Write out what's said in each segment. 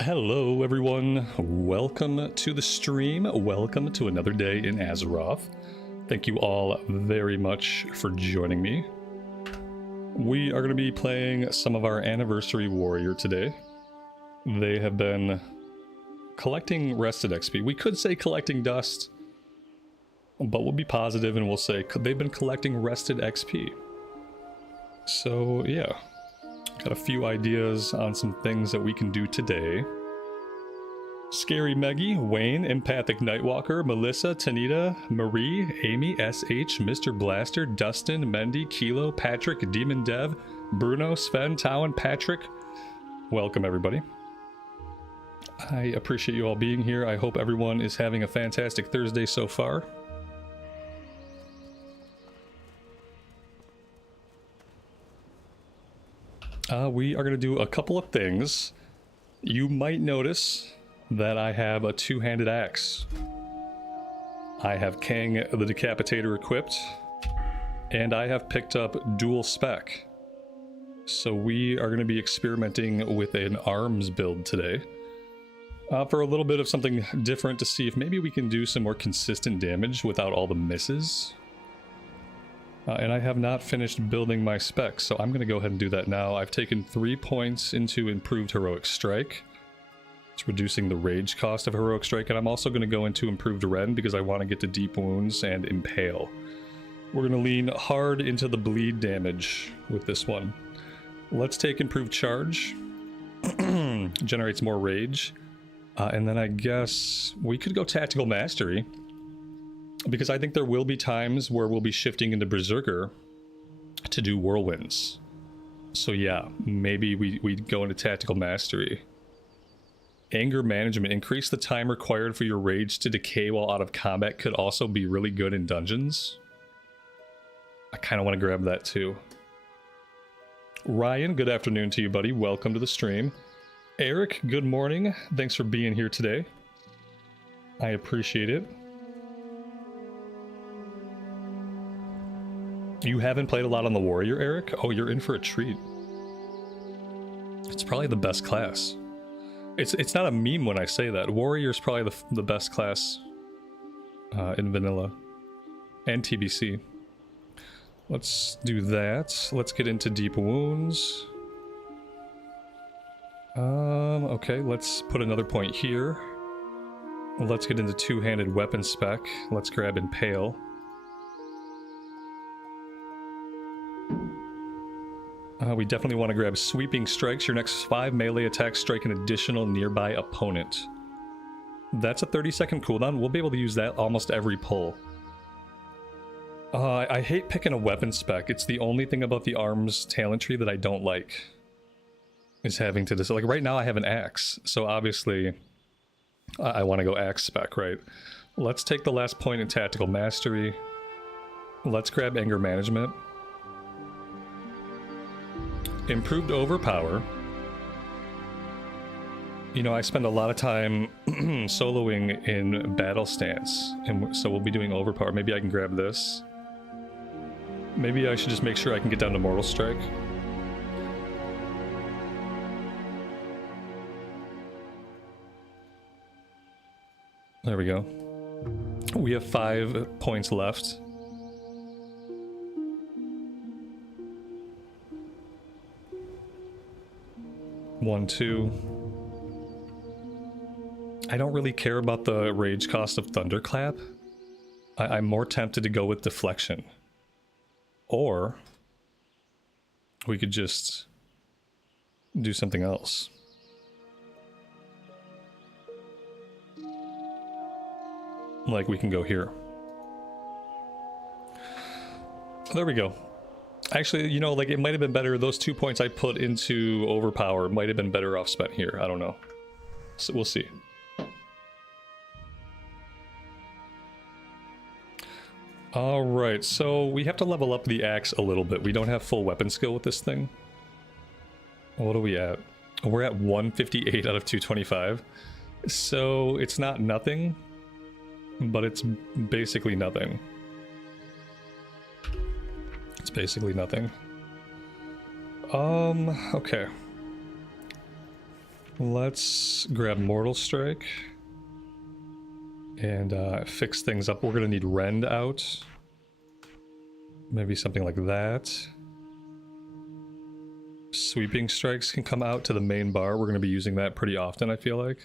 Hello everyone, welcome to the stream, welcome to another day in Azeroth. Thank you all very much for joining me. We are going to be playing some of our Anniversary Warrior today. They have been collecting rested XP. We could say collecting dust, but we'll be positive and we'll say they've been collecting rested XP. So yeah. Got a few ideas on some things that we can do today. Scary Meggie, Wayne, Empathic Nightwalker, Melissa, Tanita, Marie, Amy, SH, Mr. Blaster, Dustin, Mendy, Kilo, Patrick, Demon Dev, Bruno, Sven, Towan, Patrick. Welcome everybody. I appreciate you all being here. I hope everyone is having a fantastic Thursday so far. We are going to do a couple of things. You might notice that I have a two-handed axe. I have Kang the Decapitator equipped, and I have picked up dual spec. So we are going to be experimenting with an arms build today. For a little bit of something different to see if maybe we can do some more consistent damage without all the misses. And I have not finished building my specs, so I'm going to go ahead and do that now. I've taken 3 points into improved heroic strike. It's reducing the rage cost of heroic strike, and I'm also going to go into improved rend because I want to get to deep wounds and impale. We're going to lean hard into the bleed damage with this one. Let's take improved charge. Generates more rage. And then I guess we could go tactical mastery, because I think there will be times where we'll be shifting into Berserker to do whirlwinds. So yeah, maybe we go into tactical mastery. Anger management. Increase the time required for your rage to decay while out of combat could also be really good in dungeons. I kind of want to grab that too. Ryan, good afternoon to you, buddy. Welcome to the stream. Eric, good morning. Thanks for being here today. I appreciate it. You haven't played a lot on the Warrior, Eric? Oh, you're in for a treat. It's probably the best class. It's not a meme when I say that. Warrior's probably the best class in vanilla and TBC. Let's do that. Let's get into deep wounds. Okay, let's put another point here. Let's get into two-handed weapon spec. Let's grab impale. We definitely want to grab sweeping strikes. Your next 5 melee attacks strike an additional nearby opponent. That's a 30-second cooldown. We'll be able to use that almost every pull. I hate picking a weapon spec. It's the only thing about the arms talent tree that I don't like. Is having to decide. Like right now I have an axe, so obviously I want to go axe spec, right? Let's take the last point in tactical mastery. Let's grab anger management. Improved overpower. You know, I spend a lot of time soloing in battle stance, and so we'll be doing overpower. Maybe I can grab this. Maybe I should just make sure I can get down to mortal strike. There we go. We have 5 points left. One, two. I don't really care about the rage cost of Thunderclap. I'm more tempted to go with deflection. Or we could just do something else. Like we can go here. There we go. Actually, you know, like it might have been better. Those 2 points I put into overpower might have been better off spent here. I don't know. So we'll see. All right, so we have to level up the axe a little bit. We don't have full weapon skill with this thing. What are we at? We're at 158 out of 225. So it's not nothing, but it's basically nothing. It's basically nothing. Okay. Let's grab Mortal Strike and fix things up. We're gonna need Rend out. Maybe something like that. Sweeping Strikes can come out to the main bar. We're gonna be using that pretty often, I feel like.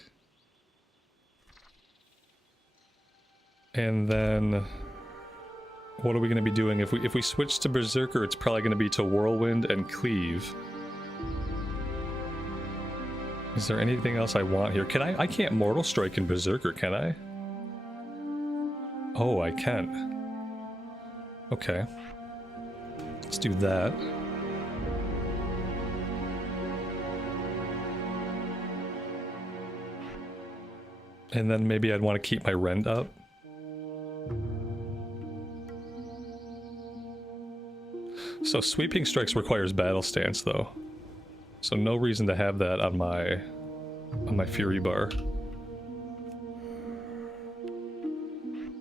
And then what are we gonna be doing? If we switch to Berserker, it's probably gonna be to Whirlwind and Cleave. Is there anything else I want here? Can I can't Mortal Strike in Berserker, can I? Oh, I can. Okay. Let's do that. And then maybe I'd want to keep my Rend up. So Sweeping Strikes requires Battle Stance though. So no reason to have that on my Fury bar.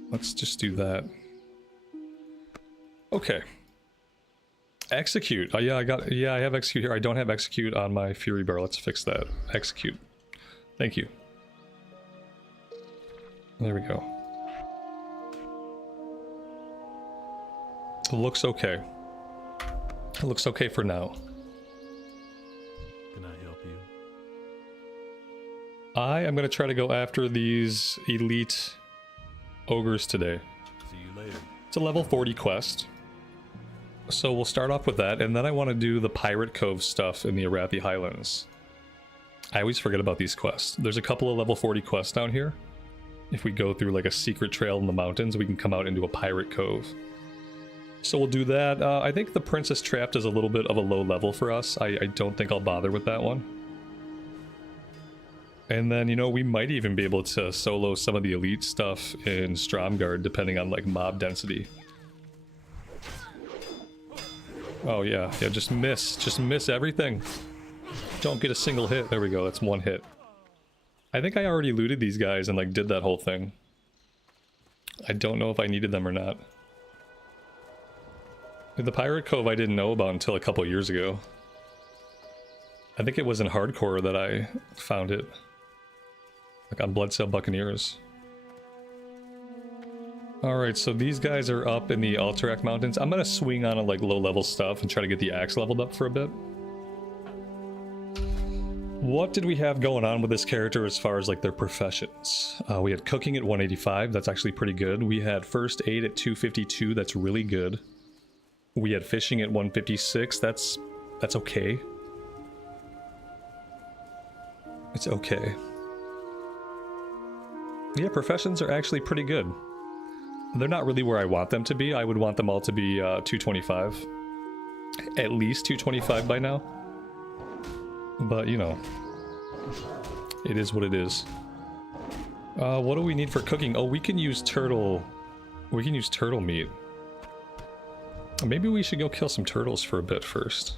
Let's just do that. Okay. Execute. Oh yeah, I have Execute here. I don't have Execute on my Fury bar. Let's fix that. Execute. Thank you. There we go. It looks okay. It looks okay for now. Can I help you? I am going to try to go after these elite ogres today. See you later. It's a level 40 quest. So we'll start off with that, and then I want to do the Pirate Cove stuff in the Arathi Highlands. I always forget about these quests. There's a couple of level 40 quests down here. If we go through like a secret trail in the mountains, we can come out into a Pirate Cove. So we'll do that. I think the Princess Trapped is a little bit of a low level for us. I don't think I'll bother with that one. And then, you know, we might even be able to solo some of the elite stuff in Stromgarde, depending on like mob density. Oh yeah, just miss everything. Don't get a single hit. There we go, that's one hit. I think I already looted these guys and like did that whole thing. I don't know if I needed them or not. The Pirate Cove I didn't know about until a couple years ago. I think it was in Hardcore that I found it. Like on Bloodsail Buccaneers. Alright, so these guys are up in the Alterac Mountains. I'm gonna swing on like low level stuff and try to get the axe leveled up for a bit. What did we have going on with this character as far as like their professions? We had cooking at 185, that's actually pretty good. We had first aid at 252, that's really good. We had fishing at 156, that's okay. It's okay. Yeah, professions are actually pretty good. They're not really where I want them to be. I would want them all to be 225. At least 225 by now. But, you know, it is what it is. What do we need for cooking? Oh, we can use turtle... We can use turtle meat. Maybe we should go kill some turtles for a bit first.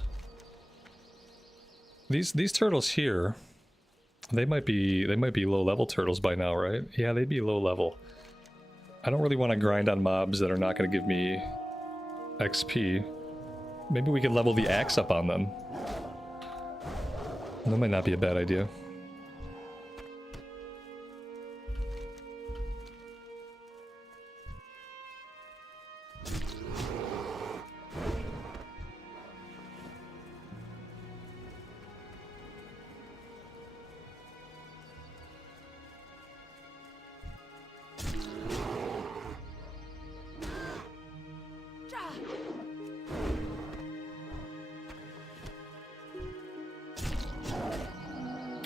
These turtles here, they might be low level turtles by now, right? Yeah, they'd be low level. I don't really want to grind on mobs that are not going to give me XP. Maybe we can level the axe up on them. That might not be a bad idea.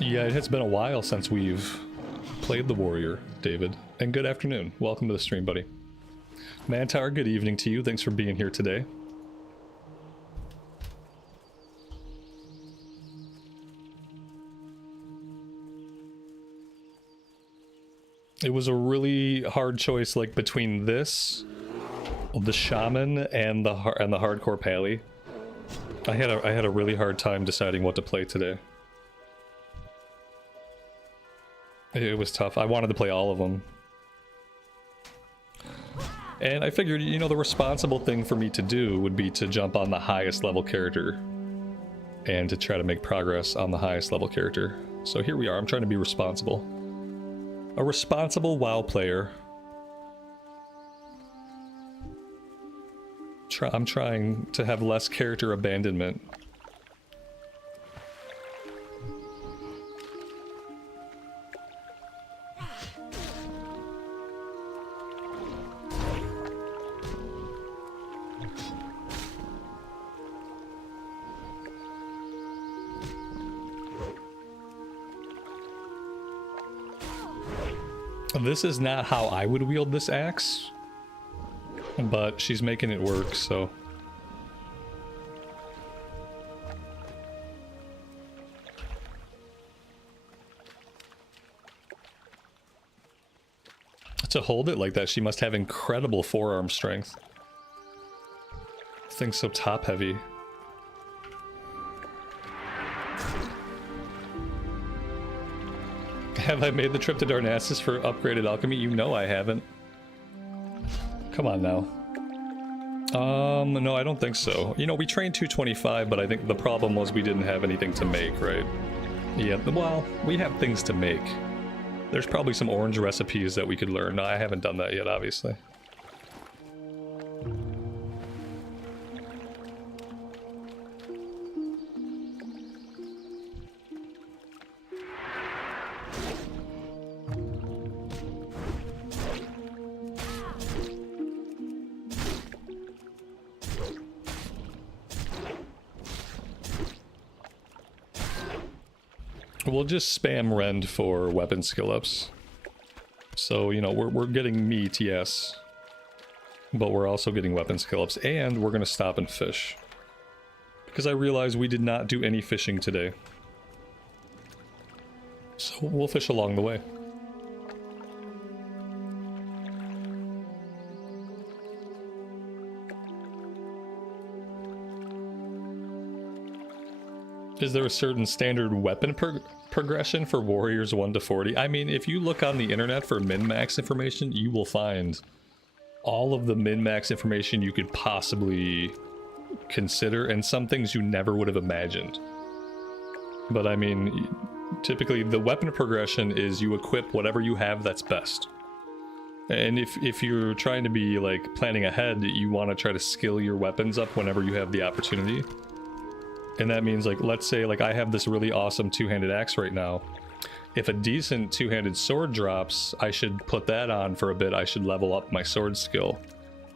Yeah, it has been a while since we've played the warrior, David. And good afternoon. Welcome to the stream, buddy. Mantar, good evening to you. Thanks for being here today. It was a really hard choice, like between this, the shaman, and the hardcore pally. I had a really hard time deciding what to play today. It was tough. I wanted to play all of them. And I figured, you know, the responsible thing for me to do would be to jump on the highest level character and to try to make progress on the highest level character. So here we are. I'm trying to be responsible. A responsible WoW player. I'm trying to have less character abandonment. This is not how I would wield this axe, but she's making it work, so... To hold it like that, she must have incredible forearm strength. This thing's so top heavy. Have I made the trip to Darnassus for upgraded alchemy? You know I haven't. Come on now. No, I don't think so. You know, we trained 225, but I think the problem was we didn't have anything to make, right? Yeah, well, we have things to make. There's probably some orange recipes that we could learn. No, I haven't done that yet, obviously. We'll just spam rend for weapon skill ups. So, you know, we're getting meat, yes. But we're also getting weapon skill ups, and we're gonna stop and fish. Because I realize we did not do any fishing today. So we'll fish along the way. Is there a certain standard weapon progression for warriors 1 to 40? I mean, if you look on the internet for min-max information, you will find all of the min-max information you could possibly consider, and some things you never would have imagined. But I mean, typically the weapon progression is you equip whatever you have that's best. And if you're trying to be like planning ahead, you want to try to skill your weapons up whenever you have the opportunity. And that means, like, let's say, like, I have this really awesome two-handed axe right now. If a decent two-handed sword drops, I should put that on for a bit. I should level up my sword skill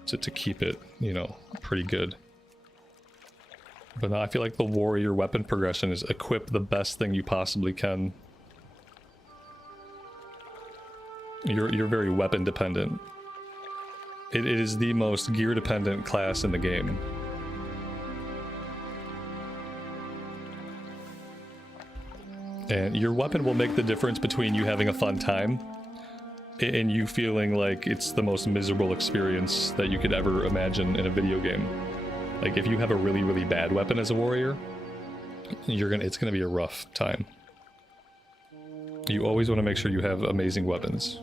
to keep it, you know, pretty good. But no, I feel like the warrior weapon progression is equip the best thing you possibly can. You're very weapon dependent. It is the most gear dependent class in the game. And your weapon will make the difference between you having a fun time and you feeling like it's the most miserable experience that you could ever imagine in a video game. Like, if you have a really, really bad weapon as a warrior, it's gonna be a rough time. You always want to make sure you have amazing weapons.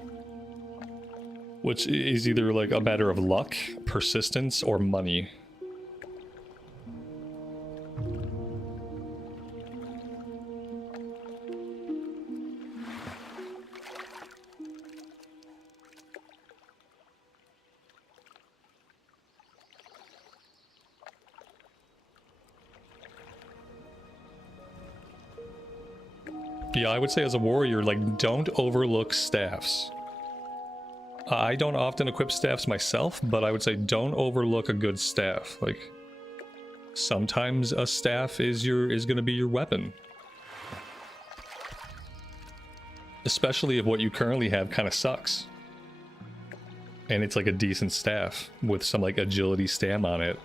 Which is either like a matter of luck, persistence, or money. Yeah, I would say as a warrior, like, don't overlook staffs. I don't often equip staffs myself, but I would say don't overlook a good staff. Like, sometimes a staff is gonna be your weapon. Especially if what you currently have kind of sucks. And it's like a decent staff with some like agility stam on it.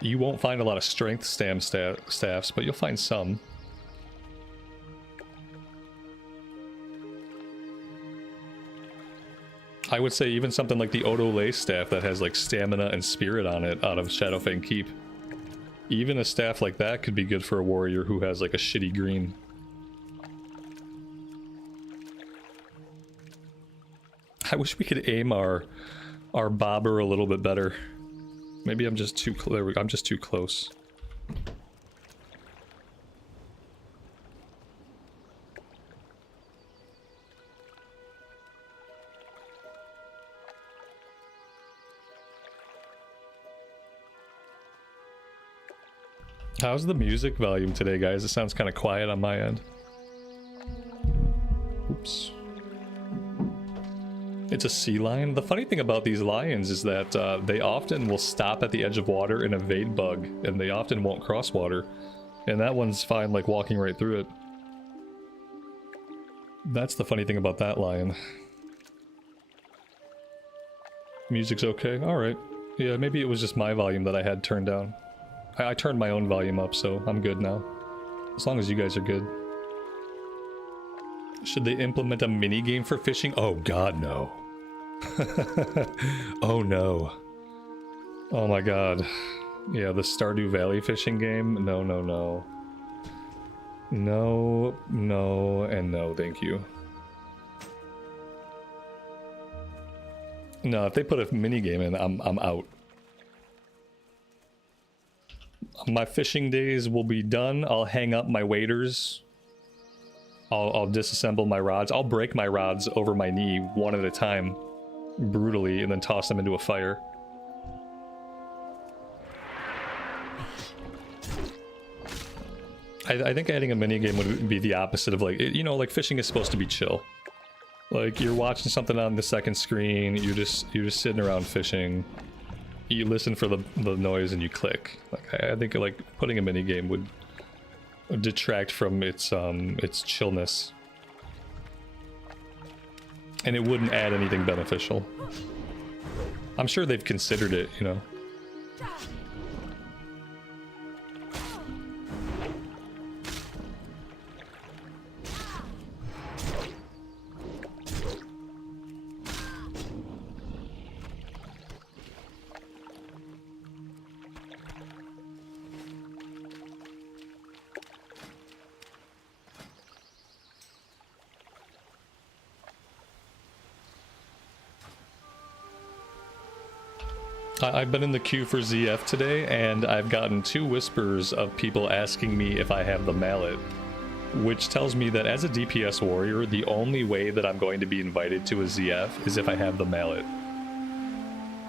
You won't find a lot of strength stam staffs, but you'll find some. I would say even something like the Odolay staff that has like stamina and spirit on it out of Shadowfang Keep. Even a staff like that could be good for a warrior who has like a shitty green. I wish we could aim our bobber a little bit better. Maybe I'm just too I'm just too close. How's the music volume today, guys? It sounds kind of quiet on my end. Oops. It's a sea lion. The funny thing about these lions is that they often will stop at the edge of water and evade bug, and they often won't cross water. And that one's fine, like walking right through it. That's the funny thing about that lion. Music's okay? Alright. Yeah, maybe it was just my volume that I had turned down. I turned my own volume up, so I'm good now. As long as you guys are good. Should they implement a mini game for fishing? Oh god, no. Oh no. Oh my god. Yeah, the Stardew Valley fishing game? No, no, no. No, no, and no, thank you. No, if they put a mini game in, I'm out. My fishing days will be done. I'll hang up my waders. I'll disassemble my rods. I'll break my rods over my knee one at a time, brutally, and then toss them into a fire. I think adding a minigame would be the opposite of, like, you know, like fishing is supposed to be chill. Like, you're watching something on the second screen, you're just sitting around fishing. You listen for the noise and you click. Like, I think like putting a minigame would detract from its chillness. And it wouldn't add anything beneficial. I'm sure they've considered it, you know. I've been in the queue for ZF today, and I've gotten 2 whispers of people asking me if I have the mallet, which tells me that as a DPS warrior, the only way that I'm going to be invited to a ZF is if I have the mallet.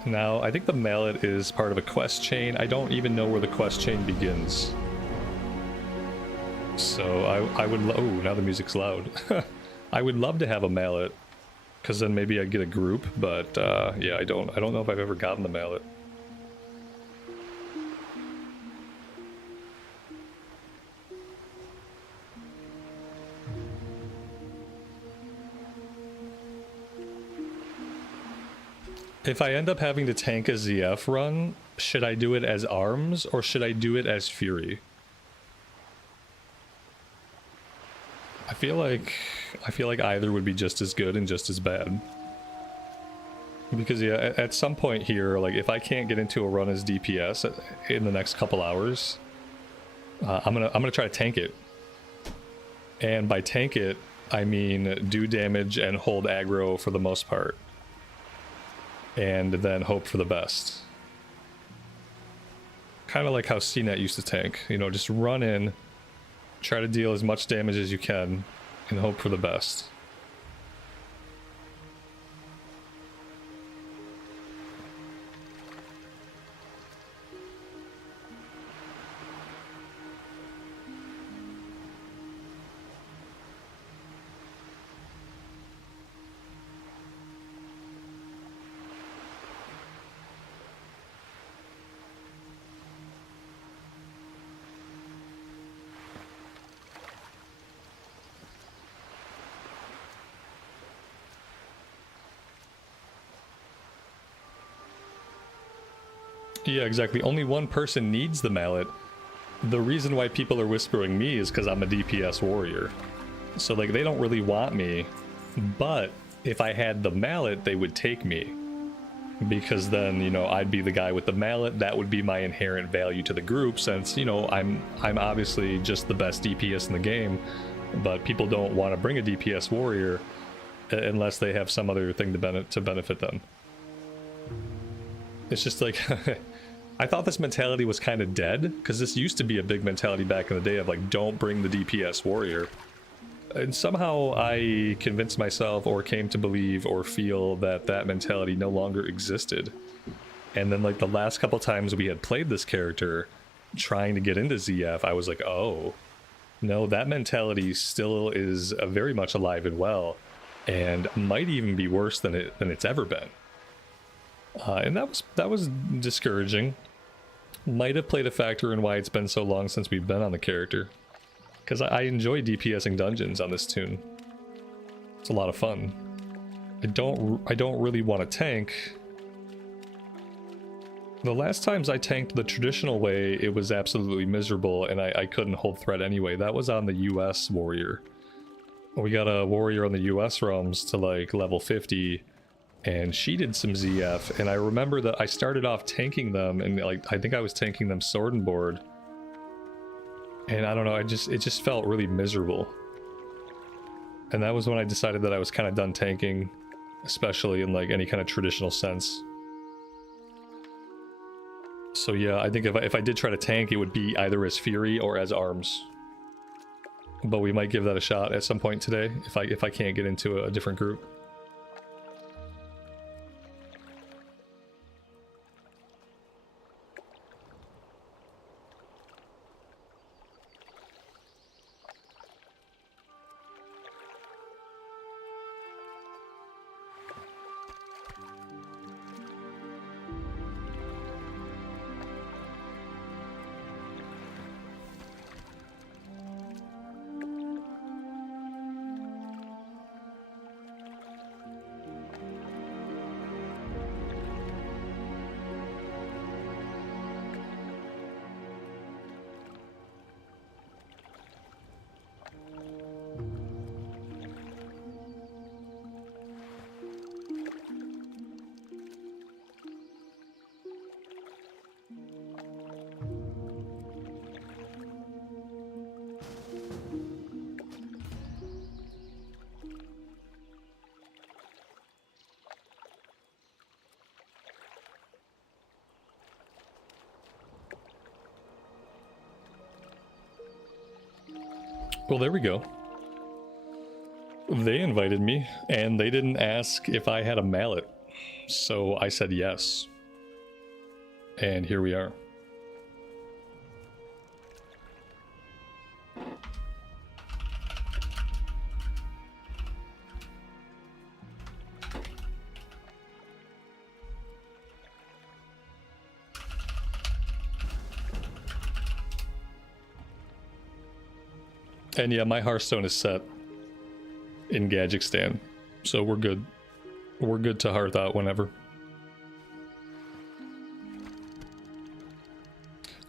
Now, I think the mallet is part of a quest chain. I don't even know where the quest chain begins. So I would oh, now the music's loud. I would love to have a mallet. Because then maybe I'd get a group, but yeah, I don't know if I've ever gotten the mallet. If I end up having to tank a ZF run, should I do it as Arms or should I do it as Fury? I feel like either would be just as good and just as bad. Because yeah, at some point here, like if I can't get into a run as DPS in the next couple hours, I'm gonna try to tank it. And by tank it, I mean do damage and hold aggro for the most part. And then hope for the best. Kind of like how CNET used to tank, you know, just run in, try to deal as much damage as you can, and hope for the best. Yeah, exactly. Only one person needs the mallet. The reason why people are whispering me is because I'm a DPS warrior. So, like, they don't really want me. But if I had the mallet, they would take me. Because then, you know, I'd be the guy with the mallet. That would be my inherent value to the group, since, you know, I'm obviously just the best DPS in the game. But people don't want to bring a DPS warrior unless they have some other thing to benefit them. It's just like... I thought this mentality was kind of dead, because this used to be a big mentality back in the day of like, don't bring the DPS warrior. And somehow I convinced myself or came to believe or feel that that mentality no longer existed. And then like the last couple times we had played this character, trying to get into ZF, I was like, oh, no, that mentality still is very much alive and well, and might even be worse than it's ever been. And that was discouraging. Might have played a factor in why it's been so long since we've been on the character. Because I enjoy DPSing dungeons on this tune. It's a lot of fun. I don't really want to tank. The last times I tanked the traditional way, it was absolutely miserable, and I couldn't hold threat anyway. That was on the US warrior. We got a warrior on the US realms to like level 50, and she did some ZF, and I remember that I started off tanking them, and like I think I was tanking them sword and board. And I don't know, it just felt really miserable. And that was when I decided that I was kind of done tanking, especially in like any kind of traditional sense. So yeah, I think if I did try to tank, it would be either as Fury or as Arms. But we might give that a shot at some point today, if I can't get into a different group. Well, there we go. They invited me, and they didn't ask if I had a mallet, so I said yes. And here we are. And yeah, my Hearthstone is set in Gadgekstan, so we're good. We're good to hearth out whenever.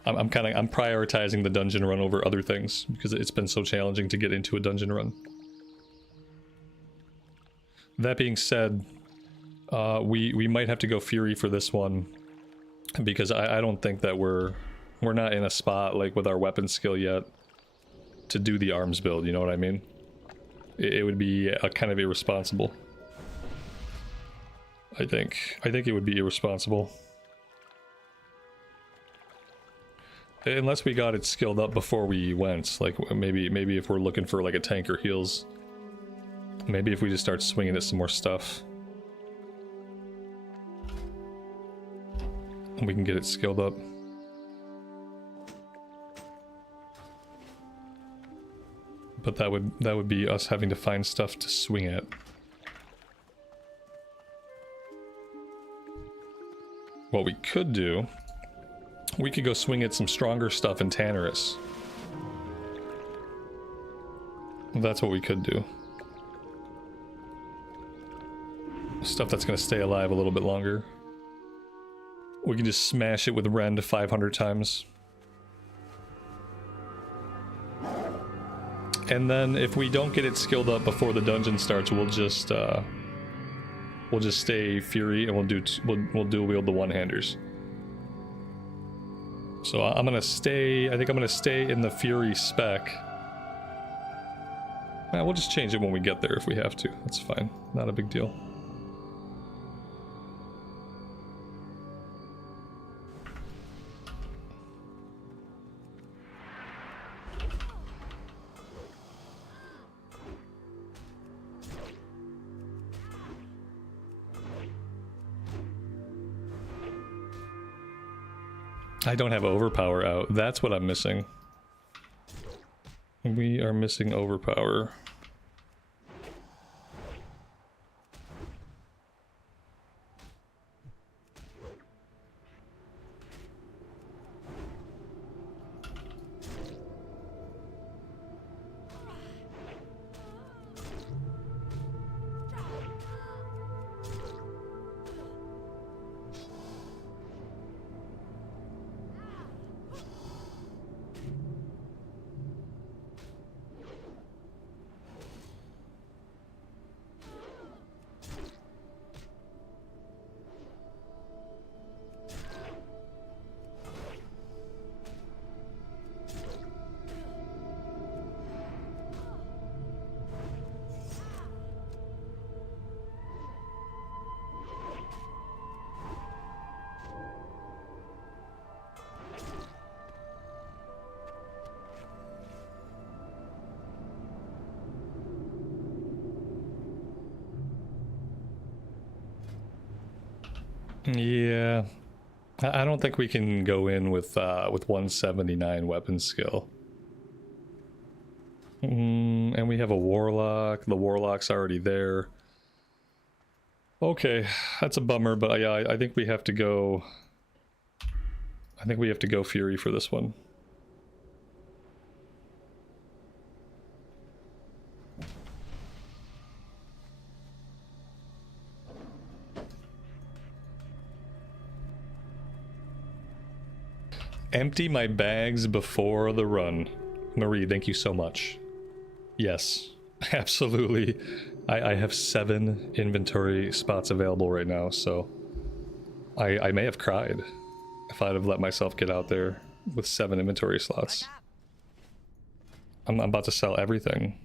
I'm prioritizing the dungeon run over other things because it's been so challenging to get into a dungeon run. That being said, we might have to go Fury for this one because I don't think that we're not in a spot like with our weapon skill yet to do the arms build, you know what I mean? It would be a kind of irresponsible. I think it would be irresponsible. Unless we got it skilled up before we went, like maybe if we're looking for like a tank or heals, maybe if we just start swinging at some more stuff, and we can get it skilled up. But that would be us having to find stuff to swing at. What we could do, we could go swing at some stronger stuff in Tannerus. That's what we could do. Stuff that's gonna stay alive a little bit longer. We can just smash it with Rend 500 times. And then if we don't get it skilled up before the dungeon starts, we'll just stay Fury and we'll dual wield the one-handers. So I'm gonna stay. I think I'm gonna stay in the Fury spec. We'll just change it when we get there if we have to. That's fine. Not a big deal. I don't have overpower out. That's what I'm missing. We are missing overpower. Yeah, I don't think we can go in with 179 weapon skill. And we have a warlock. The warlock's already there. Okay, that's a bummer, but yeah, I think we have to go. I think we have to go Fury for this one. Empty my bags before the run. Marie, thank you so much. Yes, absolutely. I have 7 inventory spots available right now, so I may have cried if I'd have let myself get out there with 7 inventory slots. I'm about to sell everything.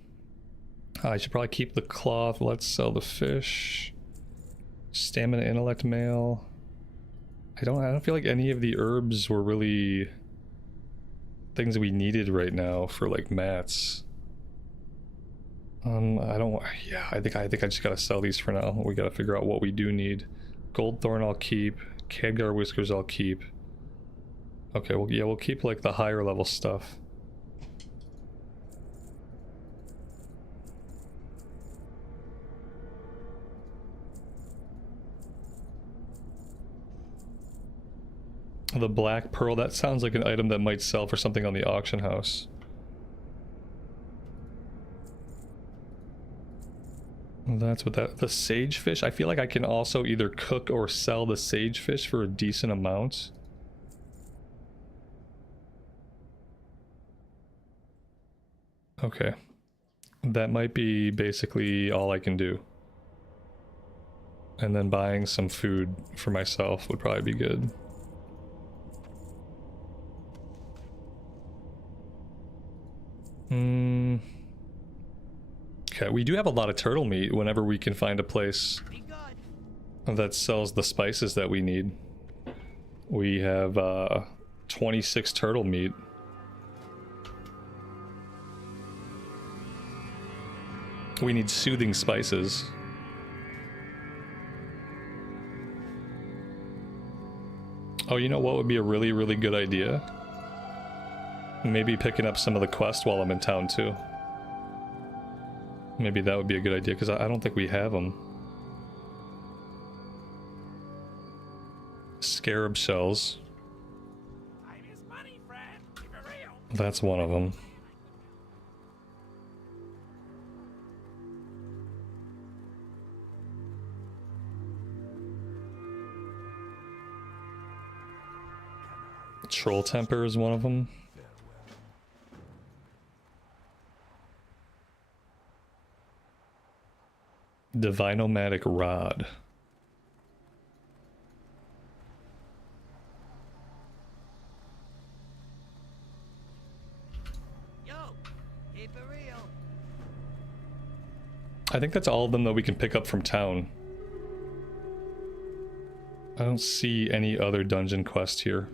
I should probably keep the cloth. Let's sell the fish. Stamina, intellect, mail. I don't feel like any of the herbs were really things we needed right now for like mats. I don't. Yeah, I think I just gotta sell these for now. We gotta figure out what we do need. Goldthorn I'll keep. Khadgar whiskers I'll keep. Okay, well yeah, we'll keep like the higher level stuff. The black pearl, that sounds like an item that might sell for something on the auction house. That's what that... The sagefish? I feel like I can also either cook or sell the sagefish for a decent amount. Okay. That might be basically all I can do. And then buying some food for myself would probably be good. Okay, we do have a lot of turtle meat whenever we can find a place that sells the spices that we need. We have 26 turtle meat. We need soothing spices. Oh, you know what would be a really, really good idea? Maybe picking up some of the quest while I'm in town too. Maybe that would be a good idea, because I don't think we have them. Scarab shells. That's one of them. Troll temper is one of them. Divinomatic rod. Yo, keep it real. I think that's all of them that we can pick up from town. I don't see any other dungeon quest here.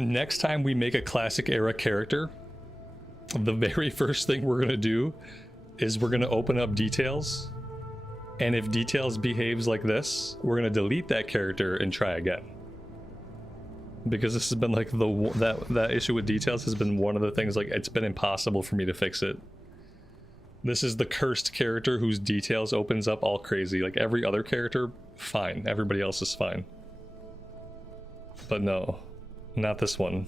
next time we make a classic era character, the very first thing we're gonna do is we're gonna open up details, and if details behaves like this, we're gonna delete that character and try again. Because this has been like that issue with details has been one of the things, like, it's been impossible for me to fix it. This is the cursed character whose details opens up all crazy. Like every other character, fine. Everybody else is fine. But no, not this one.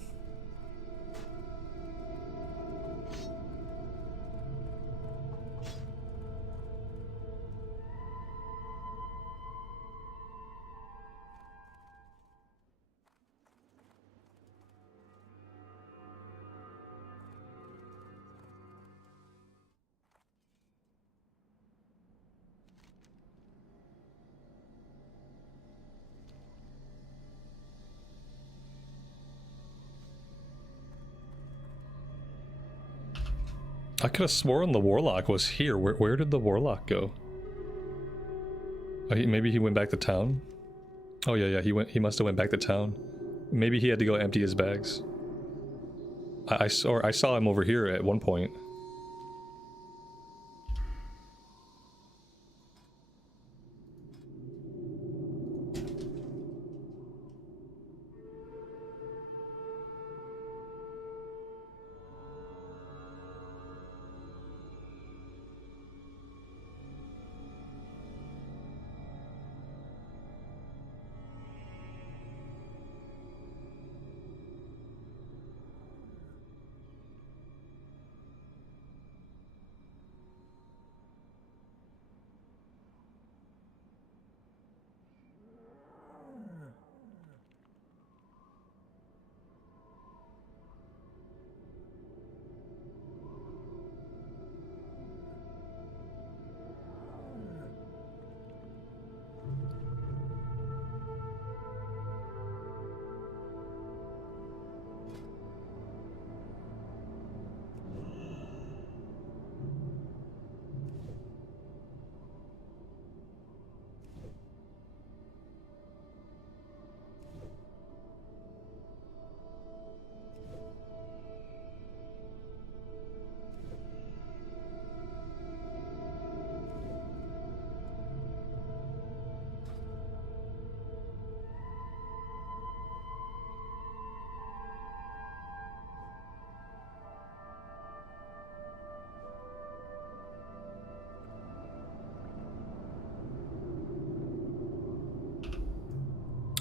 I could have sworn the Warlock was here. Where did the Warlock go? Oh, maybe he went back to town? Oh yeah, he must have went back to town. Maybe he had to go empty his bags. I saw him over here at one point.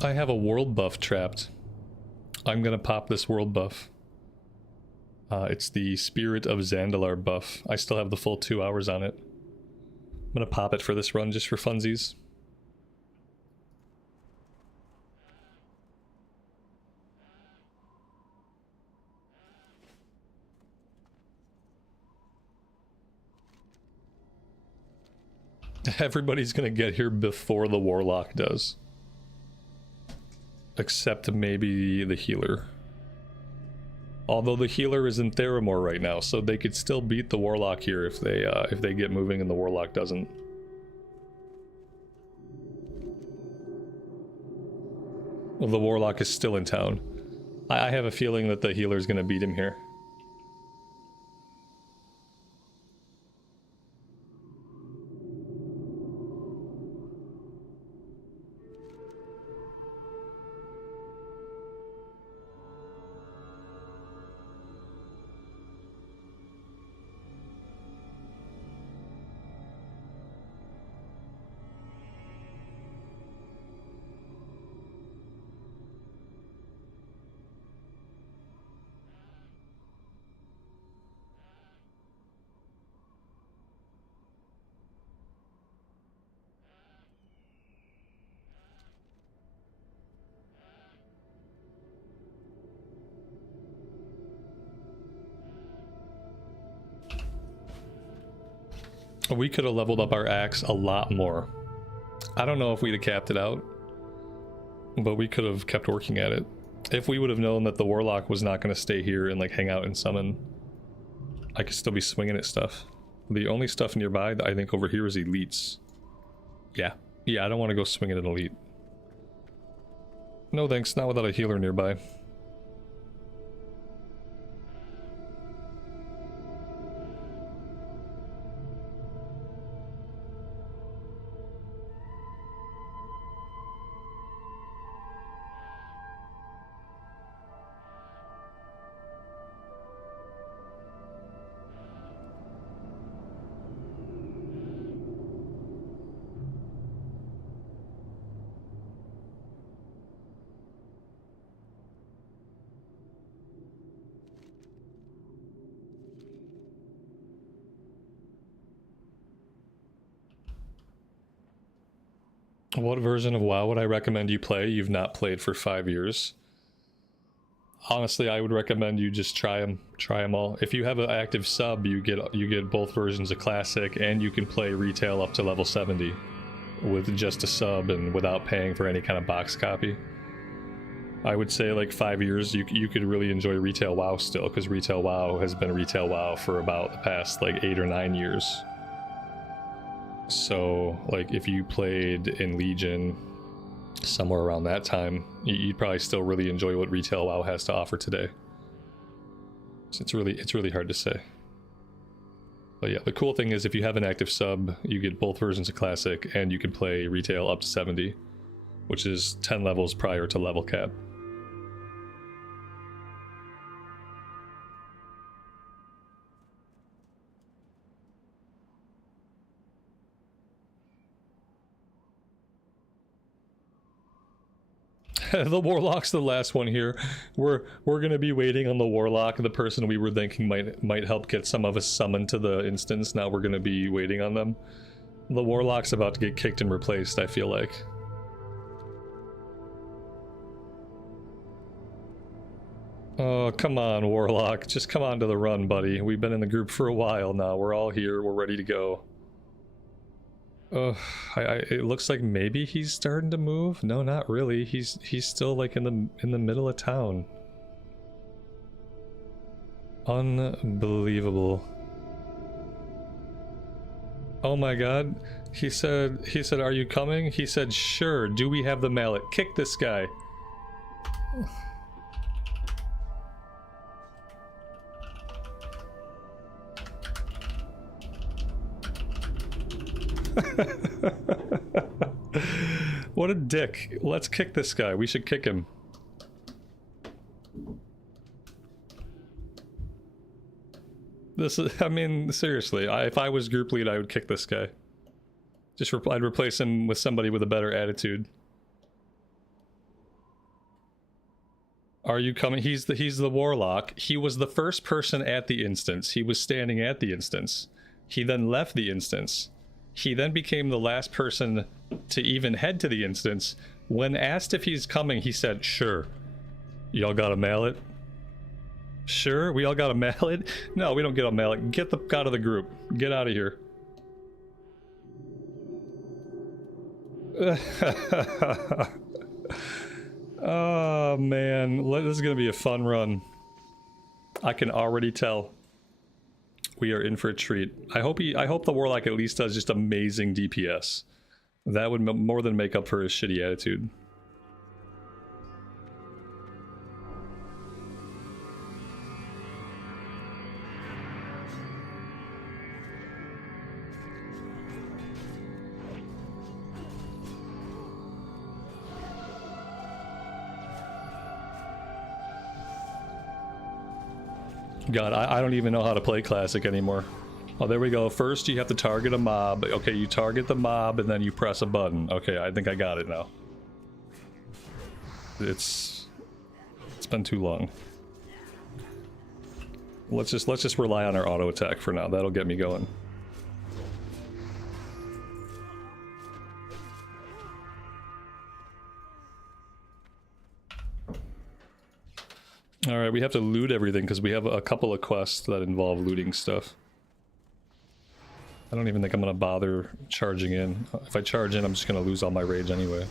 I have a world buff trapped. I'm gonna pop this world buff. It's the Spirit of Zandalar buff. I still have the full 2 hours on it. I'm gonna pop it for this run just for funsies. Everybody's gonna get here before the Warlock does. Except maybe the healer. Although the healer is in Theramore right now, so they could still beat the Warlock here if they get moving and the Warlock doesn't. Well, the Warlock is still in town. I have a feeling that the healer is going to beat him here. We could have leveled up our axe a lot more. I don't know if we'd have capped it out, but we could have kept working at it. If we would have known that the Warlock was not going to stay here and like hang out and summon, I could still be swinging at stuff. The only stuff nearby that I think over here is elites. Yeah, I don't want to go swinging at an elite. No thanks, not without a healer nearby. What version of WoW would I recommend you play? You've not played for 5 years. Honestly, I would recommend you just try them all. If you have an active sub, you get both versions of Classic, and you can play retail up to level 70 with just a sub and without paying for any kind of box copy. I would say like 5 years, you could really enjoy retail WoW still, because retail WoW has been retail WoW for about the past like 8 or 9 years. So like if you played in Legion somewhere around that time, you'd probably still really enjoy what retail WoW has to offer today. So it's really hard to say. But yeah, the cool thing is if you have an active sub, you get both versions of Classic, and you can play retail up to 70, which is 10 levels prior to level cap. The Warlock's the last one here. We're gonna be waiting on the Warlock, the person we were thinking might help get some of us summoned to the instance. Now we're gonna be waiting on them. The Warlock's about to get kicked and replaced, I feel like. Oh, come on, Warlock. Just come on to the run, buddy. We've been in the group for a while now. We're all here. We're ready to go. It looks like maybe he's starting to move. No, not really. He's still like in the middle of town. Unbelievable. Oh my god. He said, "Are you coming?" He said, "Sure. Do we have the mallet? Kick this guy." What a dick. Let's kick this guy. We should kick him. This is, I mean, seriously, if I was group lead, I would kick this guy. I'd replace him with somebody with a better attitude. Are you coming? He's the Warlock. He was the first person at the instance. He was standing at the instance. He then left the instance. He then became the last person to even head to the instance. When asked if he's coming, he said, "Sure." Y'all got a mallet? Sure, we all got a mallet? No, we don't get a mallet. Get the out of the group. Get out of here. Oh man, this is gonna be a fun run. I can already tell. We are in for a treat. I hope the Warlock at least does just amazing DPS. That would more than make up for his shitty attitude. God, I don't even know how to play Classic anymore. Oh, there we go. First, you have to target a mob. Okay, you target the mob, and then you press a button. Okay, I think I got it now. It's been too long. Let's just rely on our auto attack for now. That'll get me going. Alright, we have to loot everything because we have a couple of quests that involve looting stuff. I don't even think I'm gonna bother charging in. If I charge in, I'm just gonna lose all my rage anyway.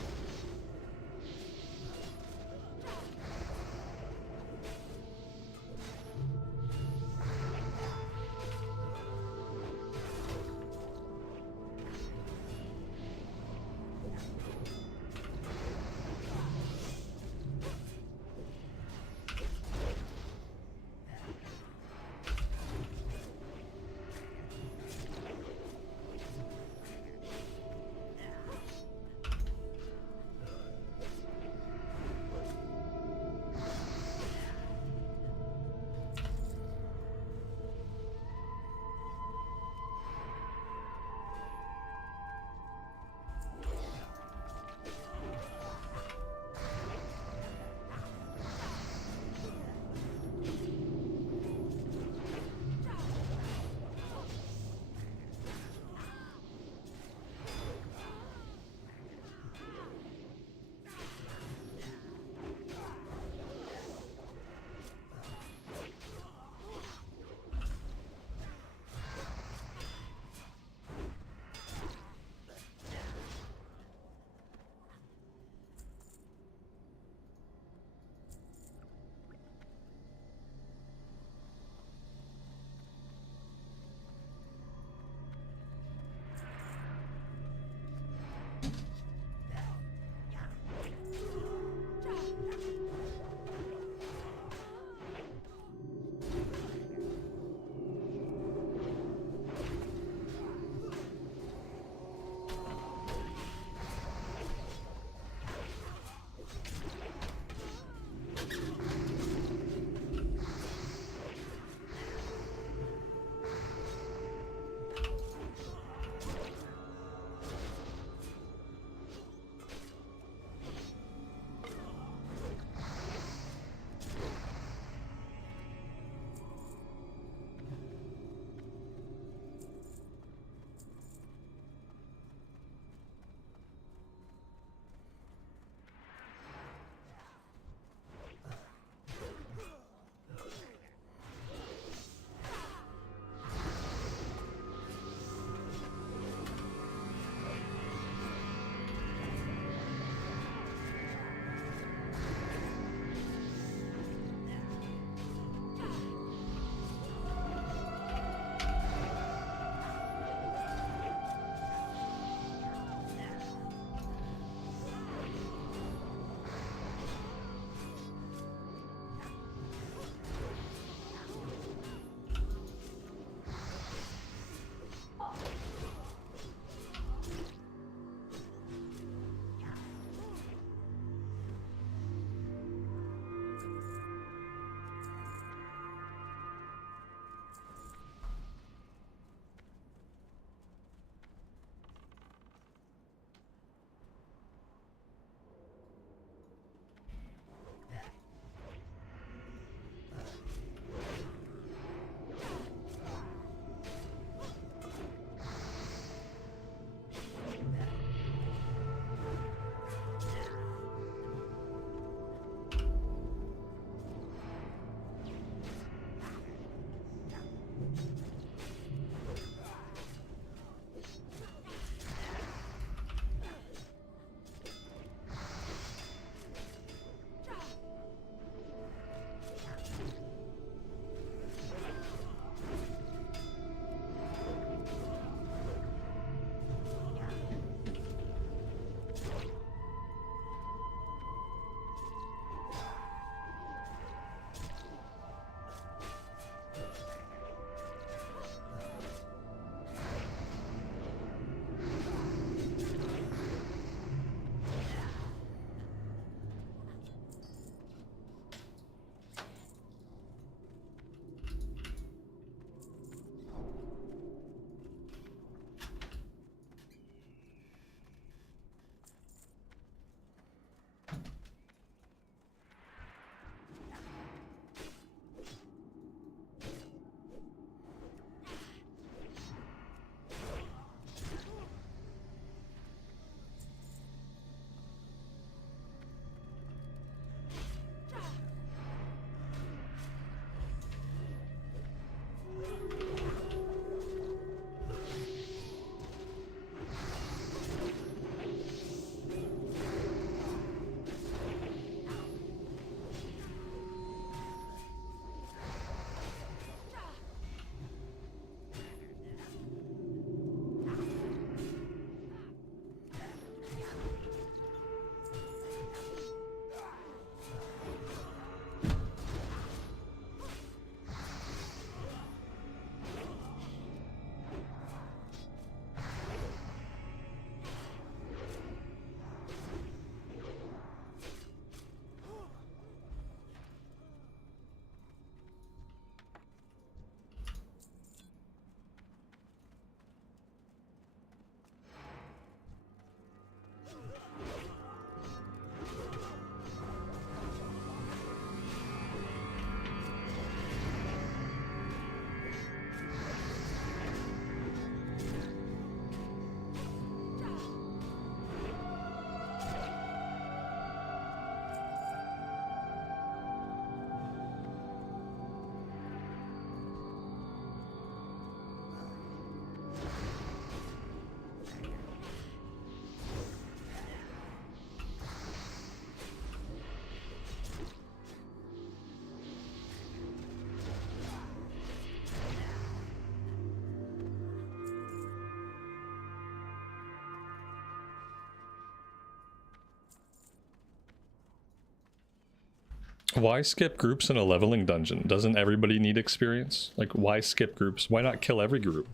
Why skip groups in a leveling dungeon? Doesn't everybody need experience? Like, why skip groups? Why not kill every group?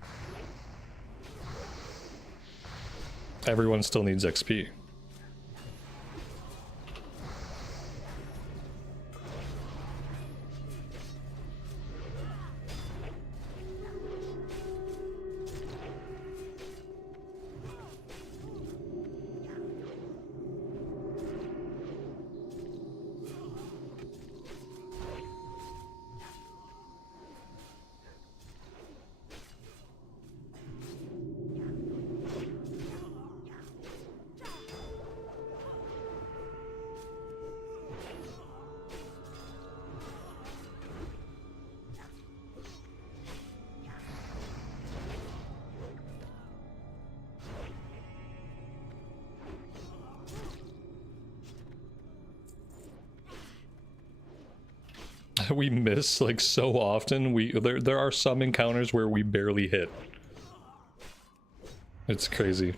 Everyone still needs XP. We miss like so often. There are some encounters where we barely hit. It's crazy.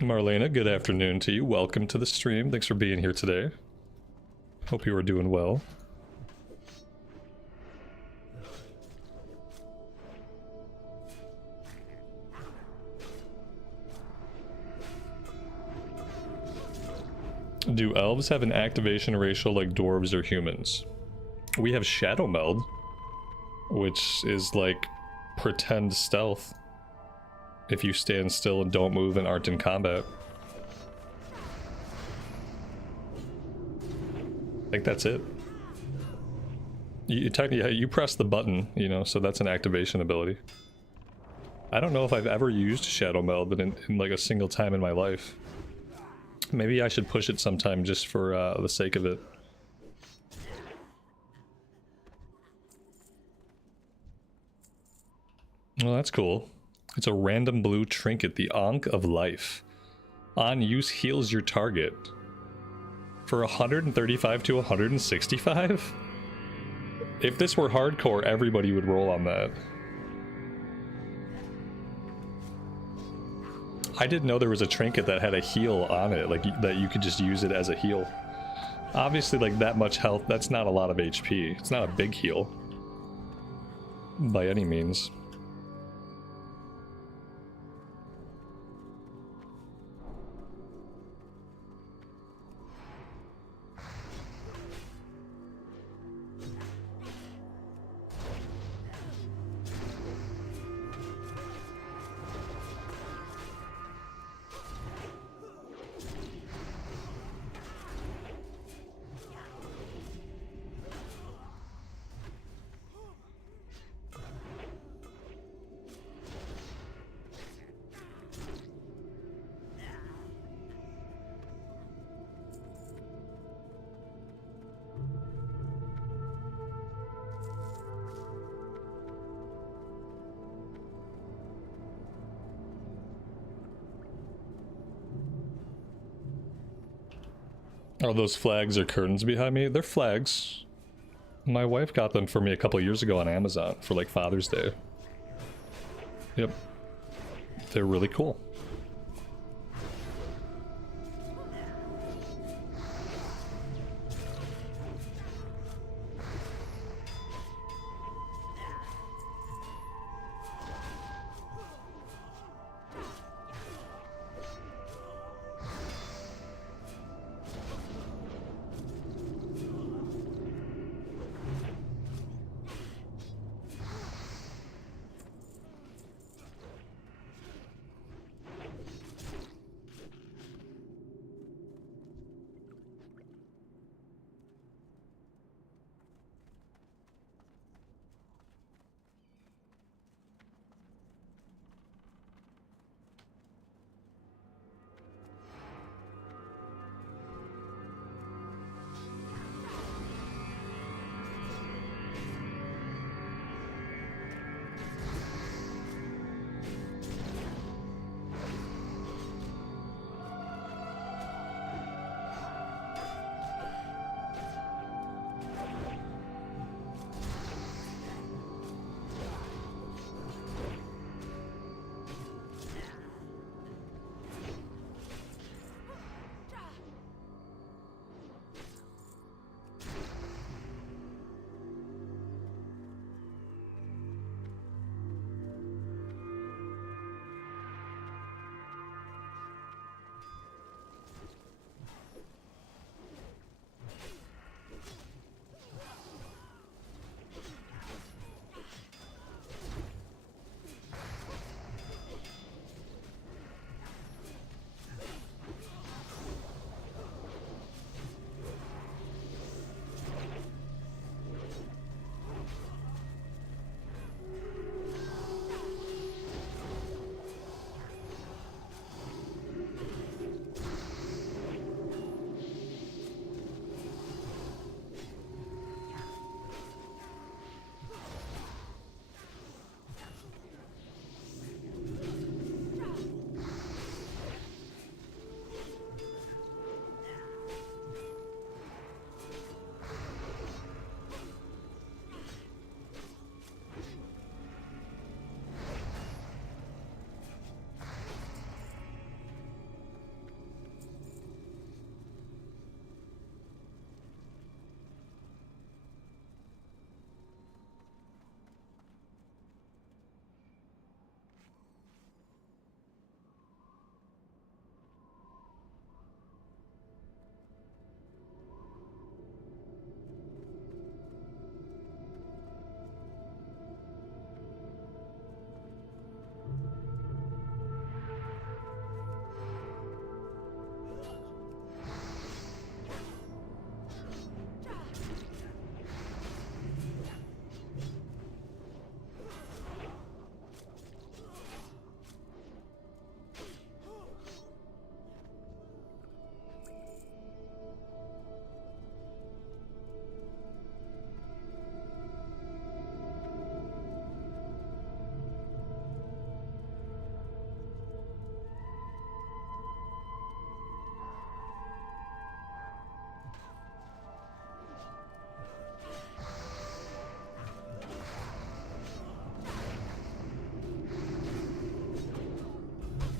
Marlena, good afternoon to you. Welcome to the stream. Thanks for being here today. Hope you are doing well. Do elves have an activation ratio like dwarves or humans? We have Shadow Meld, which is like pretend stealth. If you stand still and don't move and aren't in combat. I think that's it. You press the button, you know, so that's an activation ability. I don't know if I've ever used Shadow Meld in like a single time in my life. Maybe I should push it sometime just for the sake of it. Well, that's cool. It's a random blue trinket, the Ankh of Life. On use heals your target. For 135 to 165? If this were hardcore, everybody would roll on that. I didn't know there was a trinket that had a heal on it, like that you could just use it as a heal. Obviously, like that much health, that's not a lot of HP. It's not a big heal. By any means. Oh, those flags or curtains behind me? They're flags. My wife got them for me a couple years ago on Amazon for like Father's Day. Yep. They're really cool.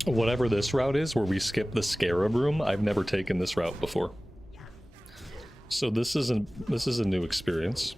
Whatever this route is, where we skip the scarab room, I've never taken this route before. So this is a new experience.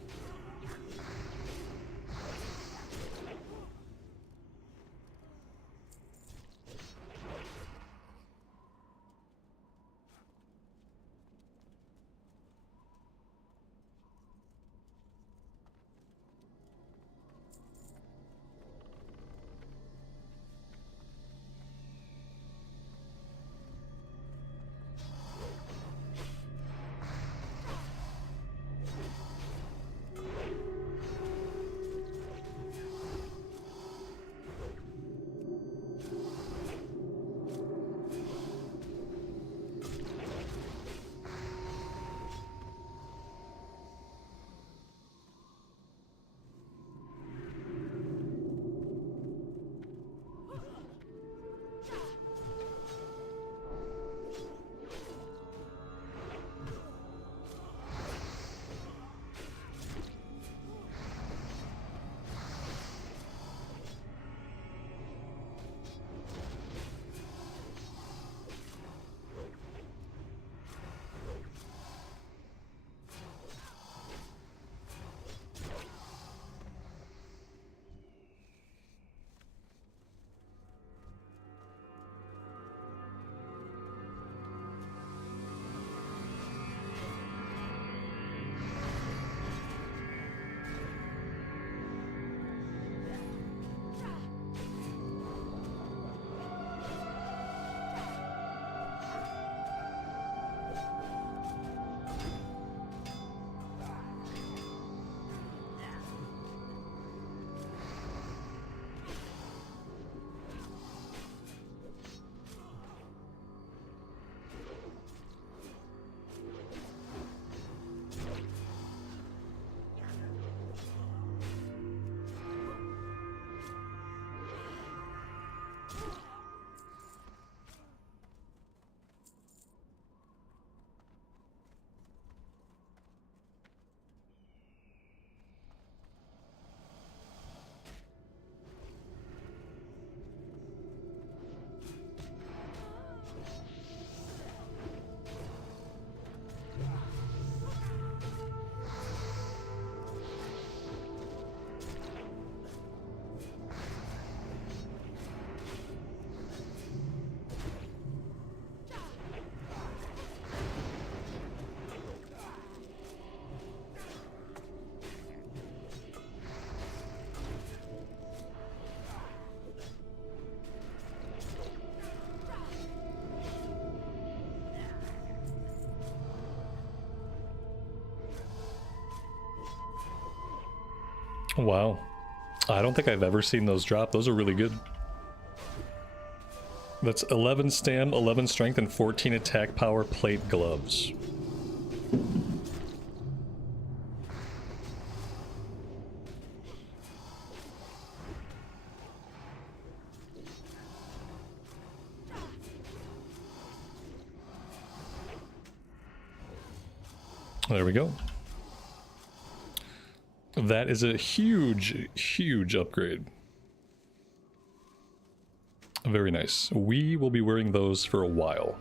Wow. I don't think I've ever seen those drop. Those are really good. That's 11 stam, 11 strength, and 14 attack power plate gloves. There we go. That is a huge, huge upgrade. Very nice. We will be wearing those for a while.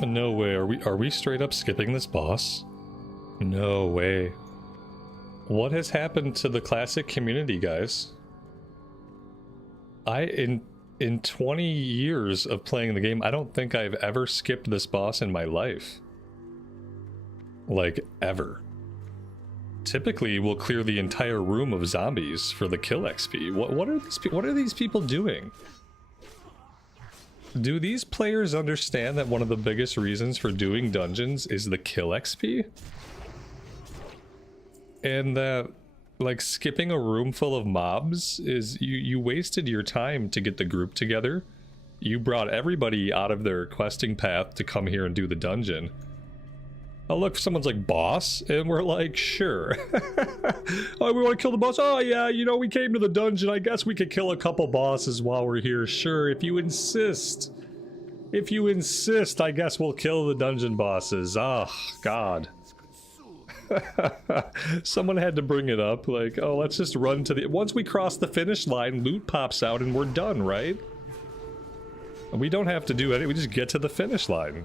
No way. Are we straight up skipping this boss? No way. What has happened to the classic community, guys? In 20 years of playing the game, I don't think I've ever skipped this boss in my life. Like, ever. Typically, we'll clear the entire room of zombies for the kill XP. What are these people doing? Do these players understand that one of the biggest reasons for doing dungeons is the kill XP? And that, like, skipping a room full of mobs is you wasted your time to get the group together. You brought everybody out of their questing path to come here and do the dungeon. Oh look, someone's like, boss? And we're like, sure. Oh, we want to kill the boss? Oh yeah, you know, we came to the dungeon. I guess we could kill a couple bosses while we're here. Sure, if you insist. If you insist, I guess we'll kill the dungeon bosses. Oh, God. Someone had to bring it up. Like, oh, let's just run to the... Once we cross the finish line, loot pops out and we're done, right? We don't have to do anything. We just get to the finish line.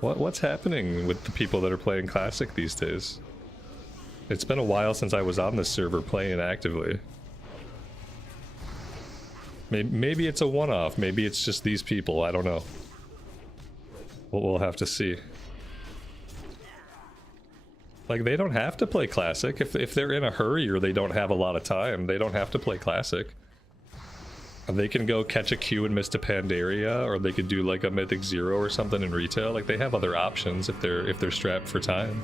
What's happening with the people that are playing Classic these days? It's been a while since I was on this server playing actively. Maybe it's a one-off. Maybe it's just these people. I don't know. We'll have to see. Like, they don't have to play Classic. If they're in a hurry or they don't have a lot of time, they don't have to play Classic. They can go catch a queue in Mista Pandaria, or they could do like a Mythic Zero or something in retail. Like, they have other options if they're strapped for time.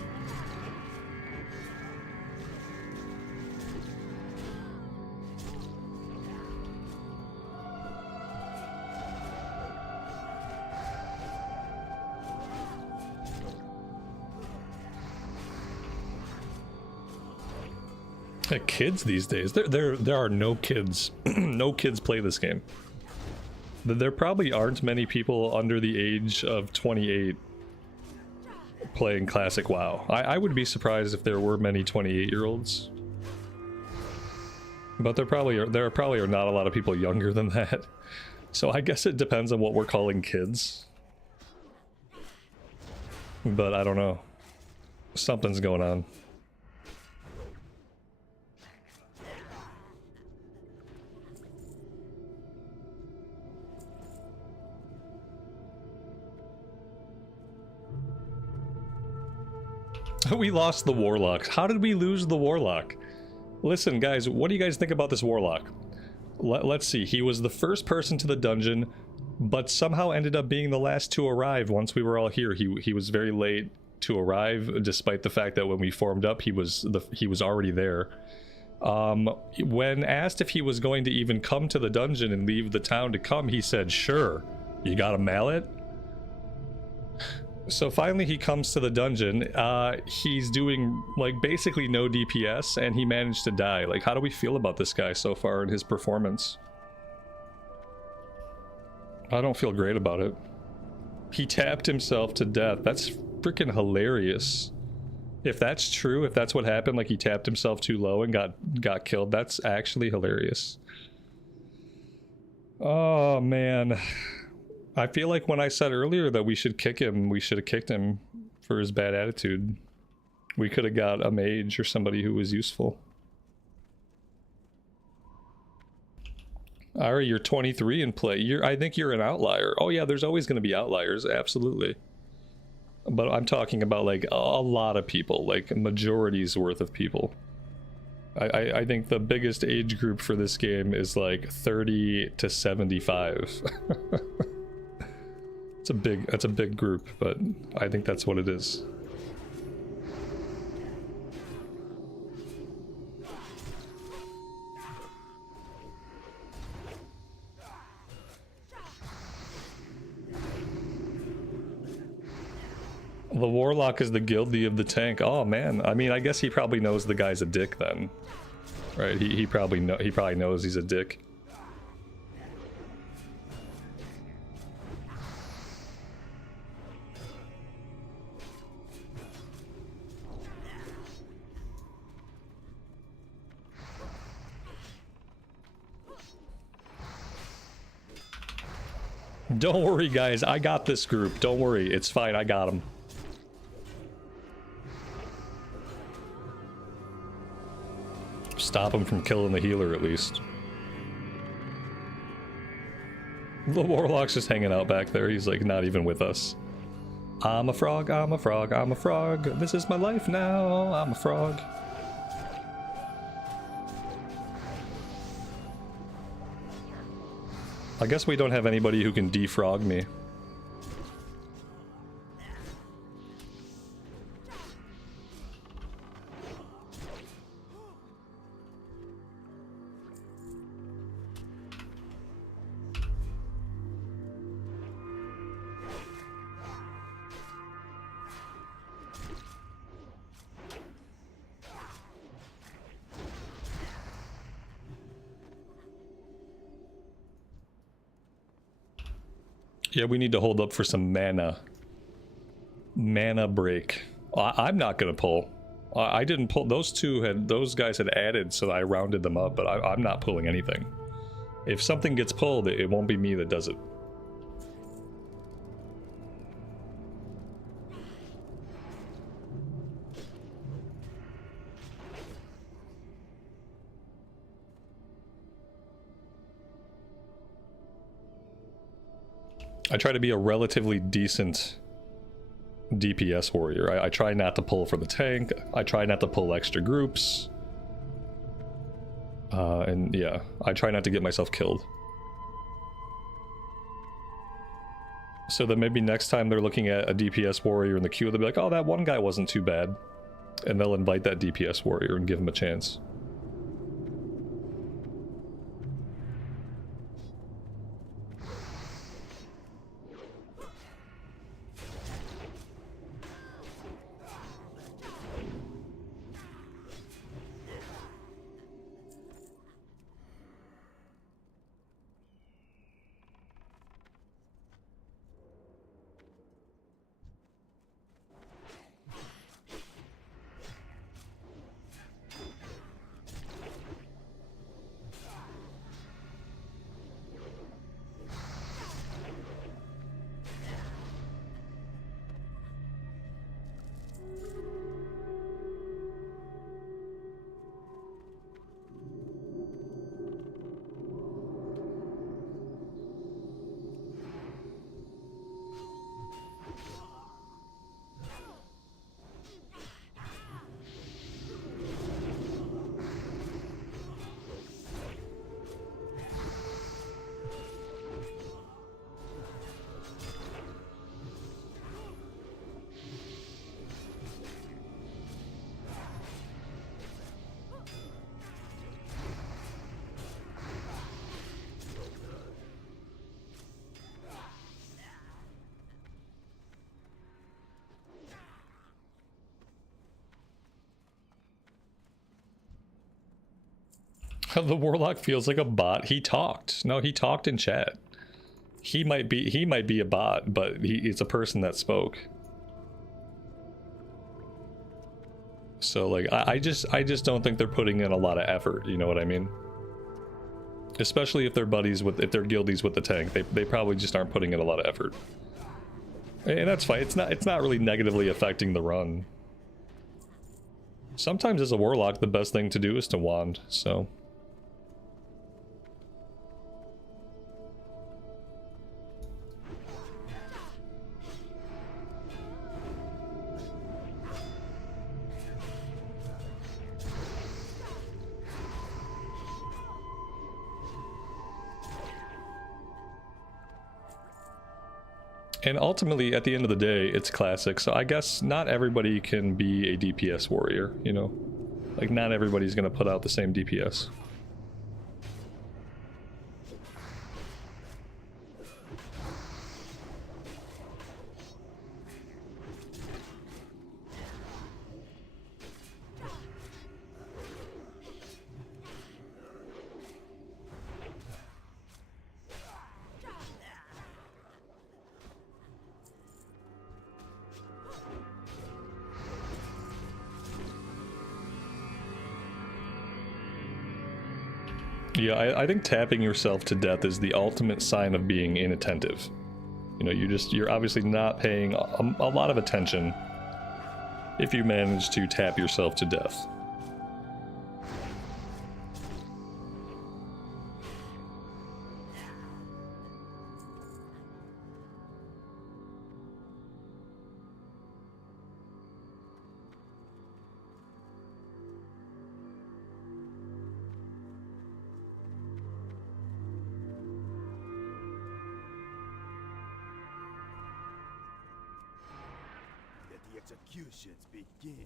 Kids these days, there are no kids. No kids play this game. There probably aren't many people under the age of 28 playing Classic WoW. I would be surprised if there were many 28-year-olds. But there are probably not a lot of people younger than that. So I guess it depends on what we're calling kids. But I don't know. Something's going on. We lost the Warlock. How did we lose the Warlock? Listen, guys, what do you guys think about this Warlock? Let's see. He was the first person to the dungeon, but somehow ended up being the last to arrive once we were all here. He was very late to arrive, despite the fact that when we formed up, he was already there. When asked if he was going to even come to the dungeon and leave the town to come, he said, sure. You got a mallet? So finally he comes to the dungeon. He's doing like basically no DPS and he managed to die. Like, how do we feel about this guy so far in his performance? I don't feel great about it. He tapped himself to death. That's freaking hilarious. If that's true, if that's what happened, like he tapped himself too low and got killed, that's actually hilarious. Oh man. I feel like when I said earlier that we should kick him, we should have kicked him for his bad attitude. We could have got a mage or somebody who was useful. Ari, you're 23 and play. I think you're an outlier. Oh yeah, there's always going to be outliers, absolutely. But I'm talking about like a lot of people, like a majority's worth of people. I think the biggest age group for this game is like 30 to 75. That's a big group, but I think that's what it is. The Warlock is the guilty of the tank. Oh man, I mean, I guess he probably knows the guy's a dick then, right? He probably knows he's a dick. Don't worry, guys. I got this group. Don't worry. It's fine. I got them. Stop him from killing the healer, at least. The Warlock's just hanging out back there. He's, like, not even with us. I'm a frog, I'm a frog, I'm a frog. This is my life now. I'm a frog. I guess we don't have anybody who can defrog me. Yeah, we need to hold up for some mana. Mana break. I'm not gonna pull. I didn't pull. Those guys had added, so I rounded them up, but I'm not pulling anything. If something gets pulled, it won't be me that does it. I try to be a relatively decent DPS warrior. I try not to pull for the tank. I try not to pull extra groups. And yeah, I try not to get myself killed. So that maybe next time they're looking at a DPS warrior in the queue, they'll be like, oh, that one guy wasn't too bad. And they'll invite that DPS warrior and give him a chance. The Warlock feels like a bot. He talked. No, he talked in chat. He might be a bot, but it's a person that spoke. So like I just don't think they're putting in a lot of effort, you know what I mean? Especially if they're guildies with the tank. They probably just aren't putting in a lot of effort. And that's fine. It's not really negatively affecting the run. Sometimes as a Warlock the best thing to do is to wand, so and ultimately, at the end of the day, it's classic, so I guess not everybody can be a DPS warrior, you know? Like, not everybody's gonna put out the same DPS. Yeah, I think tapping yourself to death is the ultimate sign of being inattentive. You know, you're obviously not paying a lot of attention if you manage to tap yourself to death. Let the executions begin.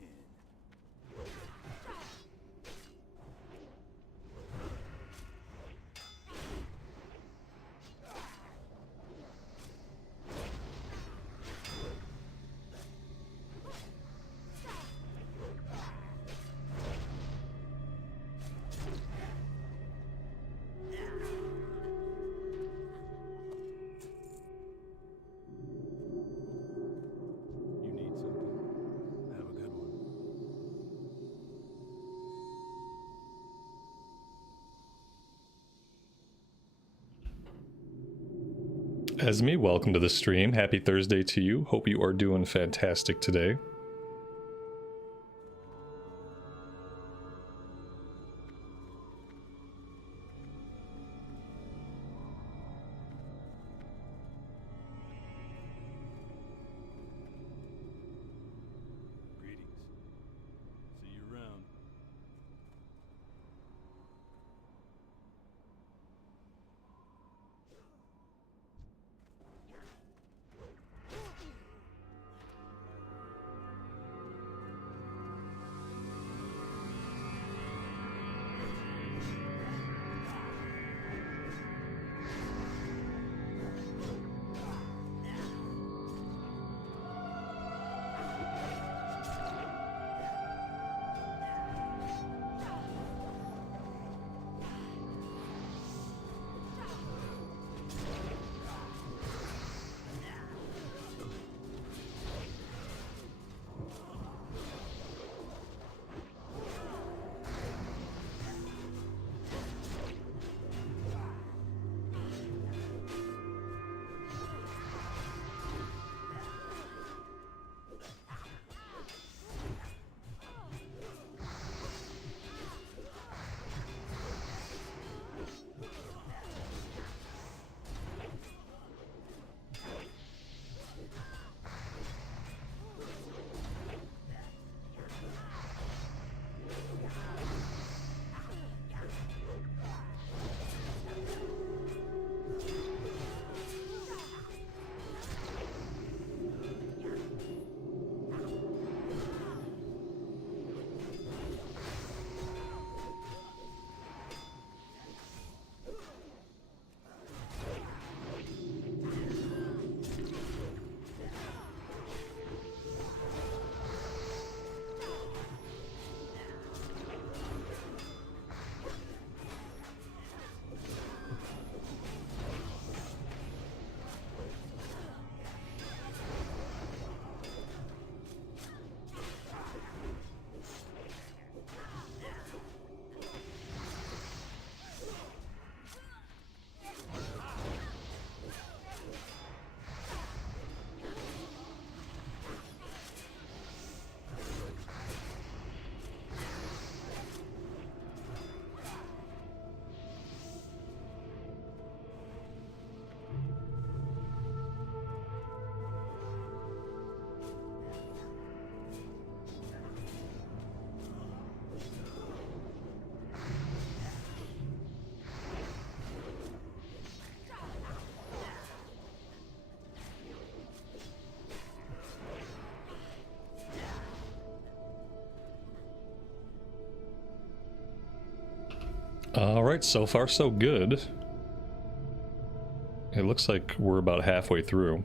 You need something? Have a good one. Esme, welcome to the stream. Happy Thursday to you. Hope you are doing fantastic today. Greetings. See you around. Alright, so far so good. It looks like we're about halfway through.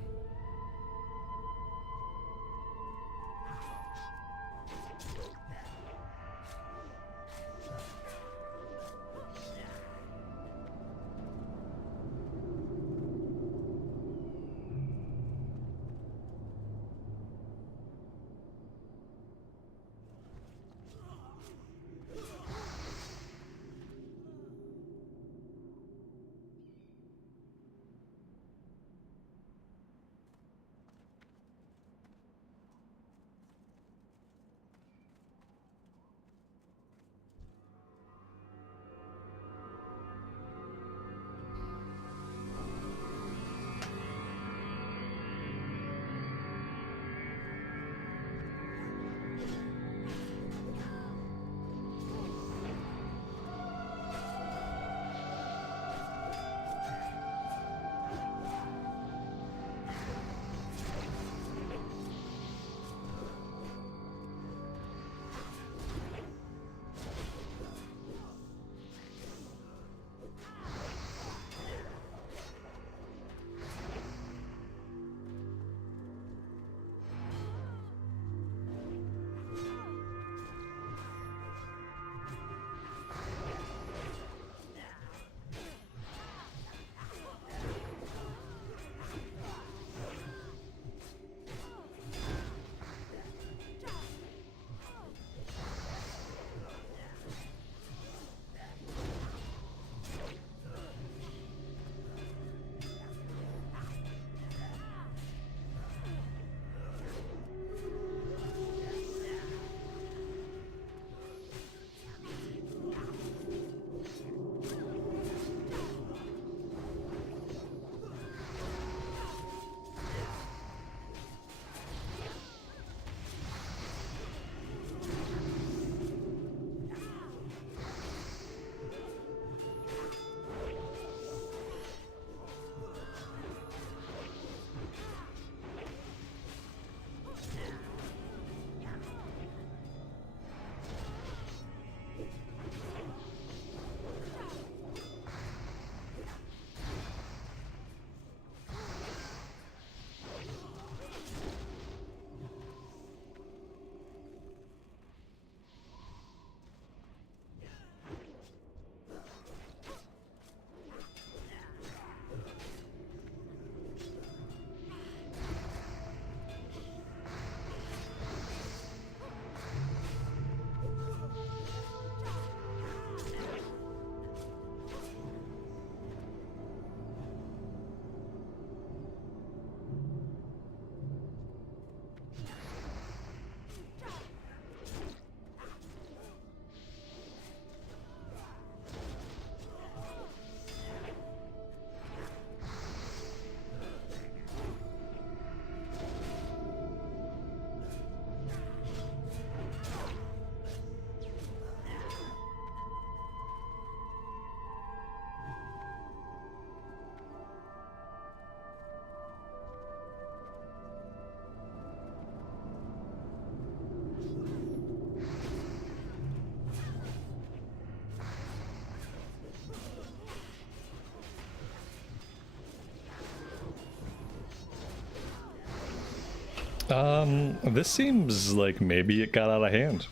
This seems like maybe it got out of hand.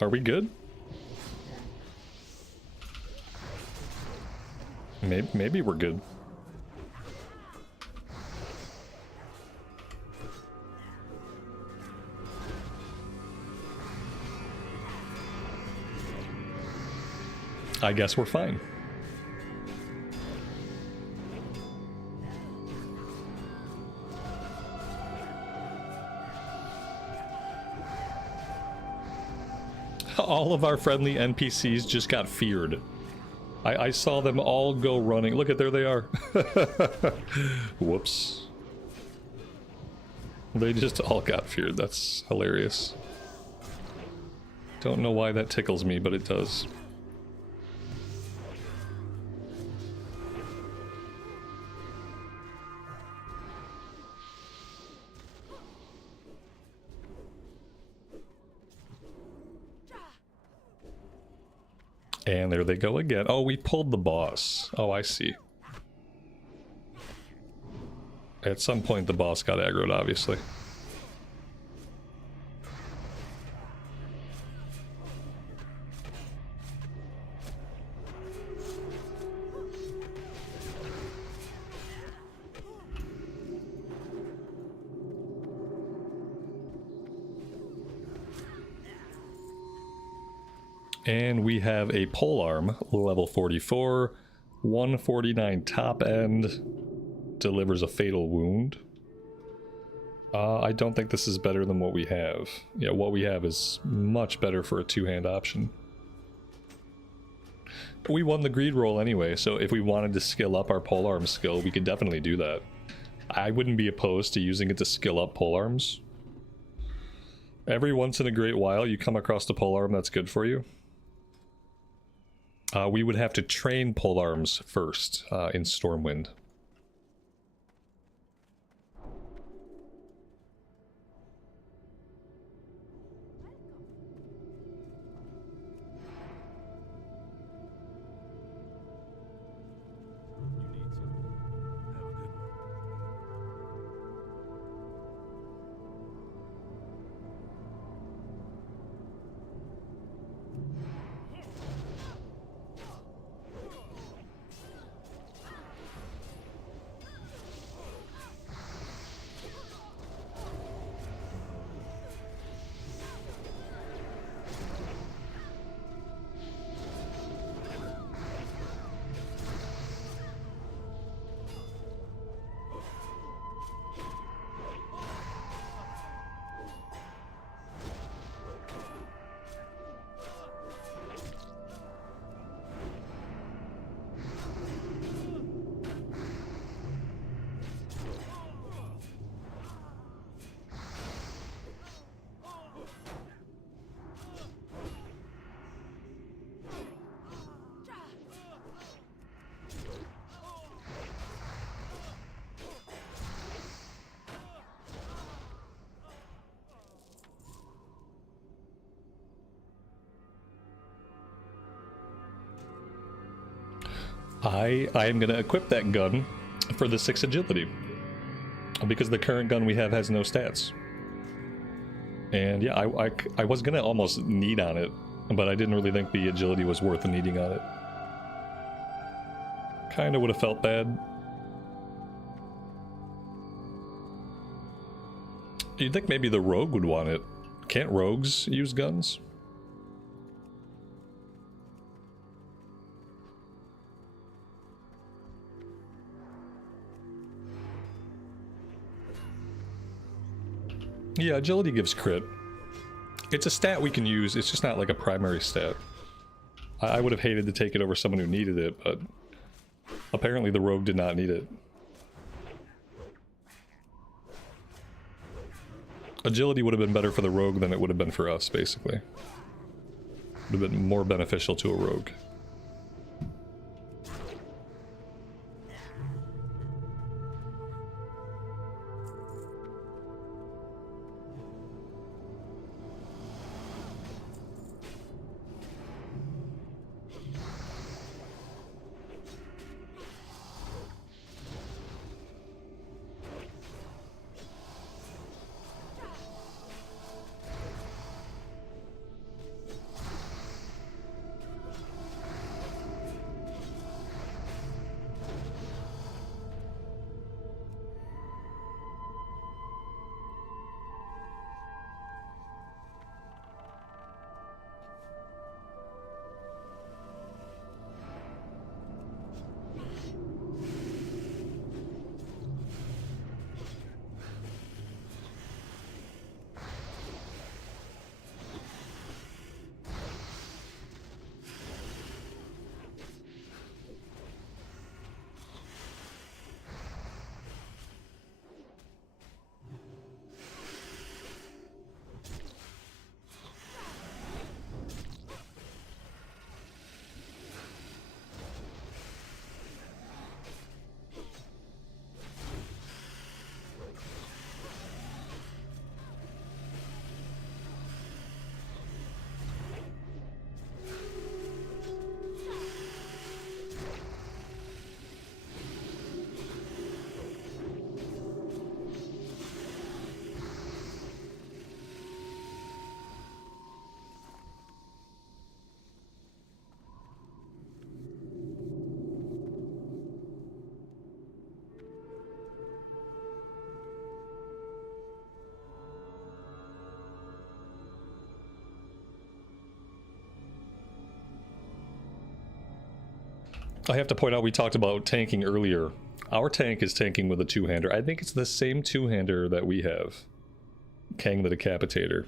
Are we good? Maybe we're good. I guess we're fine. All of our friendly NPCs just got feared. I saw them all go running. Look at, there they are. Whoops. They just all got feared. That's hilarious. Don't know why that tickles me, but it does. And there they go again. Oh, we pulled the boss. Oh, I see. At some point the boss got aggroed, obviously. And we have a polearm, level 44, 149 top end, delivers a fatal wound. I don't think this is better than what we have. Yeah, what we have is much better for a two-hand option. We won the greed roll anyway, so if we wanted to skill up our polearm skill, we could definitely do that. I wouldn't be opposed to using it to skill up polearms. Every once in a great while, you come across a polearm that's good for you. We would have to train polearms first in Stormwind. You need something. Have a good one. I am going to equip that gun for the 6 agility. Because the current gun we have has no stats. And yeah, I was going to almost need on it, but I didn't really think the agility was worth the needing on it. Kinda would have felt bad. You'd think maybe the rogue would want it. Can't rogues use guns? Yeah, agility gives crit. It's a stat we can use, it's just not like a primary stat. I would have hated to take it over someone who needed it, but apparently the rogue did not need it. Agility would have been better for the rogue than it would have been for us, basically. Would have been more beneficial to a rogue. I have to point out we talked about tanking earlier. Our tank is tanking with a two-hander. I think it's the same two-hander that we have. Kang the Decapitator.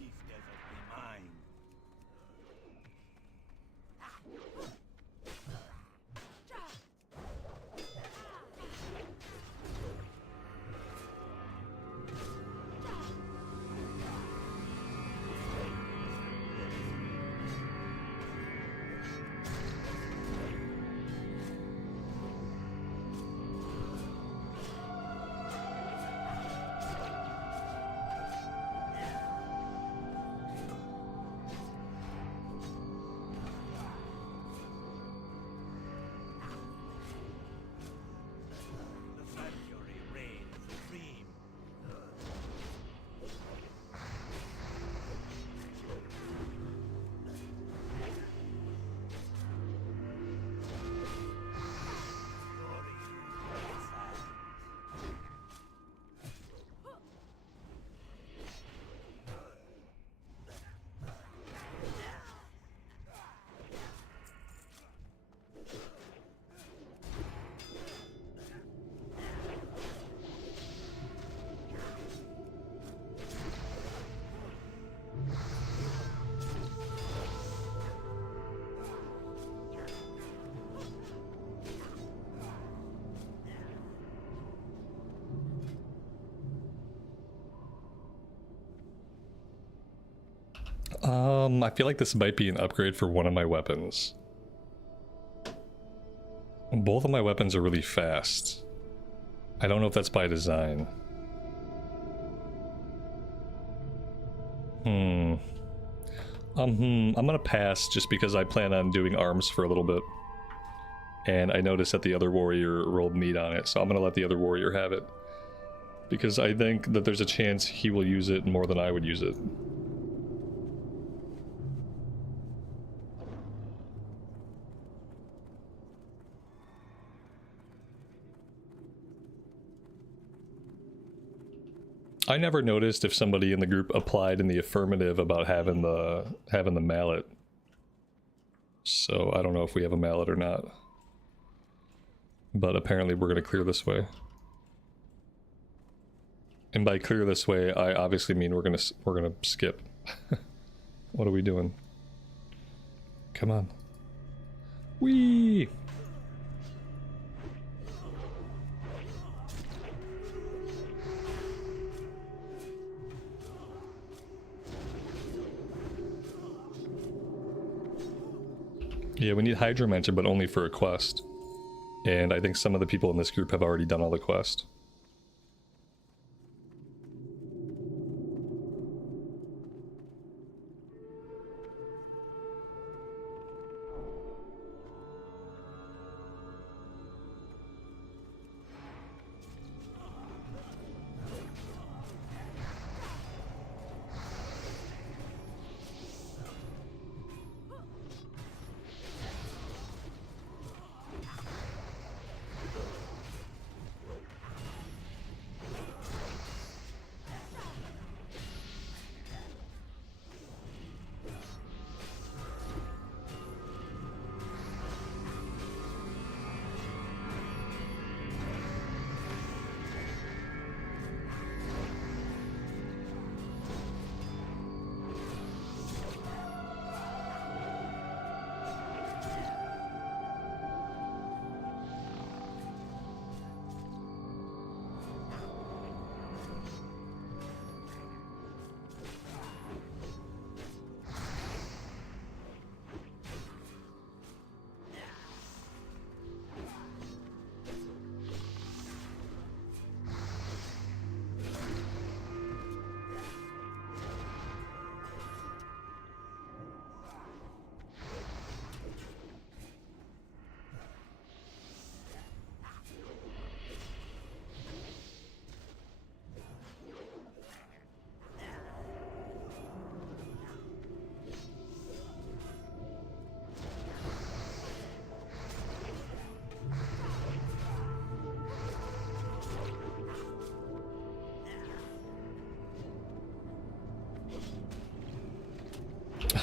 I feel like this might be an upgrade for one of my weapons. Both of my weapons are really fast. I don't know if that's by design. I'm gonna pass just because I plan on doing arms for a little bit. And I noticed that the other warrior rolled meat on it, so I'm gonna let the other warrior have it. Because I think that there's a chance he will use it more than I would use it. I never noticed if somebody in the group applied in the affirmative about having the mallet. So I don't know if we have a mallet or not. But apparently we're going to clear this way. And by clear this way, I obviously mean we're going to skip. What are we doing? Come on. Whee! Yeah, we need Hydromancer, but only for a quest. And I think some of the people in this group have already done all the quest.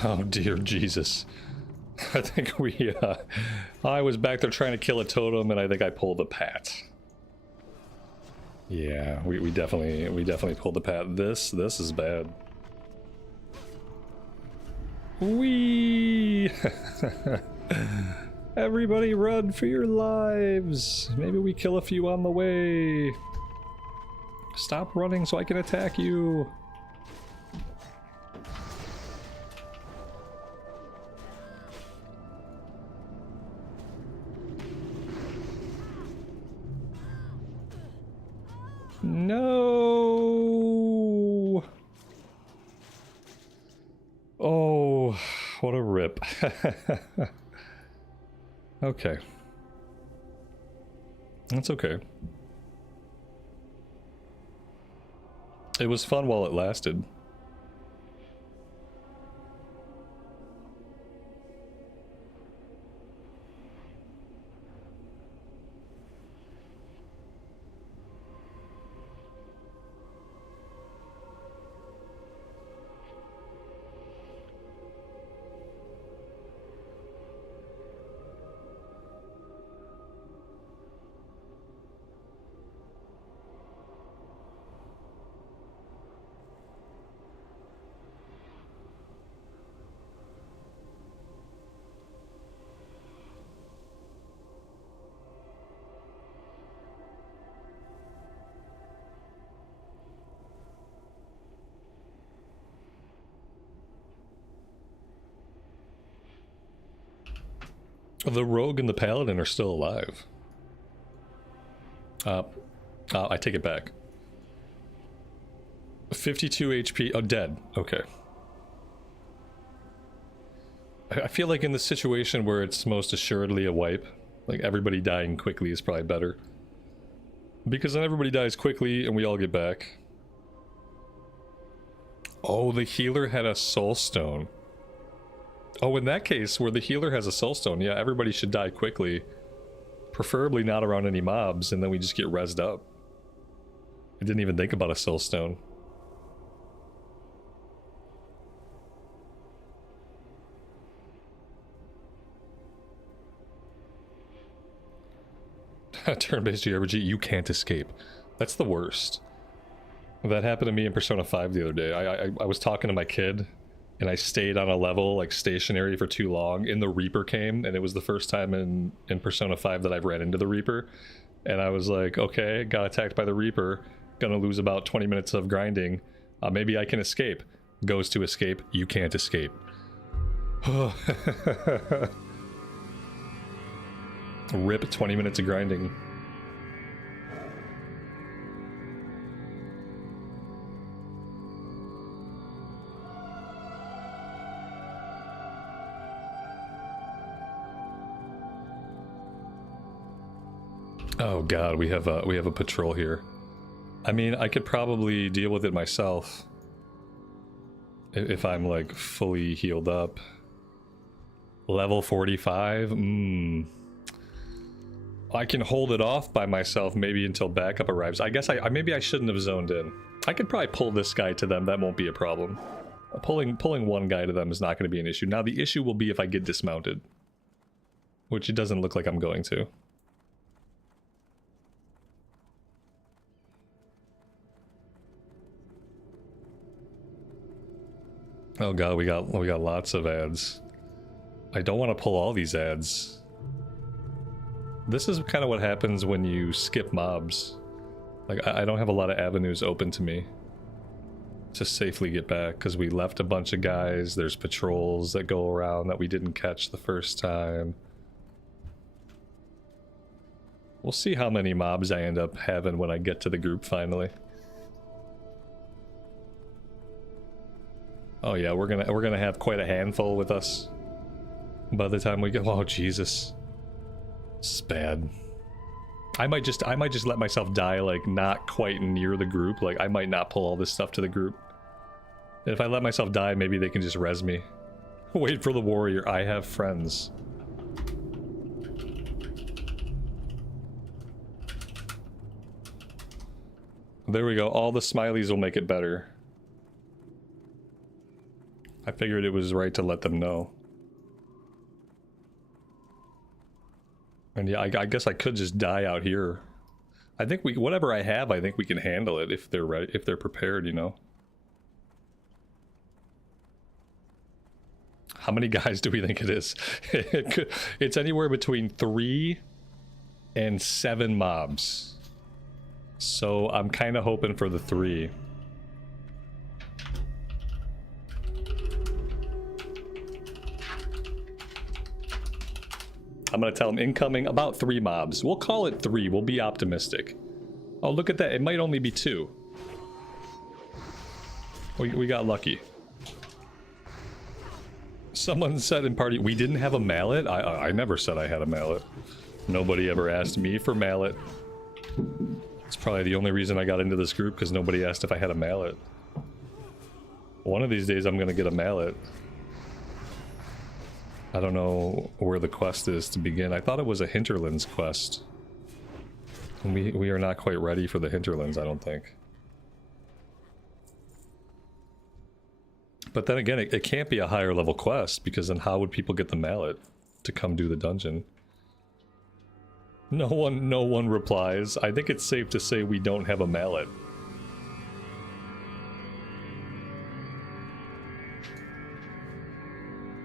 Oh dear Jesus. I think we, I was back there trying to kill a totem, and I think I pulled a pat. Yeah, we definitely pulled the pat. This is bad. Whee! Everybody run for your lives! Maybe we kill a few on the way. Stop running so I can attack you. No! Oh, what a rip. Okay. That's okay. It was fun while it lasted. The rogue and the paladin are still alive. I take it back. 52 HP. Oh, dead. Okay. I feel like in the situation where it's most assuredly a wipe, like everybody dying quickly is probably better. Because then everybody dies quickly and we all get back. Oh, the healer had a soul stone. Oh, in that case, where the healer has a soul stone, yeah, everybody should die quickly. Preferably not around any mobs, and then we just get rezzed up. I didn't even think about a soul stone. Turn-based JRPG, you can't escape. That's the worst. That happened to me in Persona 5 the other day. I was talking to my kid, and I stayed on a level, like, stationary for too long, and the Reaper came, and it was the first time in Persona 5 that I've ran into the Reaper. And I was like, okay, got attacked by the Reaper, gonna lose about 20 minutes of grinding. Maybe I can escape. Goes to escape, you can't escape. Rip 20 minutes of grinding. Oh god, we have a patrol here. I mean, I could probably deal with it myself if I'm like fully healed up. Level 45? I can hold it off by myself maybe until backup arrives. I guess maybe I shouldn't have zoned in. I could probably pull this guy to them, that won't be a problem. Pulling one guy to them is not going to be an issue. Now the issue will be if I get dismounted. Which it doesn't look like I'm going to. Oh god, we got lots of ads. I don't want to pull all these ads. This is kind of what happens when you skip mobs. Like, I don't have a lot of avenues open to me to safely get back, because we left a bunch of guys, there's patrols that go around that we didn't catch the first time. We'll see how many mobs I end up having when I get to the group finally. Oh yeah, we're gonna have quite a handful with us by the time we go. Oh Jesus, this is bad. I might just let myself die, like not quite near the group. Like I might not pull all this stuff to the group. If I let myself die, maybe they can just res me. Wait for the warrior. I have friends. There we go. All the smileys will make it better. I figured it was right to let them know. And yeah, I guess I could just die out here. I think whatever I have, I think we can handle it if they're ready, if they're prepared, you know. How many guys do we think it is? It's anywhere between 3 and 7 mobs. So I'm kind of hoping for the 3. I'm gonna tell him incoming about 3 mobs. We'll call it 3. We'll be optimistic. Oh, look at that. It might only be 2. We got lucky. Someone said in party, we didn't have a mallet? I never said I had a mallet. Nobody ever asked me for mallet. It's probably the only reason I got into this group, because nobody asked if I had a mallet. One of these days I'm gonna get a mallet. I don't know where the quest is to begin. I thought it was a hinterlands quest. And we are not quite ready for the hinterlands, I don't think. But then again, it can't be a higher level quest, because then how would people get the mallet to come do the dungeon? No one replies. I think it's safe to say we don't have a mallet.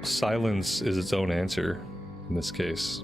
Silence is its own answer in this case.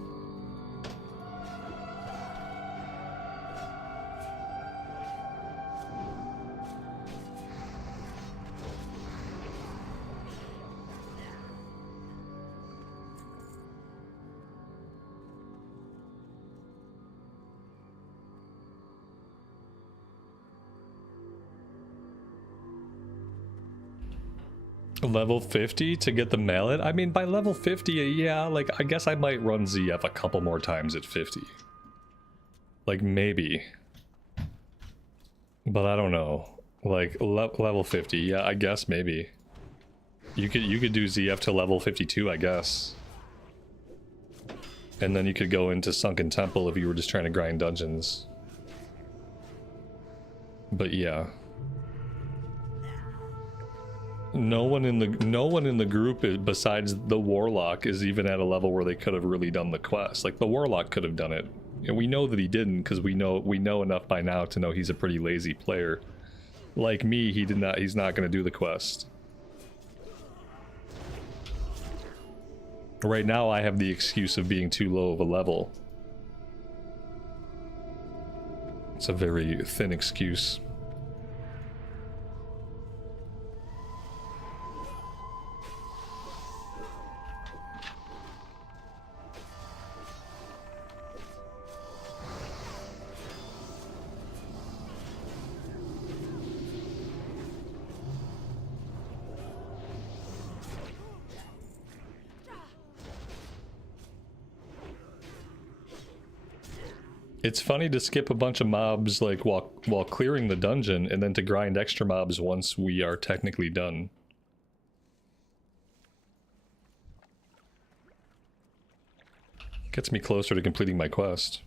Level 50 to get the mallet? I mean, by level 50, yeah, like, I guess I might run ZF a couple more times at 50. Like, maybe. But I don't know. Like, level 50, yeah, I guess maybe. You could do ZF to level 52, I guess. And then you could go into Sunken Temple if you were just trying to grind dungeons. But yeah. No one in the group besides the Warlock is even at a level where they could have really done the quest. Like, the Warlock could have done it. And we know that he didn't, because we know enough by now to know he's a pretty lazy player. Like me, he's not going to do the quest. Right now I have the excuse of being too low of a level. It's a very thin excuse. It's funny to skip a bunch of mobs like while clearing the dungeon, and then to grind extra mobs once we are technically done. Gets me closer to completing my quest.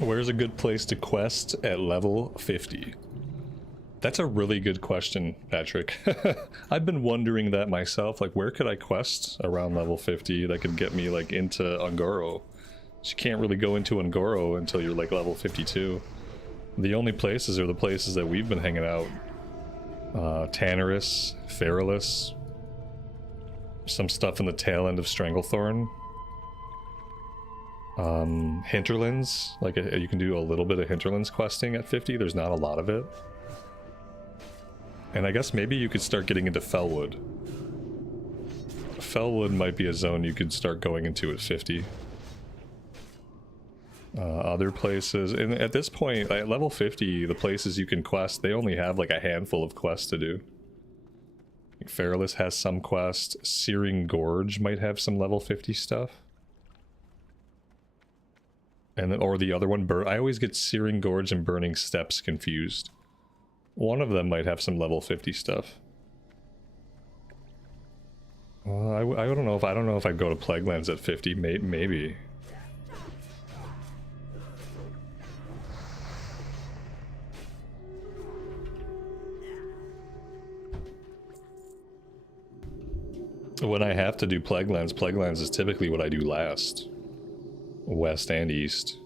Where's a good place to quest at level 50? That's a really good question, Patrick. I've been wondering that myself. Like, where could I quest around level 50 that could get me, like, into Ungoro? You can't really go into Ungoro until you're, like, level 52. The only places are the places that we've been hanging out. Tannerus, Feralus, some stuff in the tail end of Stranglethorn. Hinterlands, like you can do a little bit of Hinterlands questing at 50. There's not a lot of it. And I guess maybe you could start getting into Felwood. Felwood might be a zone you could start going into at 50. Other places, and at this point, at level 50, the places you can quest, they only have like a handful of quests to do. Like Feralus has some quest, Searing Gorge might have some level 50 stuff. And then, or the other one, I always get Searing Gorge and Burning Steps confused. One of them might have some level 50 stuff. I don't know if I'd go to Plaguelands at 50. Maybe. When I have to do Plaguelands is typically what I do last. West and East.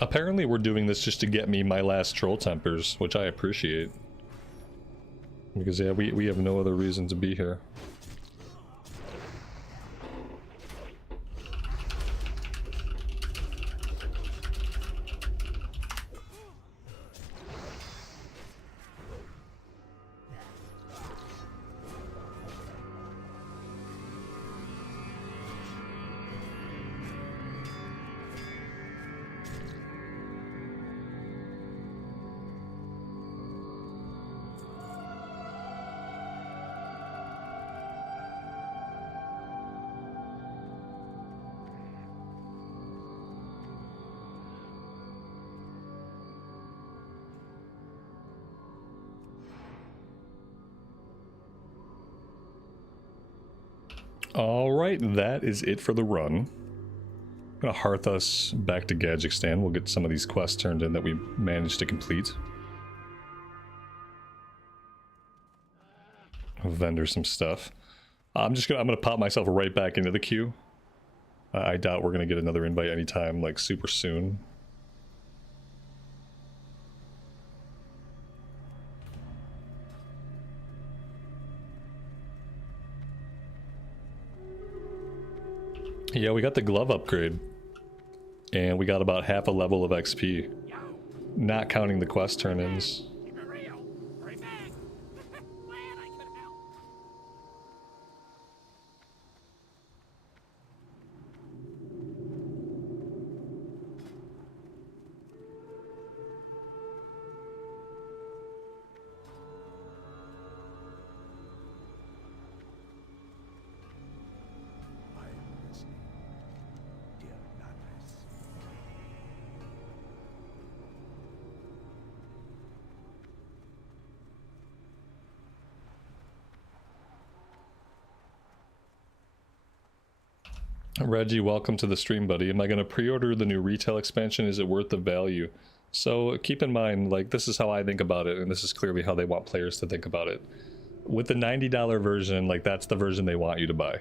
Apparently we're doing this just to get me my last troll tempers, which I appreciate. Because yeah, we have no other reason to be here. Alright, that is it for the run. I'm gonna hearth us back to Gadgekstan. We'll get some of these quests turned in that we managed to complete. Vendor some stuff. I'm gonna pop myself right back into the queue. I doubt we're gonna get another invite anytime, like, super soon. Yeah, we got the glove upgrade. And we got about half a level of XP. Not counting the quest turn-ins. Reggie, welcome to the stream, buddy. Am I going to pre-order the new retail expansion? Is it worth the value? So keep in mind, like, this is how I think about it, and this is clearly how they want players to think about it. With the $90 version, like, that's the version they want you to buy.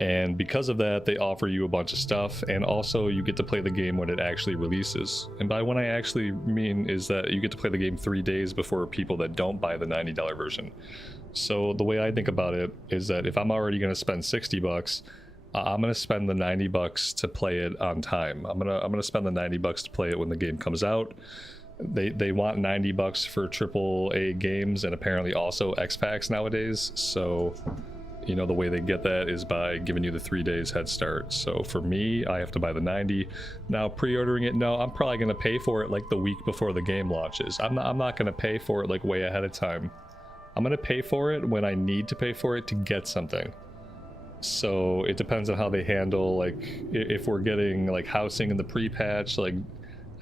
And because of that, they offer you a bunch of stuff, and also you get to play the game when it actually releases. And by what I actually mean is that you get to play the game 3 days before people that don't buy the $90 version. So the way I think about it is that if I'm already going to spend 60 bucks, I'm gonna spend the 90 bucks to play it on time. I'm gonna spend the 90 bucks to play it when the game comes out. They want 90 bucks for AAA games and apparently also X packs nowadays. So, you know, the way they get that is by giving you the 3 days head start. So for me, I have to buy the 90. Now pre-ordering it, no, I'm probably gonna pay for it like the week before the game launches. I'm not gonna pay for it like way ahead of time. I'm gonna pay for it when I need to pay for it to get something. So it depends on how they handle, like, if we're getting like housing in the pre-patch, like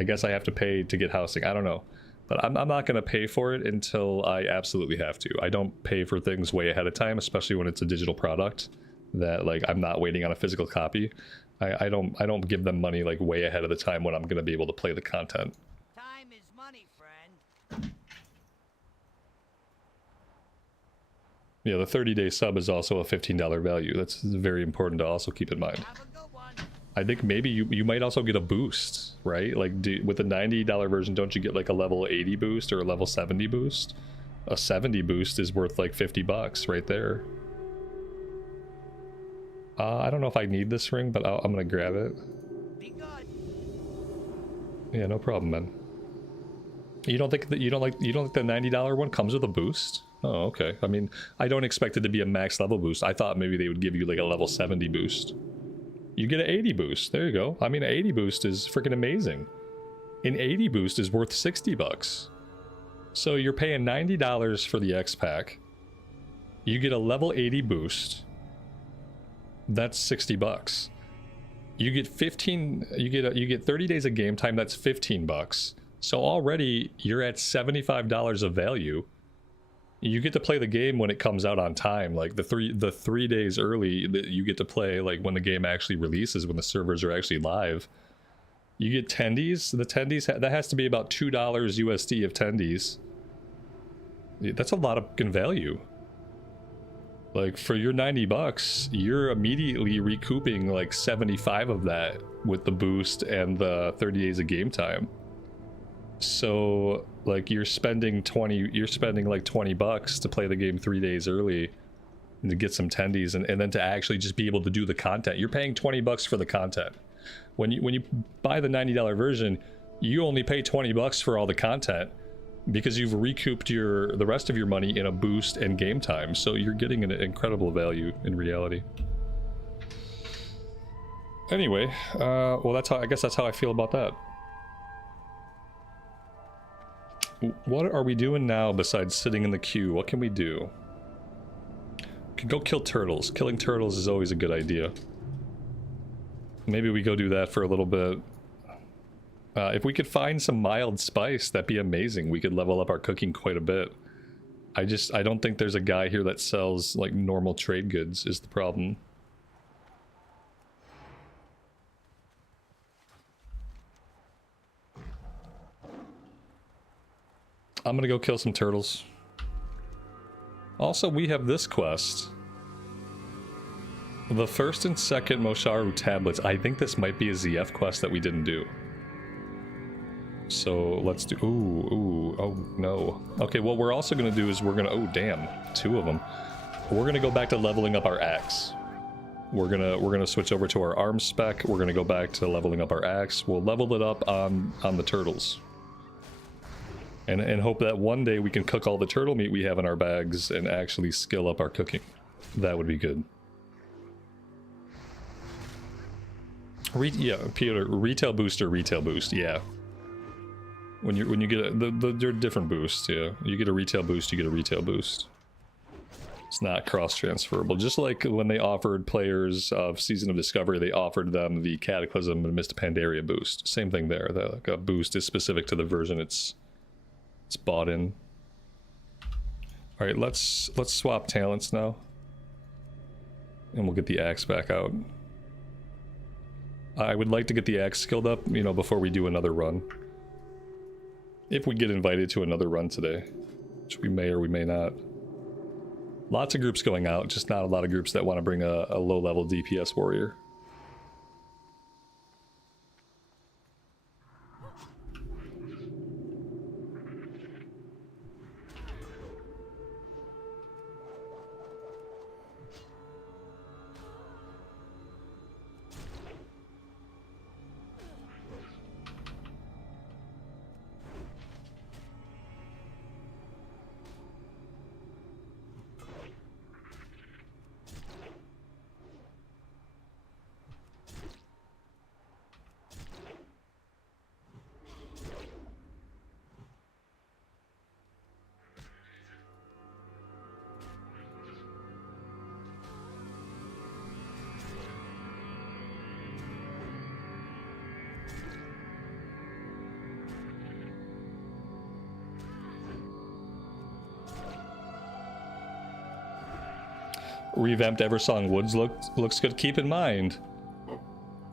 I guess I have to pay to get housing. I don't know. But I'm not going to pay for it until I absolutely have to. I don't pay for things way ahead of time, especially when it's a digital product that like I'm not waiting on a physical copy. I don't give them money like way ahead of the time when I'm going to be able to play the content. Time is money, friend. Yeah, the 30-day sub is also a $15 value. That's very important to also keep in mind. Have a good one. I think maybe you might also get a boost, right? Like with the $90 version, don't you get like a level 80 boost or a level 70 boost? A 70 boost is worth like $50 right there. I don't know if I need this ring, but I'm gonna grab it. Be good. Yeah, no problem, man. You don't think that you don't like the $90 one comes with a boost? Oh, okay. I mean, I don't expect it to be a max level boost. I thought maybe they would give you like a level 70 boost. You get an 80 boost. There you go. I mean, an 80 boost is freaking amazing. An 80 boost is worth $60. So you're paying $90 for the X pack. You get a level 80 boost. That's $60. You get 30 days of game time. That's $15. So already you're at $75 of value. You get to play the game when it comes out on time, like the three days early that you get to play, like when the game actually releases, when the servers are actually live. You get tendies. The tendies that has to be about $2 USD of tendies. That's a lot of fucking value. Like for your $90, you're immediately recouping like 75 of that with the boost and the 30 days of game time. So like you're spending like $20 to play the game 3 days early and to get some tendies and then to actually just be able to do the content. You're paying $20 for the content. When you buy the $90 version, you only pay $20 for all the content because you've recouped the rest of your money in a boost and game time. So you're getting an incredible value in reality. Anyway, well I guess that's how I feel about that. What are we doing now besides sitting in the queue? What can we do? We can go kill turtles. Killing turtles is always a good idea. Maybe we go do that for a little bit. If we could find some mild spice, that'd be amazing. We could level up our cooking quite a bit. I don't think there's a guy here that sells like normal trade goods is the problem. I'm gonna go kill some turtles. Also, we have this quest. The first and second Mosharu tablets. I think this might be a ZF quest that we didn't do. So let's do. Oh no. Okay, what we're also gonna do is we're gonna. Oh damn, 2 of them. We're gonna go back to leveling up our axe. We're gonna switch over to our arm spec. We're gonna go back to leveling up our axe. We'll level it up on the turtles. And hope that one day we can cook all the turtle meat we have in our bags and actually skill up our cooking. That would be good. Yeah, Peter, retail boost, yeah. When you get they're different boosts, yeah. You get a retail boost, you get a retail boost. It's not cross-transferable. Just like when they offered players of Season of Discovery, they offered them the Cataclysm and Mist of Pandaria boost. Same thing there. Like a boost is specific to the version it's bought in. All right, let's swap talents now, and we'll get the axe back out. I would like to get the axe skilled up, you know, before we do another run. If we get invited to another run today, which we may or we may not. Lots of groups going out, just not a lot of groups that want to bring a low-level DPS warrior. revamped Eversong Woods looks good. Keep in mind,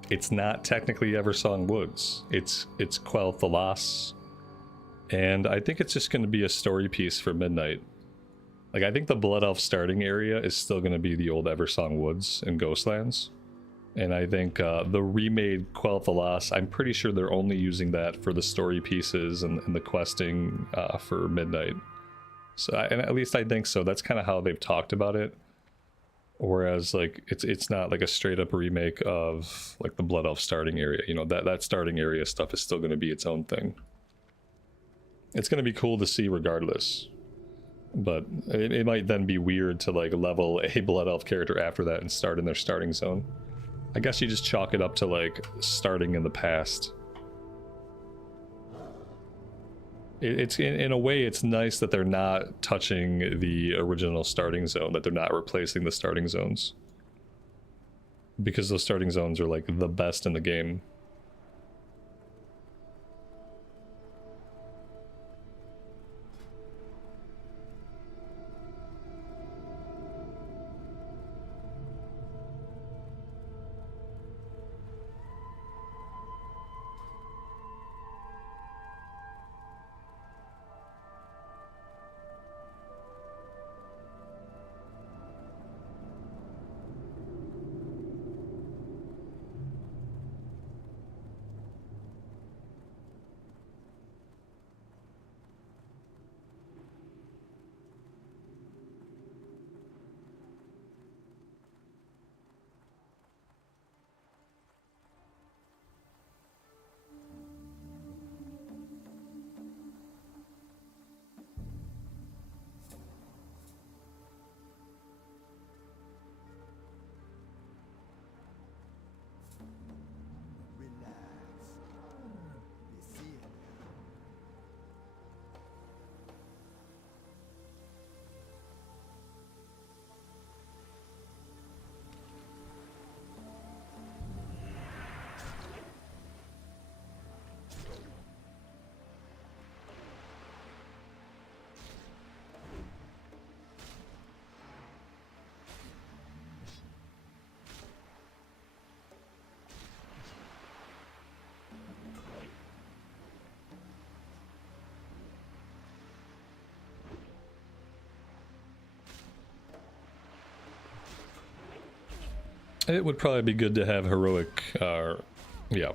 it's not technically Eversong Woods. It's Quell Thalas. And I think it's just going to be a story piece for Midnight. Like, I think the Blood Elf starting area is still going to be the old Eversong Woods and Ghostlands. And I think the remade Quell Thalas, I'm pretty sure they're only using that for the story pieces and the questing for Midnight. So, and at least I think so. That's kind of how they've talked about it. Whereas, like, it's not like a straight up remake of like the Blood Elf starting area. You know, that starting area stuff is still going to be its own thing. It's going to be cool to see regardless. But it might then be weird to like level a Blood Elf character after that and start in their starting zone. I guess you just chalk it up to like starting in the past. It's in a way it's nice that they're not touching the original starting zone, that they're not replacing the starting zones. Because those starting zones are like the best in the game. It would probably be good to have heroic, yeah.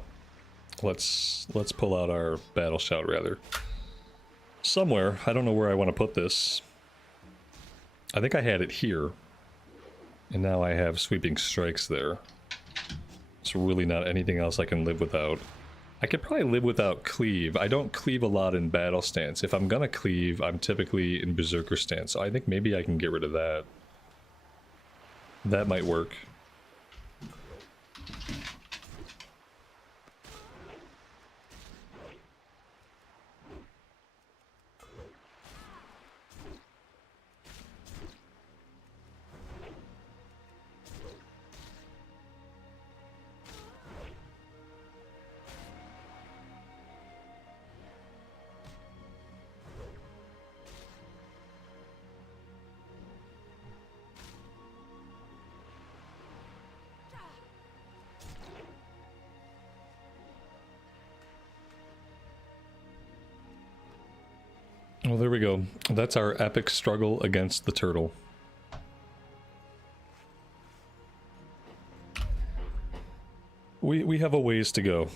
Let's pull out our battle shout rather. Somewhere, I don't know where I want to put this. I think I had it here. And now I have sweeping strikes there. It's really not anything else I can live without. I could probably live without cleave. I don't cleave a lot in battle stance. If I'm gonna cleave, I'm typically in berserker stance. So I think maybe I can get rid of that. That might work. Well, there we go. That's our epic struggle against the turtle. We have a ways to go.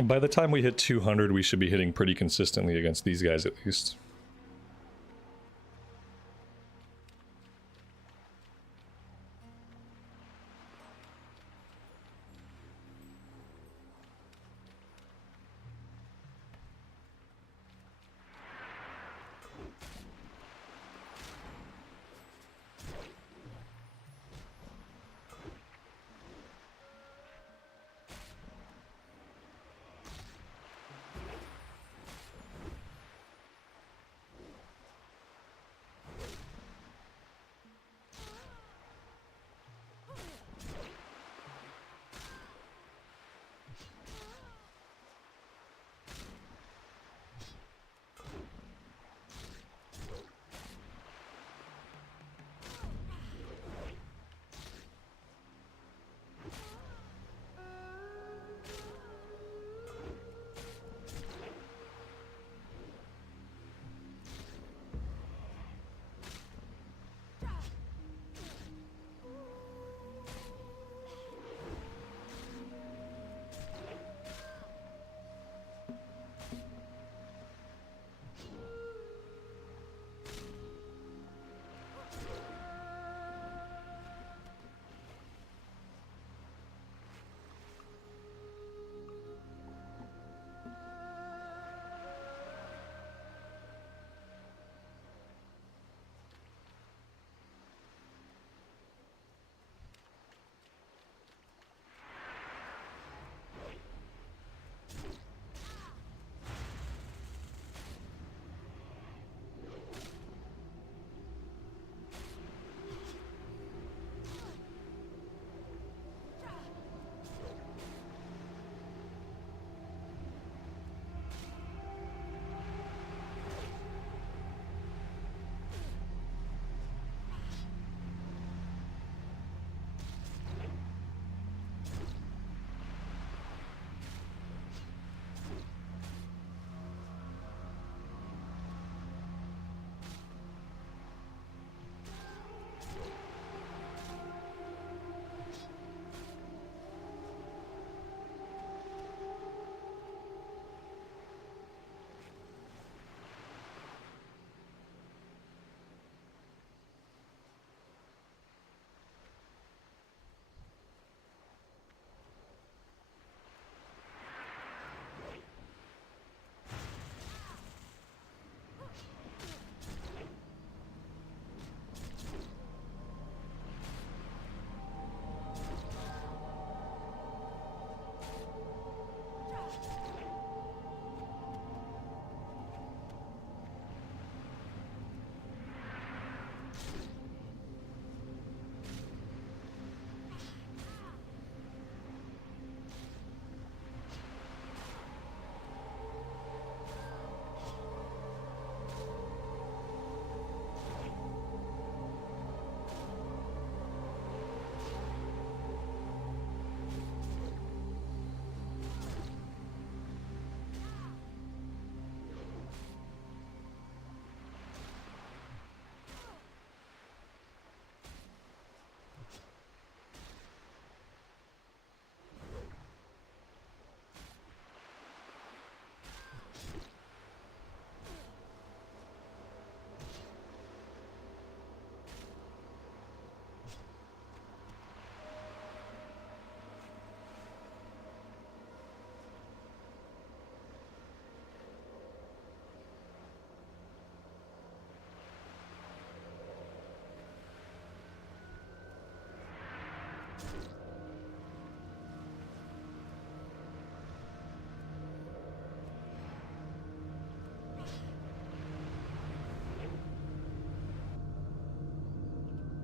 By the time we hit 200, we should be hitting pretty consistently against these guys at least.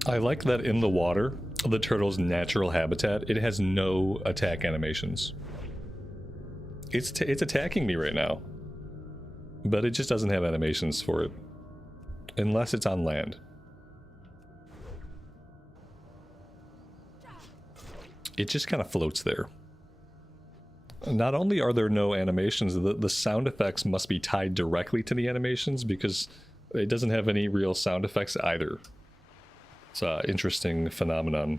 I like that in the water, the turtle's natural habitat, it has no attack animations. It's attacking me right now, but it just doesn't have animations for it, unless it's on land. It just kind of floats there. Not only are there no animations, the sound effects must be tied directly to the animations because it doesn't have any real sound effects either. It's an interesting phenomenon.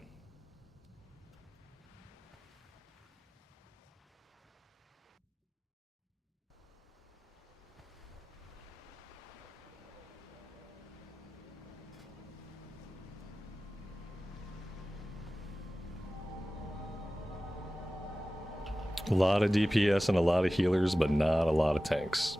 A lot of DPS and a lot of healers, but not a lot of tanks.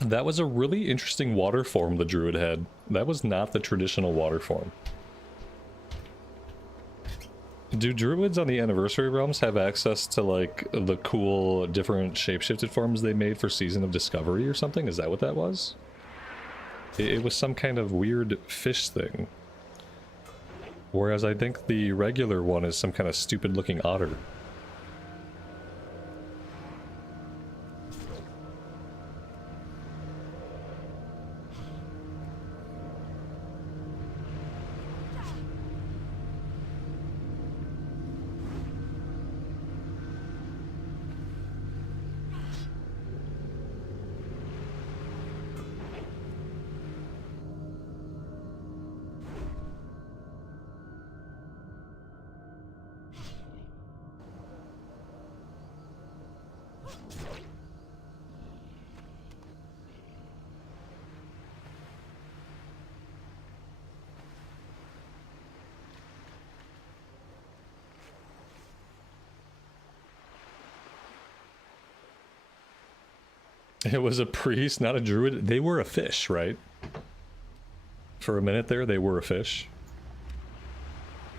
That was a really interesting water form the druid had. That was not the traditional water form. Do druids on the anniversary realms have access to like the cool different shapeshifted forms they made for Season of Discovery or something? Is that what that was? It was some kind of weird fish thing. Whereas I think the regular one is some kind of stupid looking otter. It was a priest, not a druid. They were a fish, right? For a minute there, they were a fish.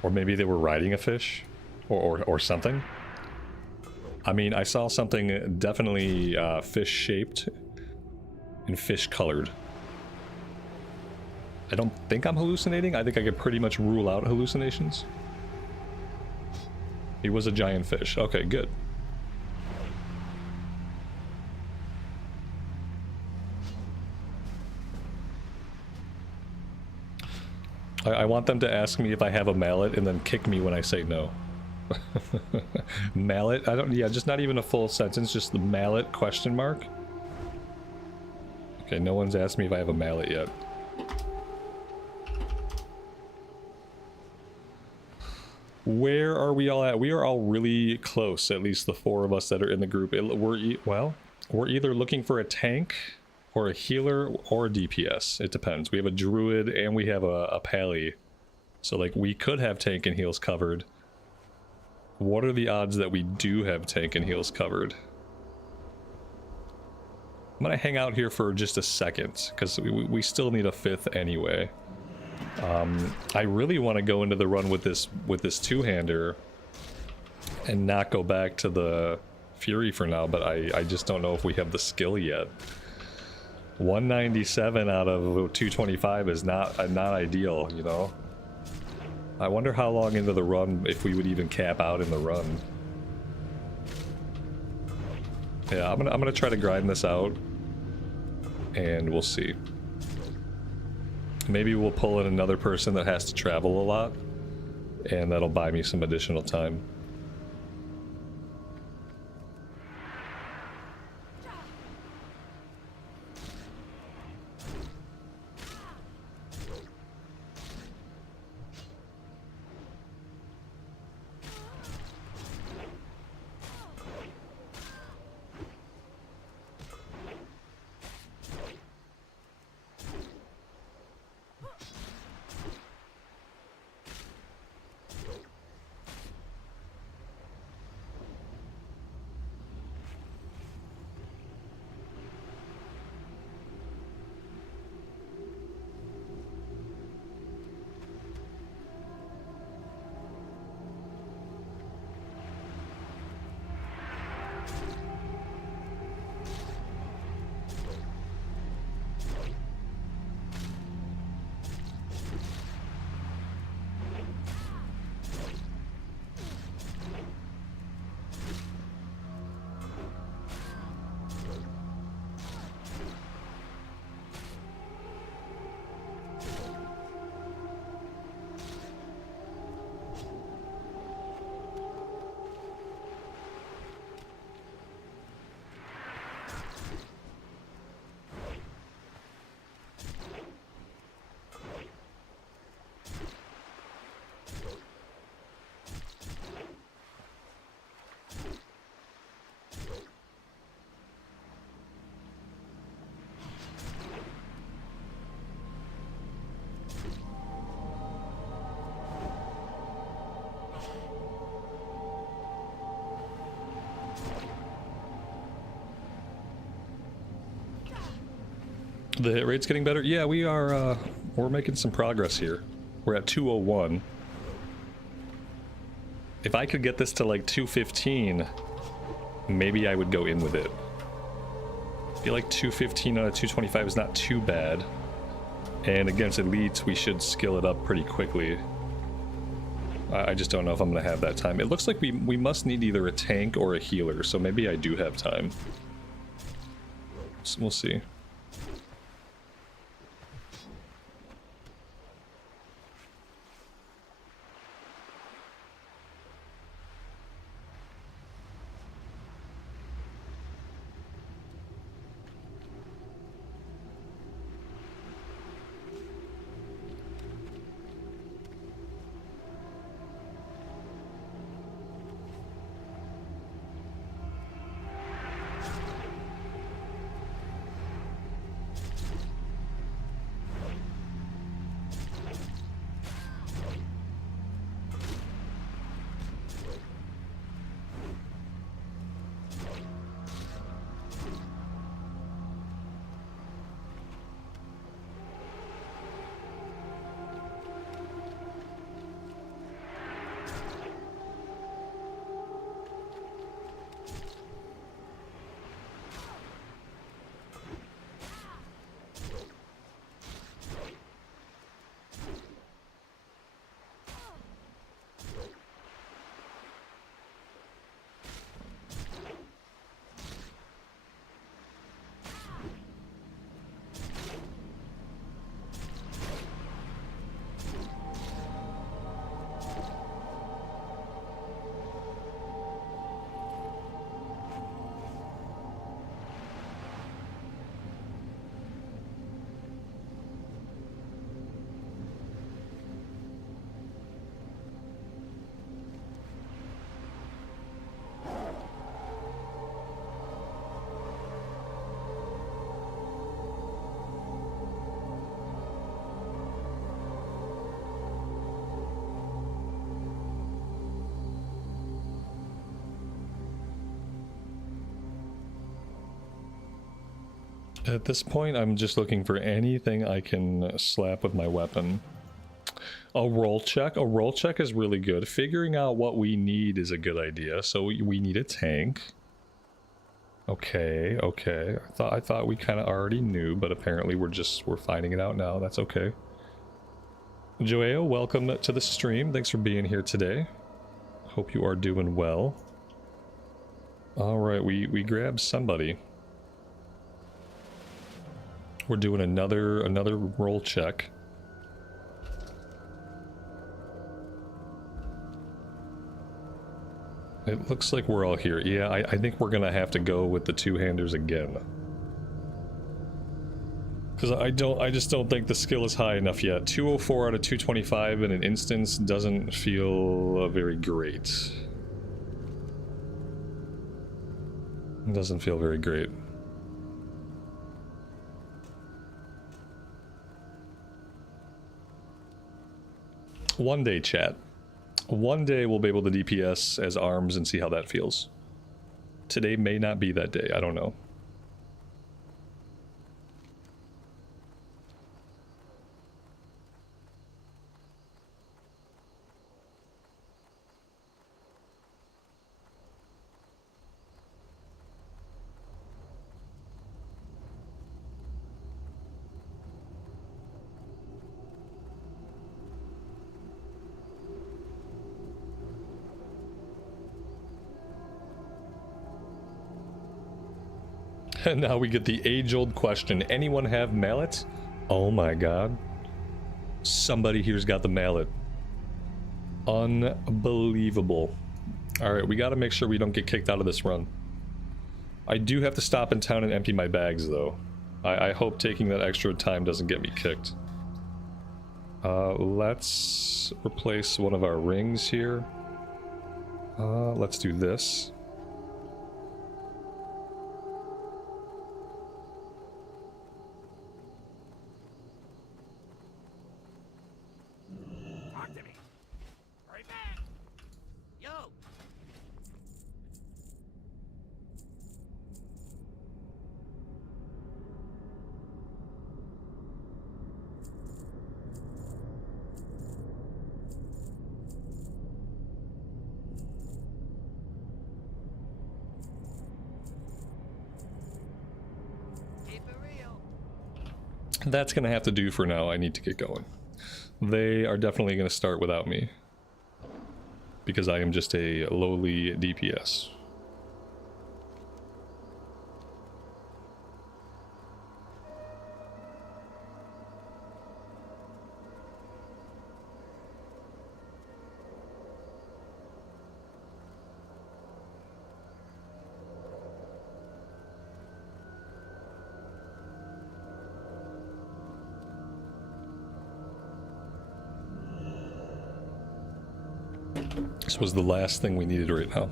Or maybe they were riding a fish. Or something. I mean, I saw something definitely fish-shaped and fish-colored. I don't think I'm hallucinating. I think I could pretty much rule out hallucinations. He was a giant fish. Okay, good. I want them to ask me if I have a mallet and then kick me when I say no. Mallet? I don't, yeah, just not even a full sentence, just the mallet question mark. Okay, no one's asked me if I have a mallet yet. Where are we all at? We are all really close, at least the four of us that are in the group. We're either looking for a tank or a healer or a DPS. It depends. We have a druid and we have a pally. So like we could have tank and heals covered. What are the odds that we do have tank and heals covered? I'm gonna hang out here for just a second because we still need a fifth anyway. I really want to go into the run with this two-hander and not go back to the Fury for now, but I just don't know if we have the skill yet. 197 out of 225 is not ideal, you know. I wonder how long into the run if we would even cap out in the run. Yeah, I'm gonna try to grind this out, and we'll see. Maybe we'll pull in another person that has to travel a lot, and that'll buy me some additional time. The hit rate's getting better? Yeah, we are, we're making some progress here. We're at 201. If I could get this to like 215, maybe I would go in with it. I feel like 215 out of 225 is not too bad. And against elites, we should skill it up pretty quickly. I just don't know if I'm going to have that time. It looks like we must need either a tank or a healer, so maybe I do have time. So we'll see. At this point, I'm just looking for anything I can slap with my weapon. A roll check? A roll check is really good. Figuring out what we need is a good idea. So we need a tank. Okay, okay. I thought we kind of already knew, but apparently we're finding it out now. That's okay. Joao, welcome to the stream. Thanks for being here today. Hope you are doing well. Alright, we grabbed somebody. We're doing another roll check. It looks like we're all here. Yeah, I think we're gonna have to go with the two-handers again. Because I just don't think the skill is high enough yet. 204 out of 225 in an instance doesn't feel very great. It doesn't feel very great. One day, chat. One day we'll be able to DPS as arms and see how that feels. Today may not be that day, I don't know. And now we get the age-old question. Anyone have mallet? Oh my god. Somebody here's got the mallet. Unbelievable. Alright, we gotta make sure we don't get kicked out of this run. I do have to stop in town and empty my bags, though. I hope taking that extra time doesn't get me kicked. Let's replace one of our rings here. Let's do this. That's going to have to do for now. I need to get going. They are definitely going to start without me, because I am just a lowly DPS. This was the last thing we needed right now.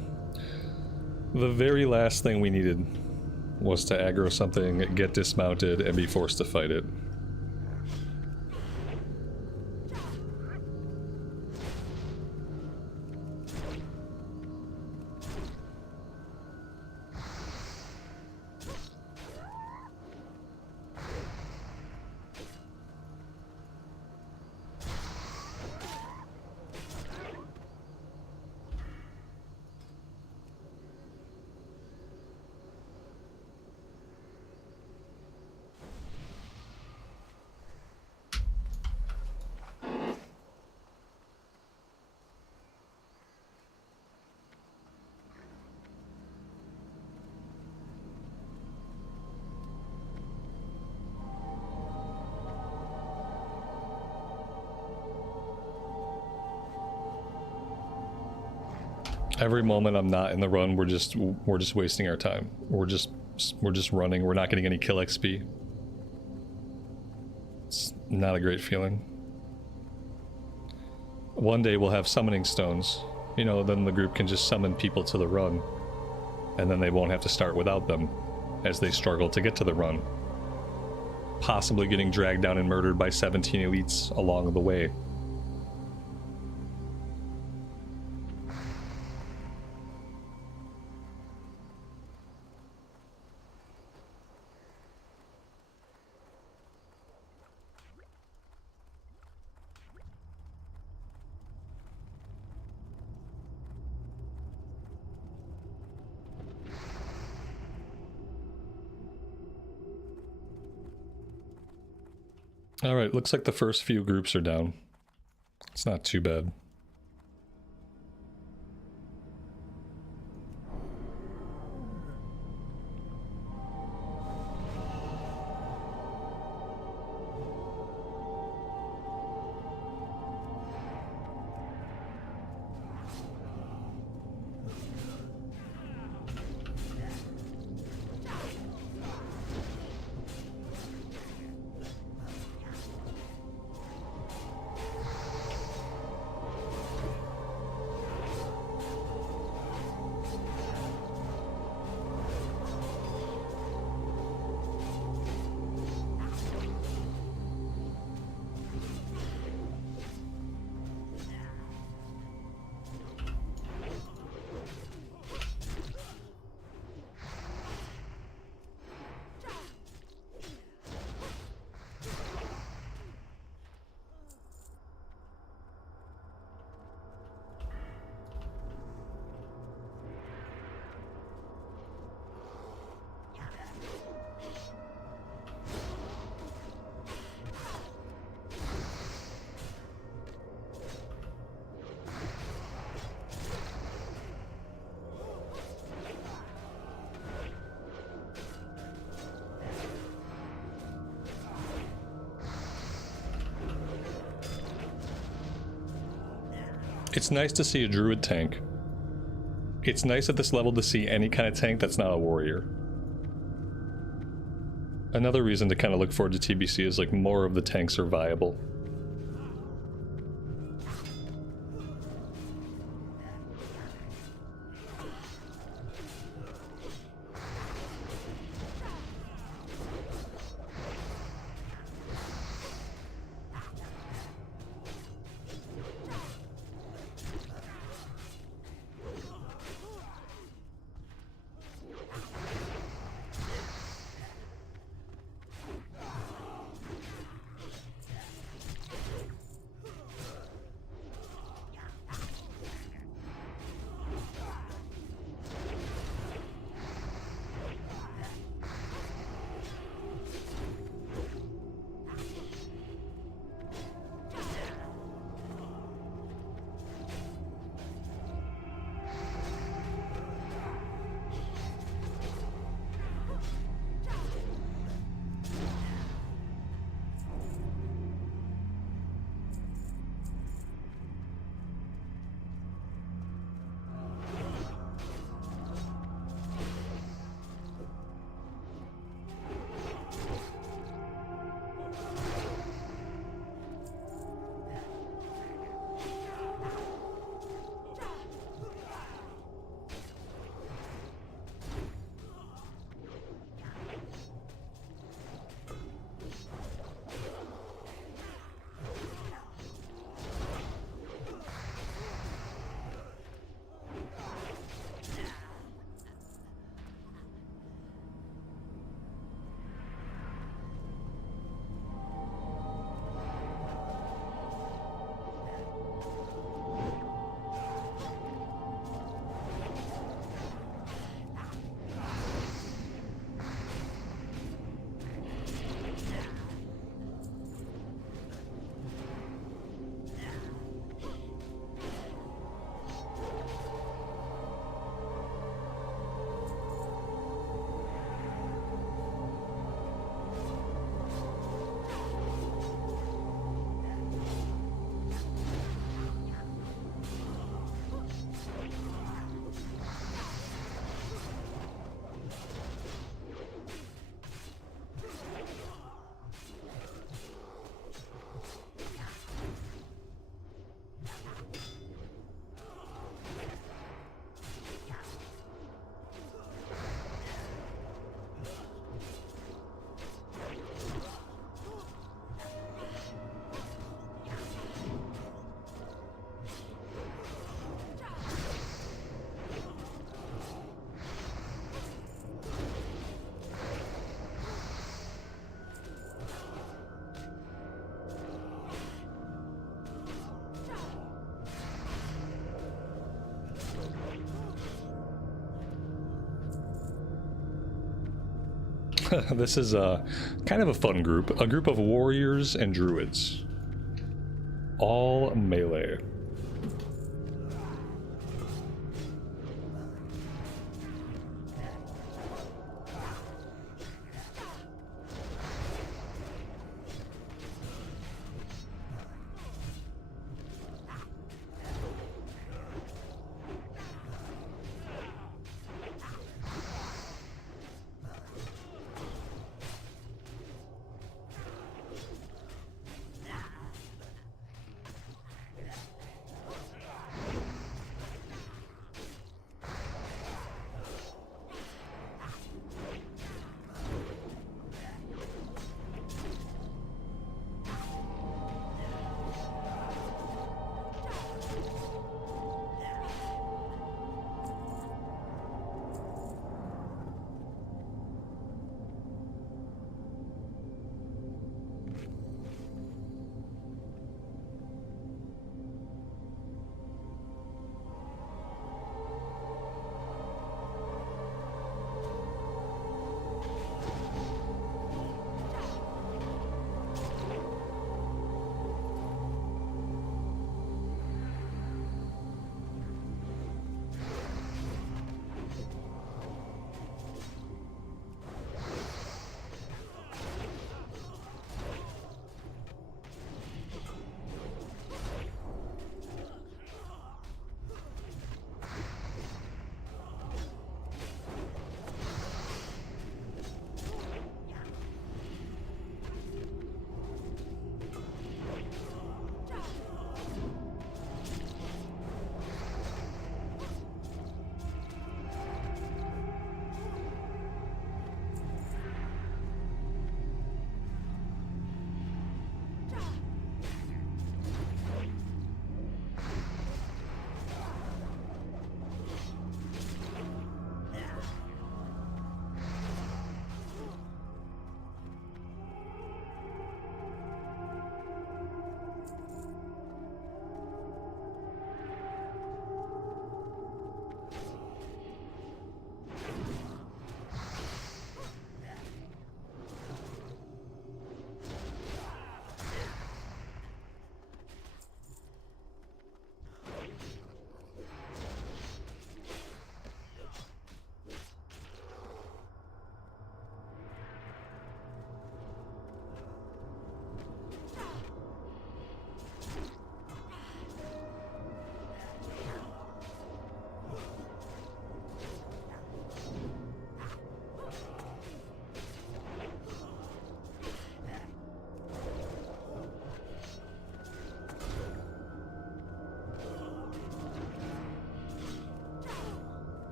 The very last thing we needed was to aggro something, get dismounted, and be forced to fight it. Every moment I'm not in the run, we're just wasting our time. We're just running. We're not getting any kill XP. It's not a great feeling. One day we'll have summoning stones. You know, then the group can just summon people to the run, and then they won't have to start without them as they struggle to get to the run. Possibly getting dragged down and murdered by 17 elites along the way. Alright, looks like the first few groups are down. It's not too bad. It's nice to see a druid tank. It's nice at this level to see any kind of tank that's not a warrior. Another reason to kind of look forward to TBC is like more of the tanks are viable. This is a kind of a fun group. A group of warriors and druids. All melee.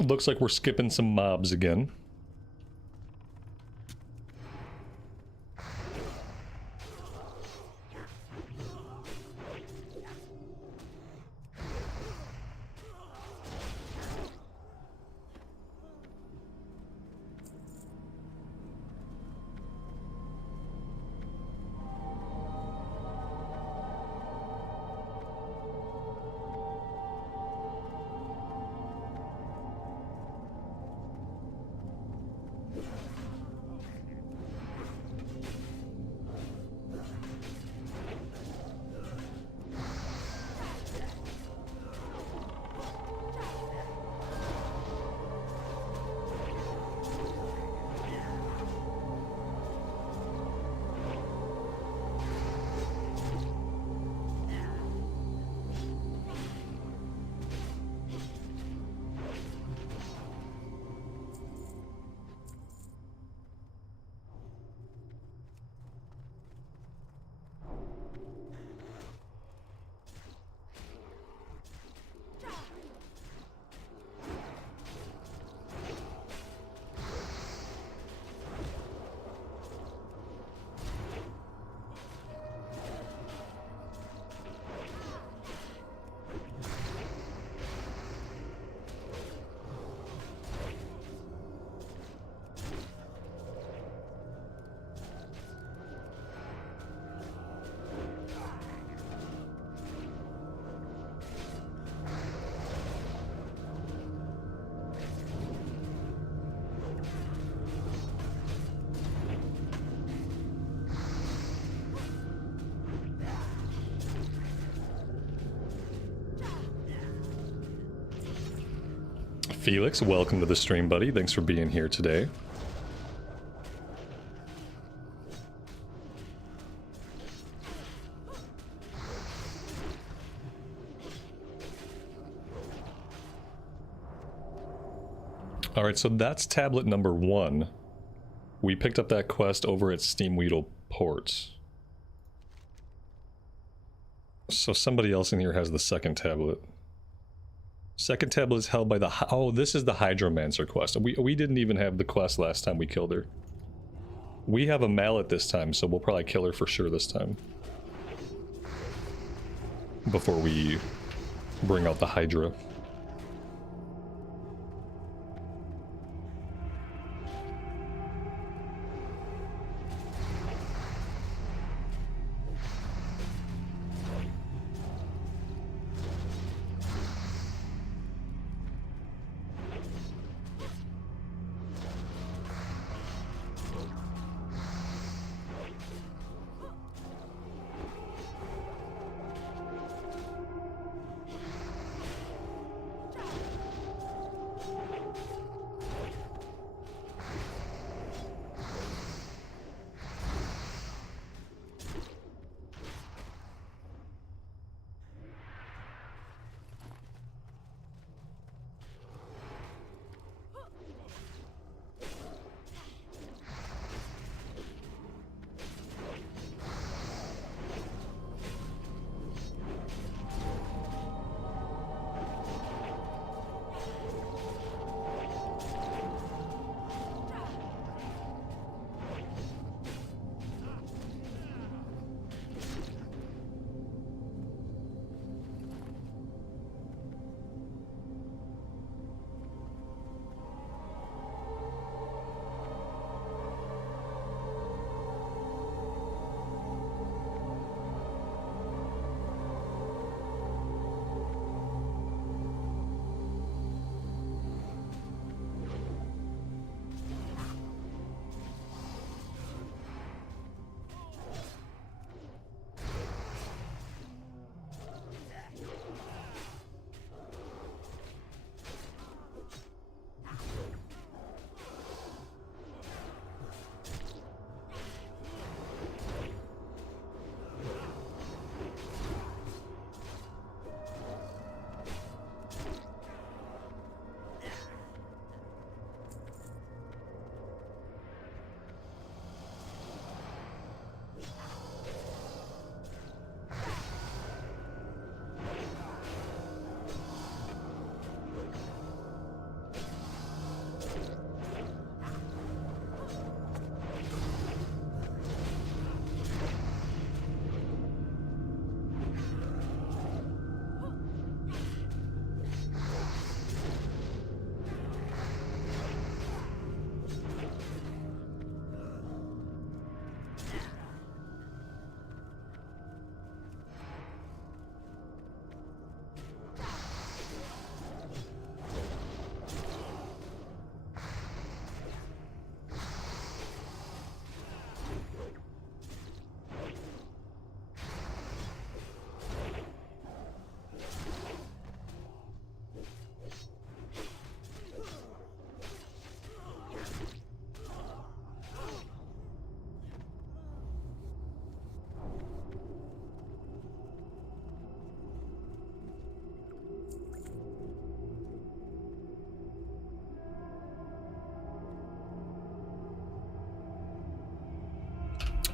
Looks like we're skipping some mobs again. Felix, welcome to the stream, buddy. Thanks for being here today. Alright, so that's tablet number 1. We picked up that quest over at Steamweedle Port. So somebody else in here has the second tablet. Second tablet is held by the... Oh, this is the Hydromancer quest. We didn't even have the quest last time we killed her. We have a mallet this time, so we'll probably kill her for sure this time. Before we bring out the Hydra.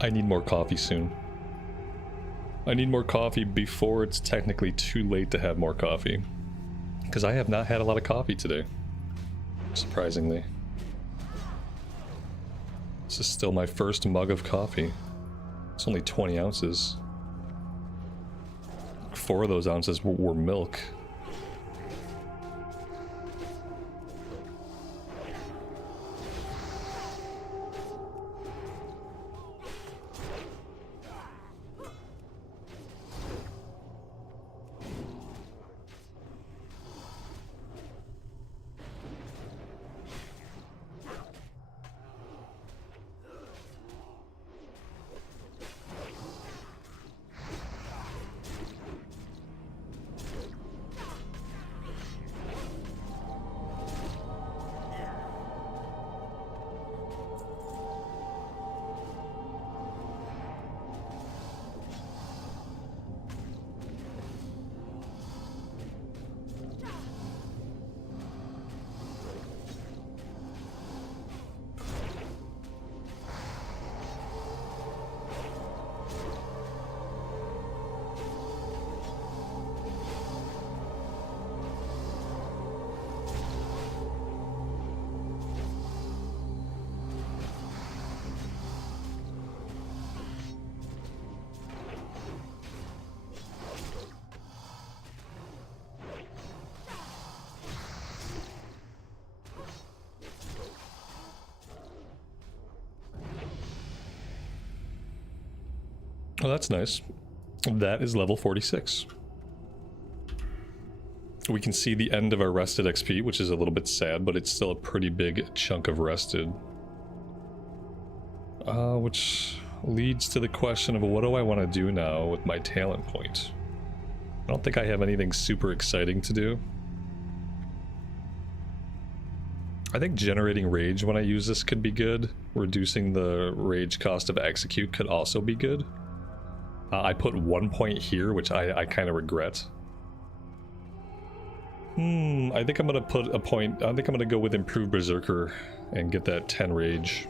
I need more coffee soon. I need more coffee before it's technically too late to have more coffee. Because I have not had a lot of coffee today. Surprisingly. This is still my first mug of coffee. It's only 20 ounces. 4 of those ounces were milk. Oh, that's nice. That is level 46. We can see the end of our rested XP, which is a little bit sad, but it's still a pretty big chunk of rested. Which leads to the question of what do I want to do now with my talent point? I don't think I have anything super exciting to do. I think generating rage when I use this could be good. Reducing the rage cost of execute could also be good. I put 1 point here, which I kind of regret. I think I'm gonna put a point. I think I'm gonna go with improved berserker and get that 10 rage.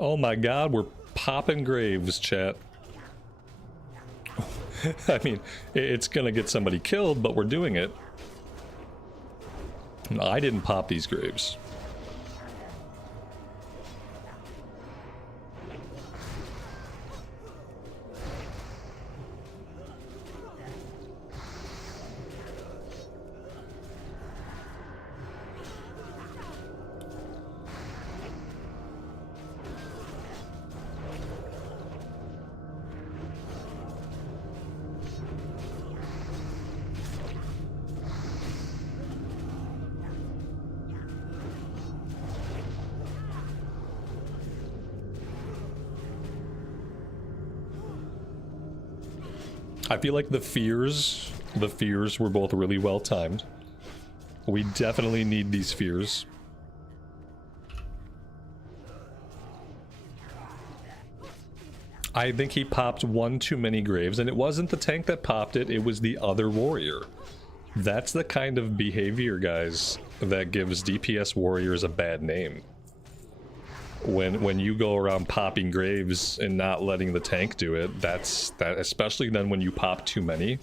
Oh my god, we're popping graves, chat. I mean, it's gonna get somebody killed, but we're doing it. I didn't pop these graves. I feel like the fears were both really well timed. We definitely need these fears. I think he popped one too many graves, and it wasn't the tank that popped it, it was the other warrior. That's the kind of behavior, guys, that gives DPS warriors a bad name. When you go around popping graves and not letting the tank do it, especially then when you pop too many,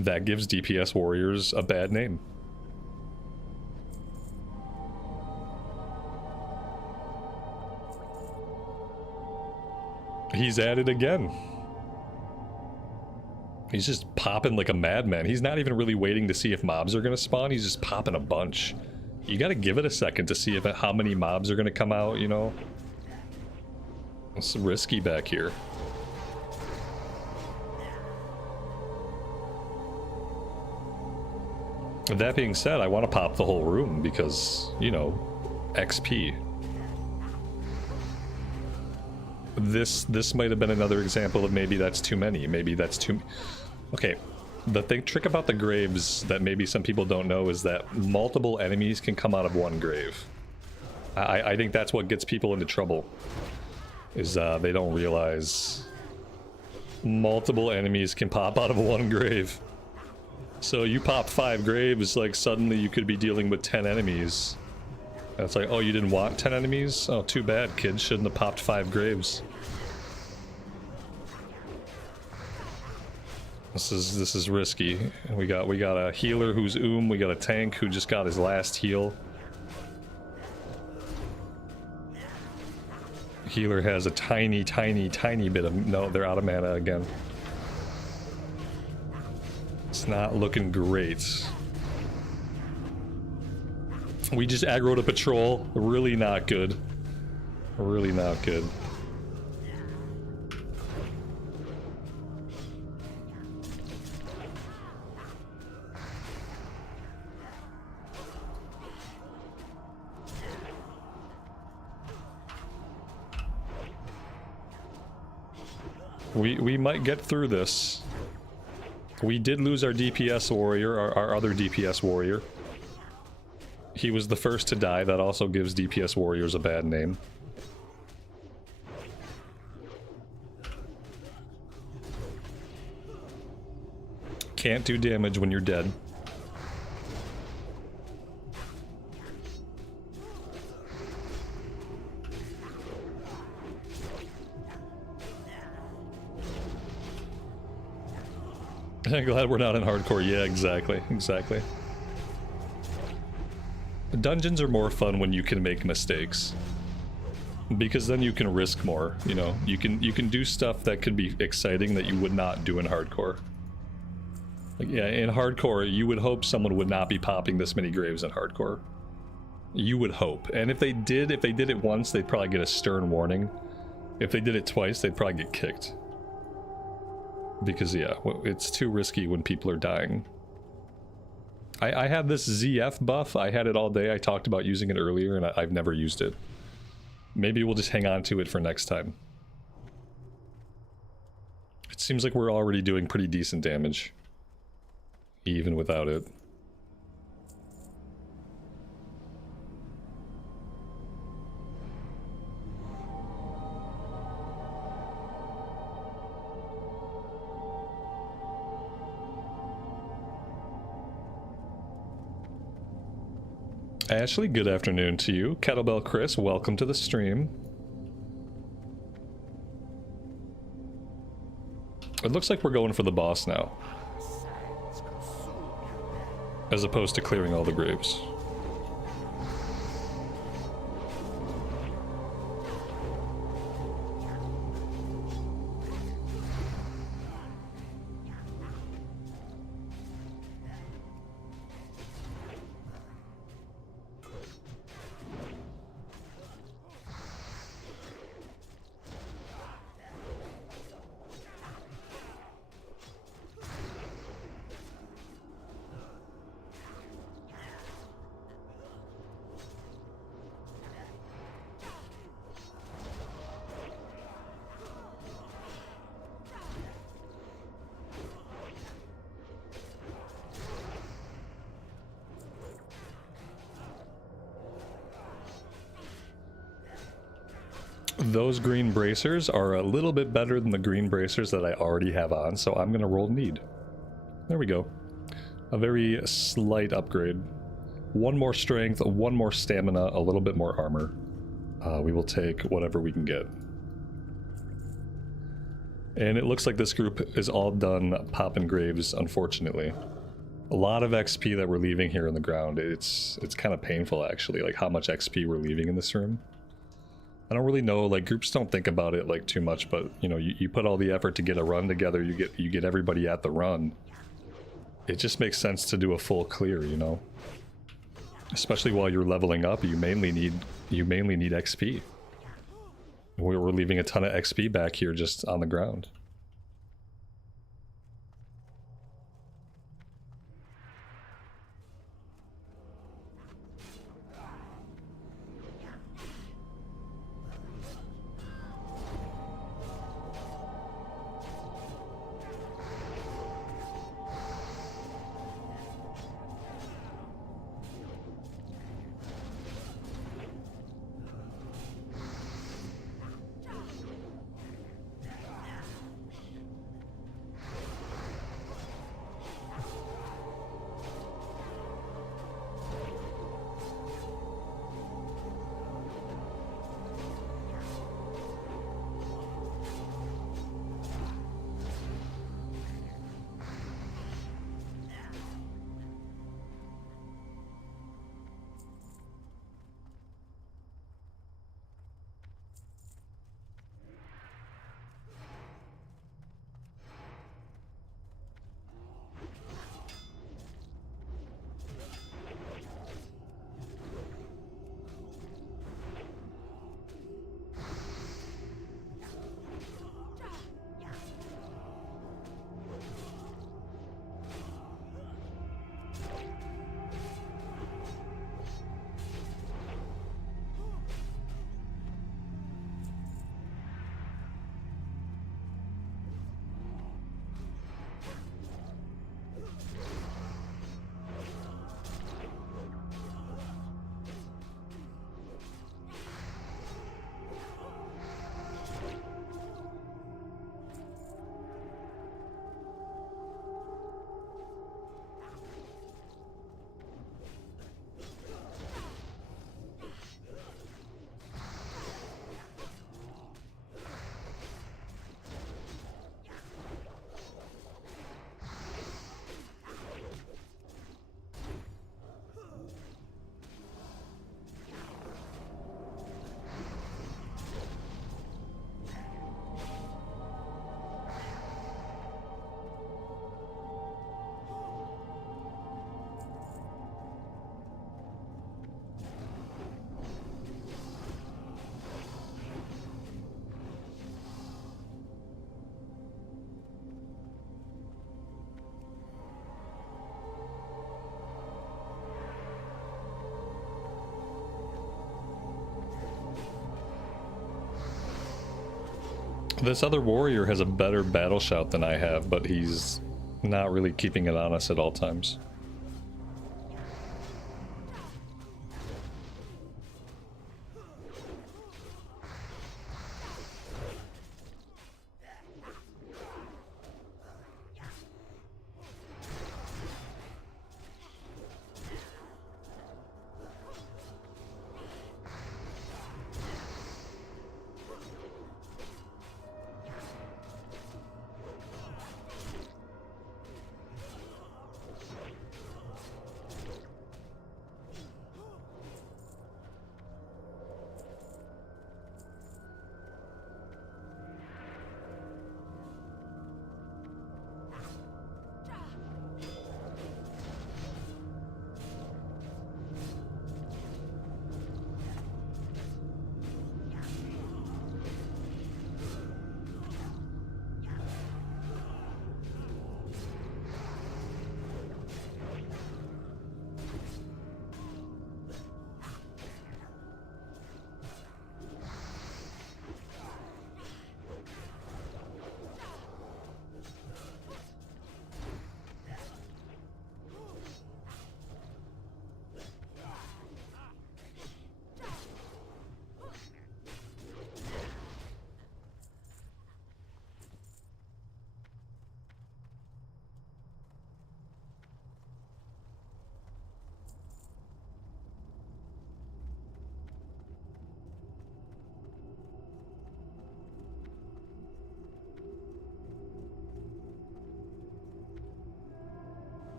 that gives DPS warriors a bad name. He's at it again. He's just popping like a madman. He's not even really waiting to see if mobs are gonna spawn, he's just popping a bunch. You gotta give it a second to see if how many mobs are gonna come out, you know? It's risky back here. With that being said, I want to pop the whole room because, you know, XP. This might have been another example of maybe that's too many, maybe that's too... Okay. The trick about the graves that maybe some people don't know is that multiple enemies can come out of one grave. I think that's what gets people into trouble. Is they don't realize multiple enemies can pop out of one grave. So you pop 5 graves, like suddenly you could be dealing with 10 enemies. That's like, oh, you didn't want 10 enemies? Oh, too bad, kid. Shouldn't have popped 5 graves. This is risky. We got a healer who's we got a tank who just got his last heal. Healer has a tiny bit of... No, they're out of mana again. It's not looking great. We just aggroed a patrol. Really not good. Really not good. We might get through this. We did lose our DPS warrior, our other DPS warrior. He was the first to die. That also gives DPS warriors a bad name. Can't do damage when you're dead. I'm glad we're not in hardcore. Yeah, exactly. Exactly. Dungeons are more fun when you can make mistakes. Because then you can risk more, you know. You can do stuff that could be exciting that you would not do in hardcore. Like, yeah, in hardcore, you would hope someone would not be popping this many graves in hardcore. You would hope. And if they did it once, they'd probably get a stern warning. If they did it twice, they'd probably get kicked. Because, yeah, it's too risky when people are dying. I have this ZF buff. I had it all day. I talked about using it earlier, and I've never used it. Maybe we'll just hang on to it for next time. It seems like we're already doing pretty decent damage. Even without it. Ashley, good afternoon to you. Kettlebell Chris, welcome to the stream. It looks like we're going for the boss now. As opposed to clearing all the graves. Those green bracers are a little bit better than the green bracers that I already have on, so I'm gonna roll need. There we go. A very slight upgrade. 1 more strength, 1 more stamina, a little bit more armor. We will take whatever we can get. And it looks like this group is all done popping graves, unfortunately. A lot of XP that we're leaving here in the ground. It's kind of painful, actually, like how much XP we're leaving in this room. I don't really know, like, groups don't think about it like too much, but you know, you put all the effort to get a run together, you get everybody at the run. It just makes sense to do a full clear, you know. Especially while you're leveling up, you mainly need XP. We're leaving a ton of XP back here just on the ground. This other warrior has a better battle shout than I have, but he's not really keeping it on us at all times.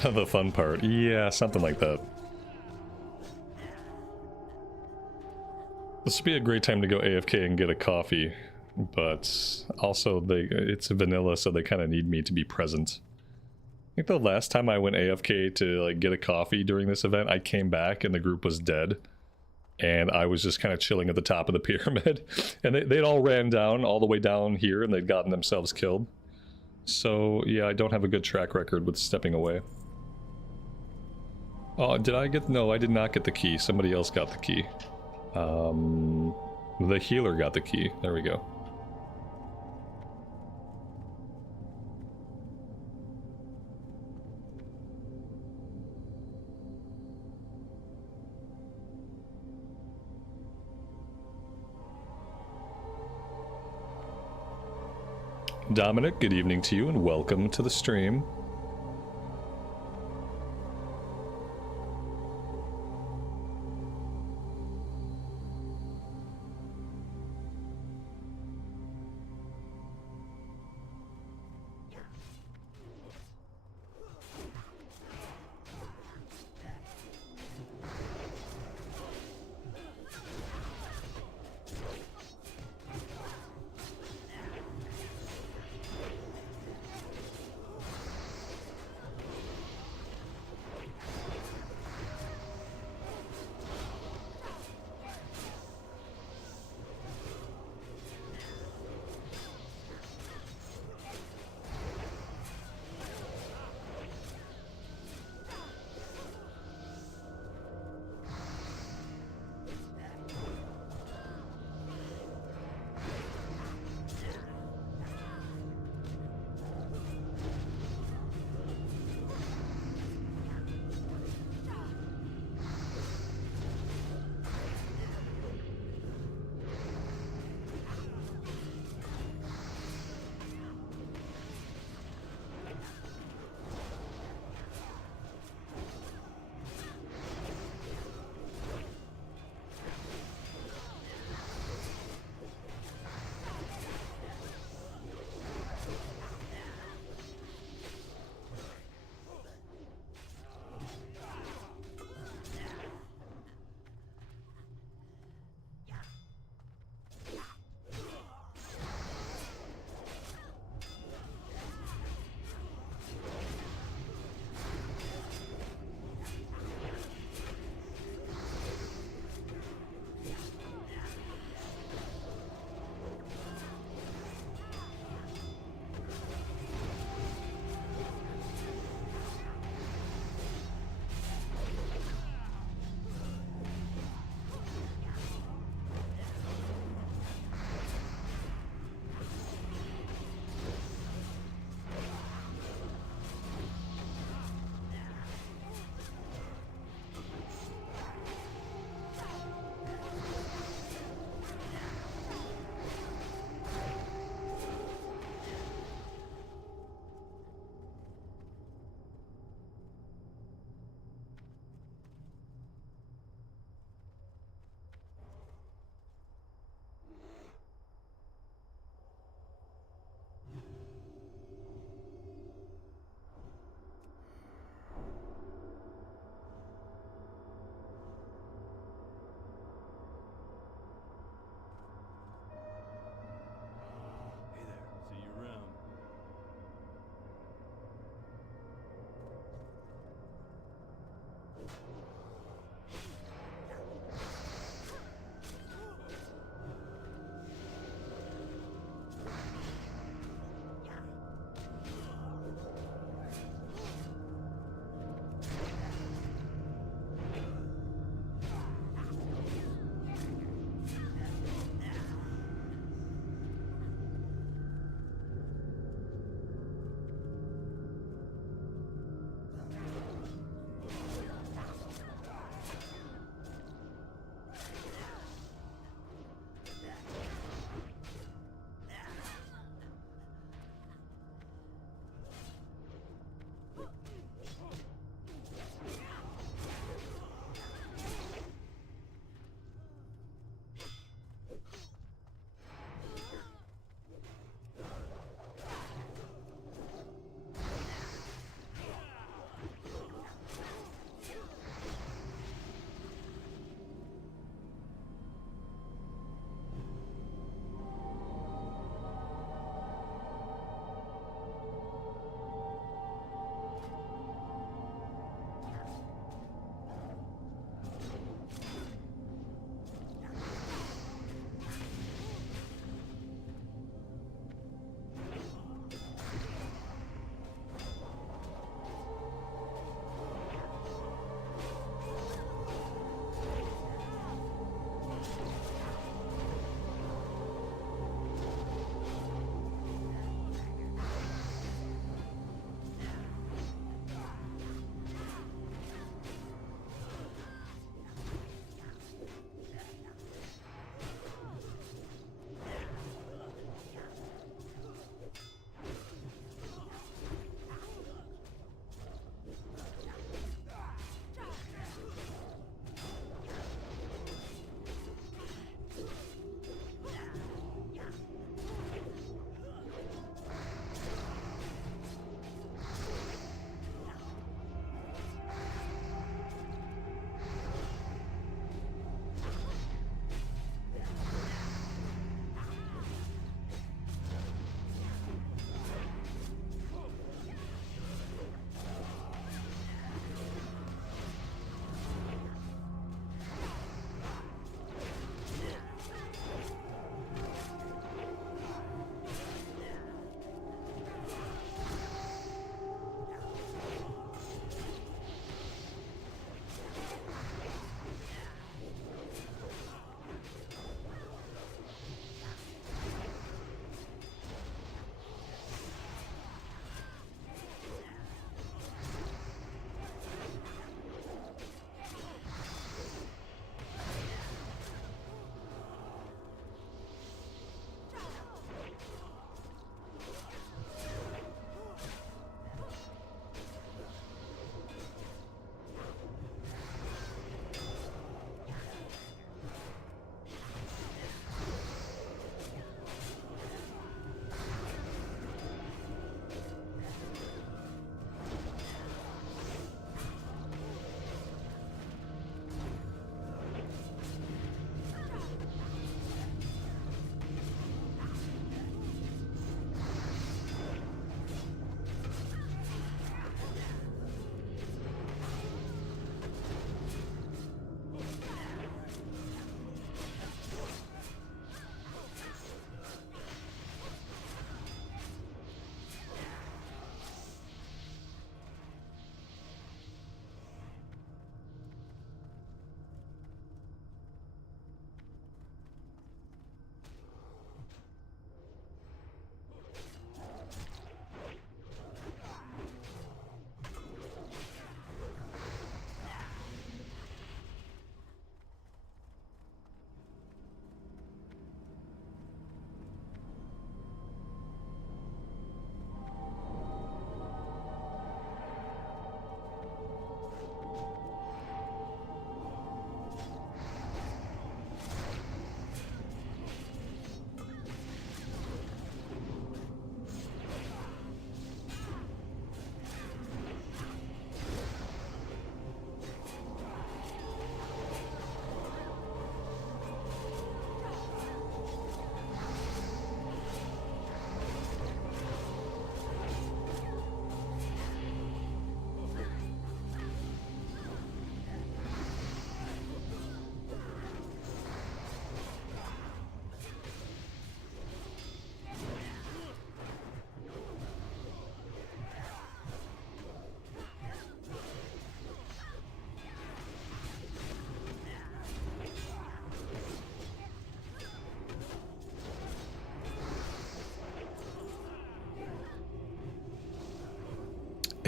The fun part. Yeah, something like that. This would be a great time to go AFK and get a coffee, but also it's vanilla, so they kind of need me to be present. I think the last time I went AFK to like get a coffee during this event, I came back and the group was dead. And I was just kind of chilling at the top of the pyramid. And they'd all ran down, all the way down here, and they'd gotten themselves killed. So, yeah, I don't have a good track record with stepping away. Oh, did I get... No, I did not get the key. Somebody else got the key. The healer got the key. There we go. Dominic, good evening to you and welcome to the stream.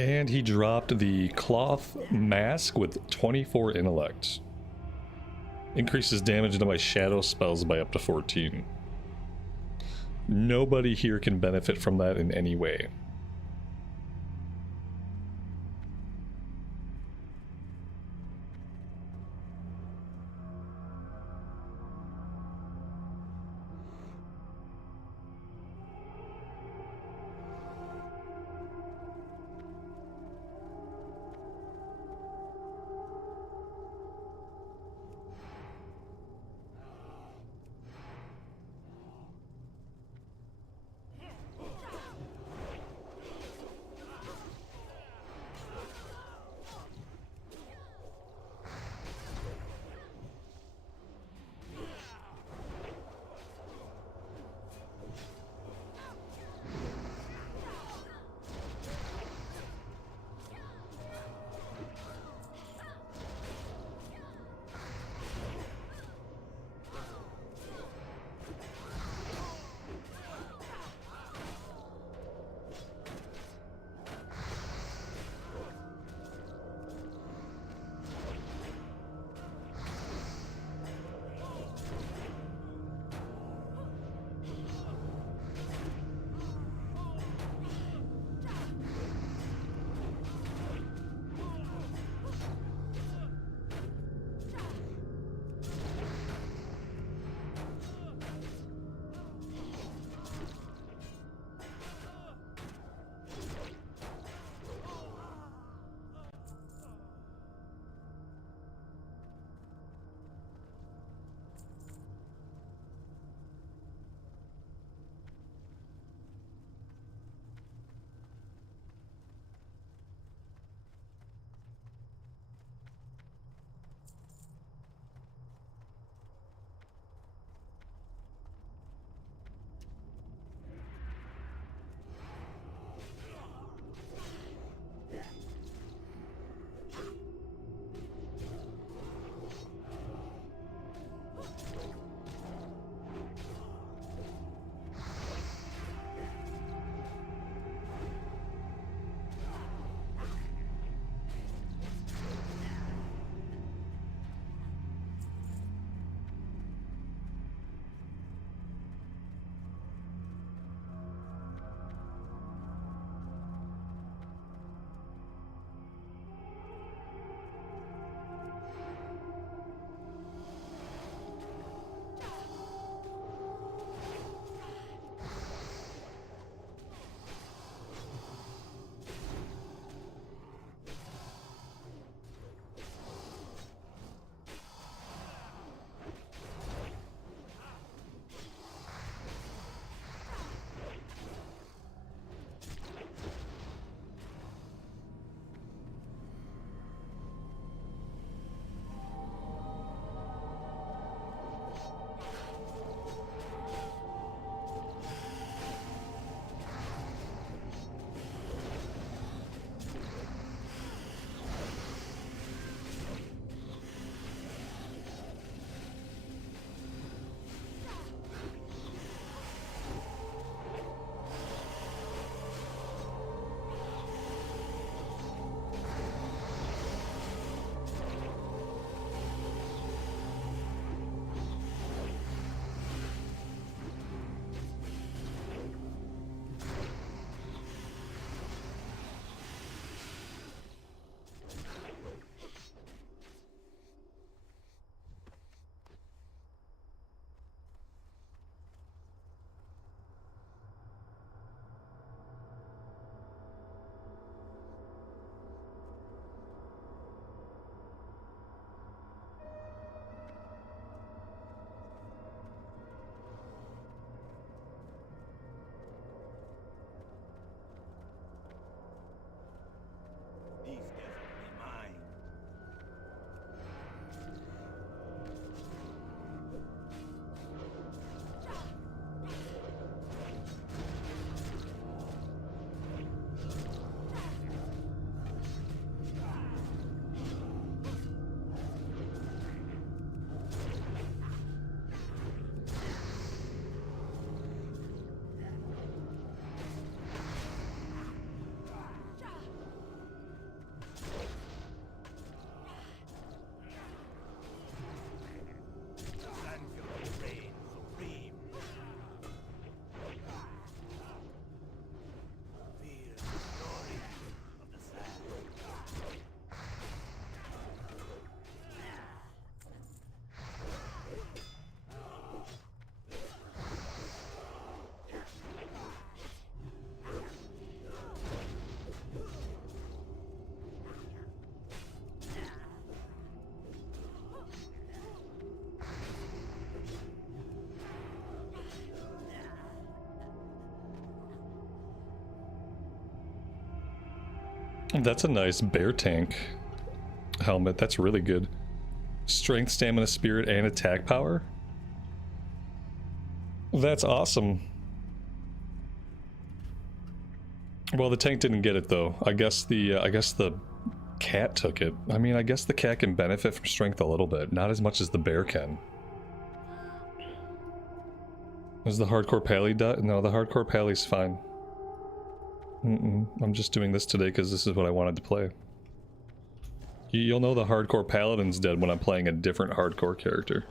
And he dropped the cloth mask with 24 intellect. Increases damage to my shadow spells by up to 14. Nobody here can benefit from that in any way. That's a nice bear tank helmet. That's really good. Strength, stamina, spirit, and attack power. That's awesome. Well, the tank didn't get it though. I guess the cat took it. I mean, I guess the cat can benefit from strength a little bit, not as much as the bear can. Is the hardcore pally done? No, the hardcore pally's fine. I'm just doing this today because this is what I wanted to play. You'll know the hardcore paladin's dead when I'm playing a different hardcore character.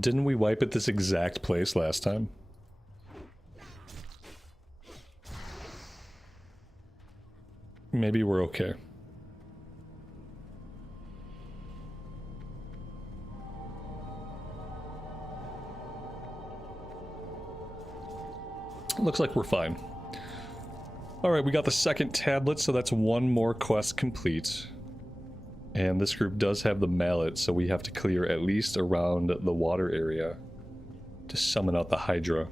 Didn't we wipe at this exact place last time? Maybe we're okay. Looks like we're fine. Alright, we got the second tablet, so that's one more quest complete. And this group does have the mallet, so we have to clear at least around the water area to summon out the Hydra.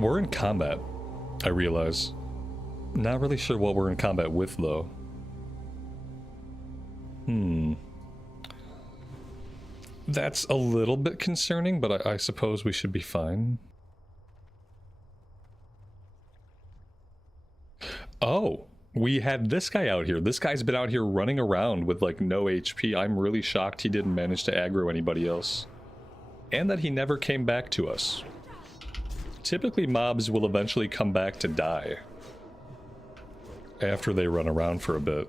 We're in combat, I realize. Not really sure what we're in combat with, though. That's a little bit concerning, but I suppose we should be fine. Oh, we had this guy out here. This guy's been out here running around with like no HP. I'm really shocked he didn't manage to aggro anybody else. And that he never came back to us. Typically mobs will eventually come back to die after they run around for a bit.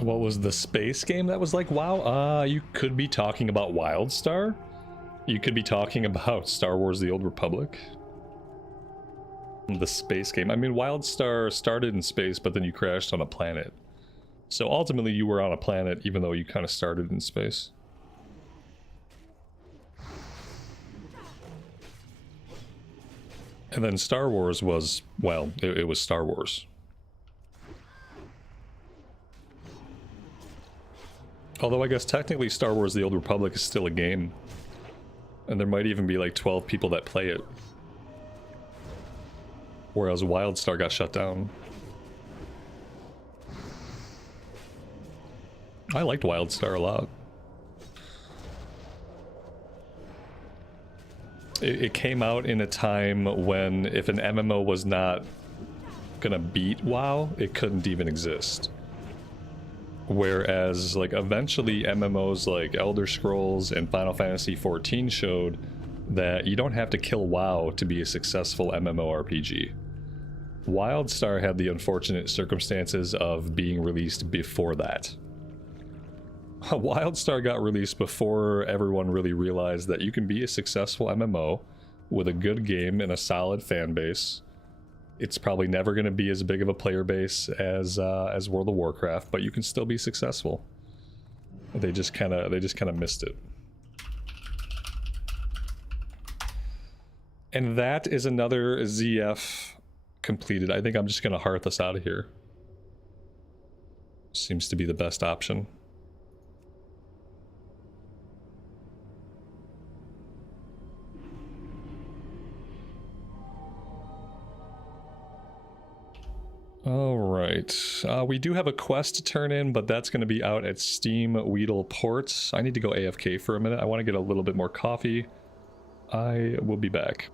What was the space game that was like WoW? You could be talking about WildStar. You could be talking about Star Wars The Old Republic. The space game. I mean, WildStar started in space, but then you crashed on a planet. So ultimately you were on a planet, even though you kind of started in space. And then Star Wars was, well, it was Star Wars. Although I guess technically Star Wars The Old Republic is still a game. And there might even be like 12 people that play it. Whereas WildStar got shut down. I liked WildStar a lot. It came out in a time when if an MMO was not gonna beat WoW, it couldn't even exist. Whereas, like, eventually MMOs like Elder Scrolls and Final Fantasy XIV showed that you don't have to kill WoW to be a successful MMORPG. WildStar had the unfortunate circumstances of being released before that. WildStar got released before everyone really realized that you can be a successful MMO with a good game and a solid fan base. It's probably never going to be as big of a player base as World of Warcraft, but you can still be successful. They just kind of missed it. And that is another ZF completed. I think I'm just going to hearth us out of here. Seems to be the best option. Alright, we do have a quest to turn in, but that's going to be out at Steam Weedle Ports. I need to go AFK for a minute. I want to get a little bit more coffee. I will be back.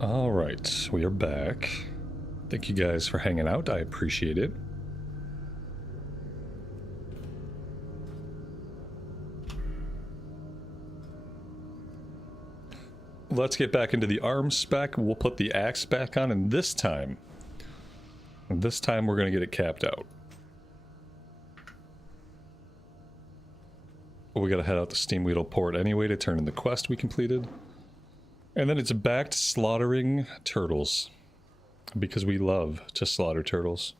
Alright, we are back. Thank you guys for hanging out. I appreciate it. Let's get back into the arms spec. We'll put the axe back on, and this time we're going to get it capped out. We got to head out to Steamweedle Port anyway to turn in the quest we completed. And then it's back to slaughtering turtles. Because we love to slaughter turtles.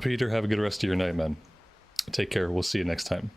Peter, have a good rest of your night, man. Take care. We'll see you next time.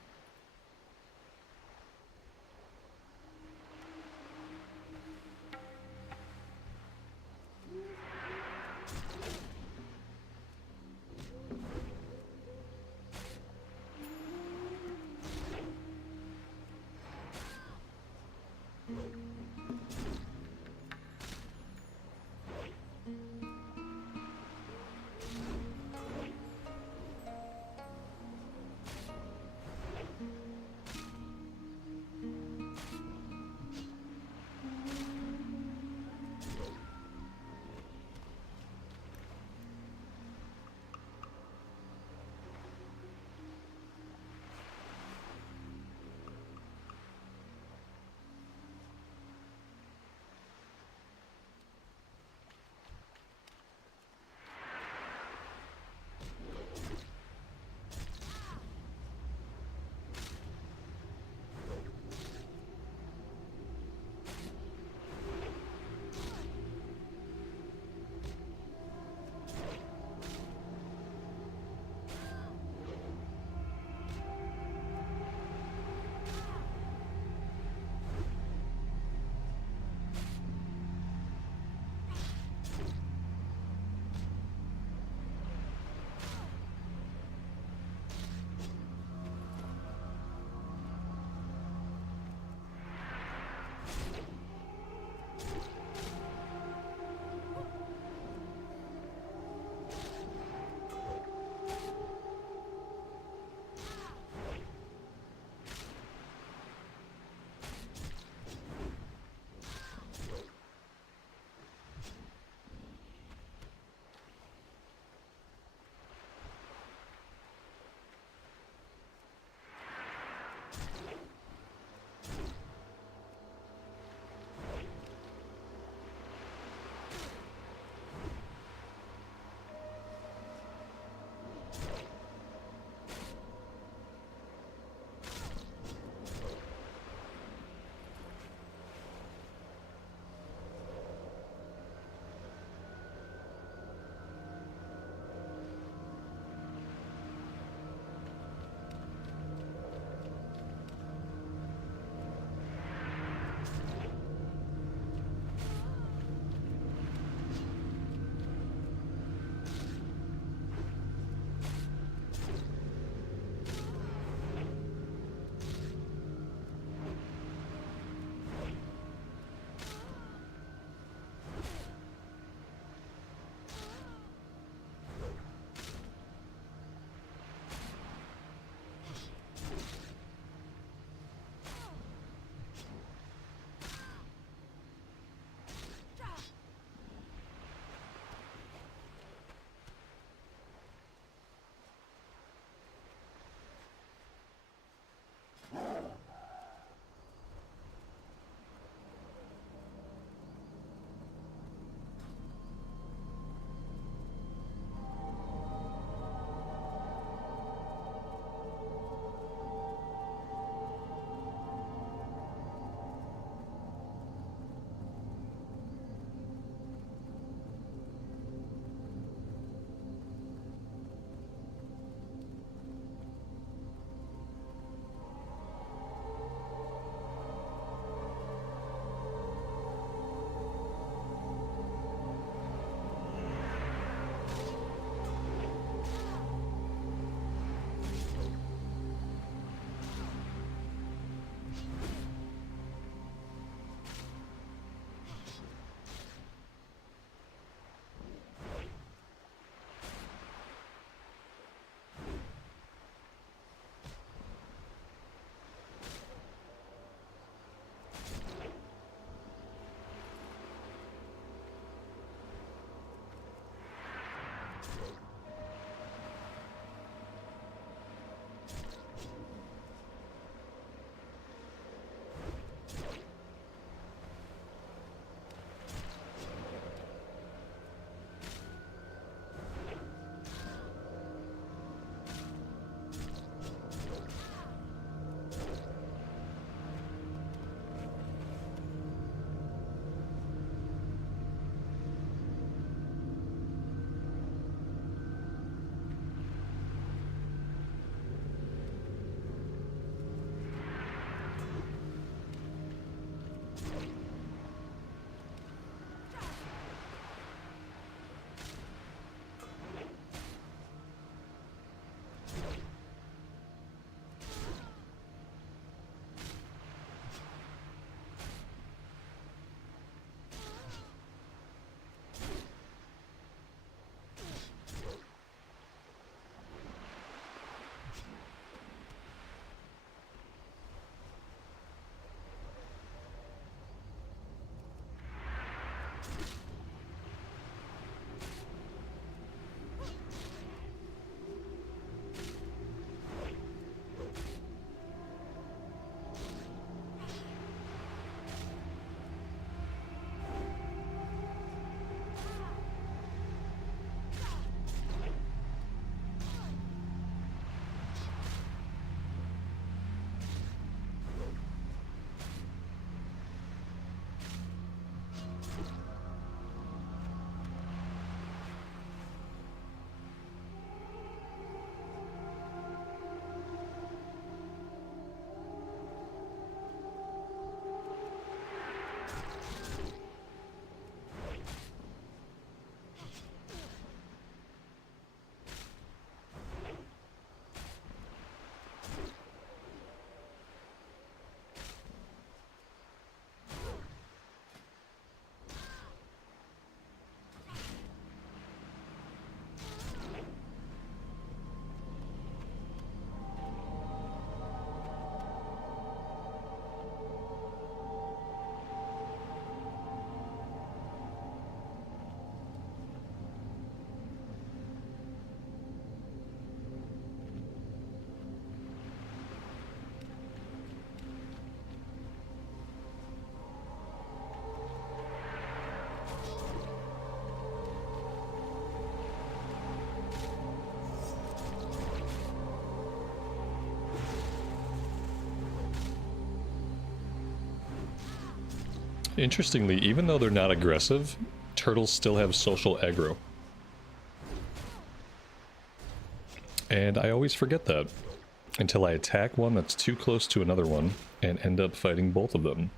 Interestingly, even though they're not aggressive, turtles still have social aggro. And I always forget that until I attack one that's too close to another one and end up fighting both of them.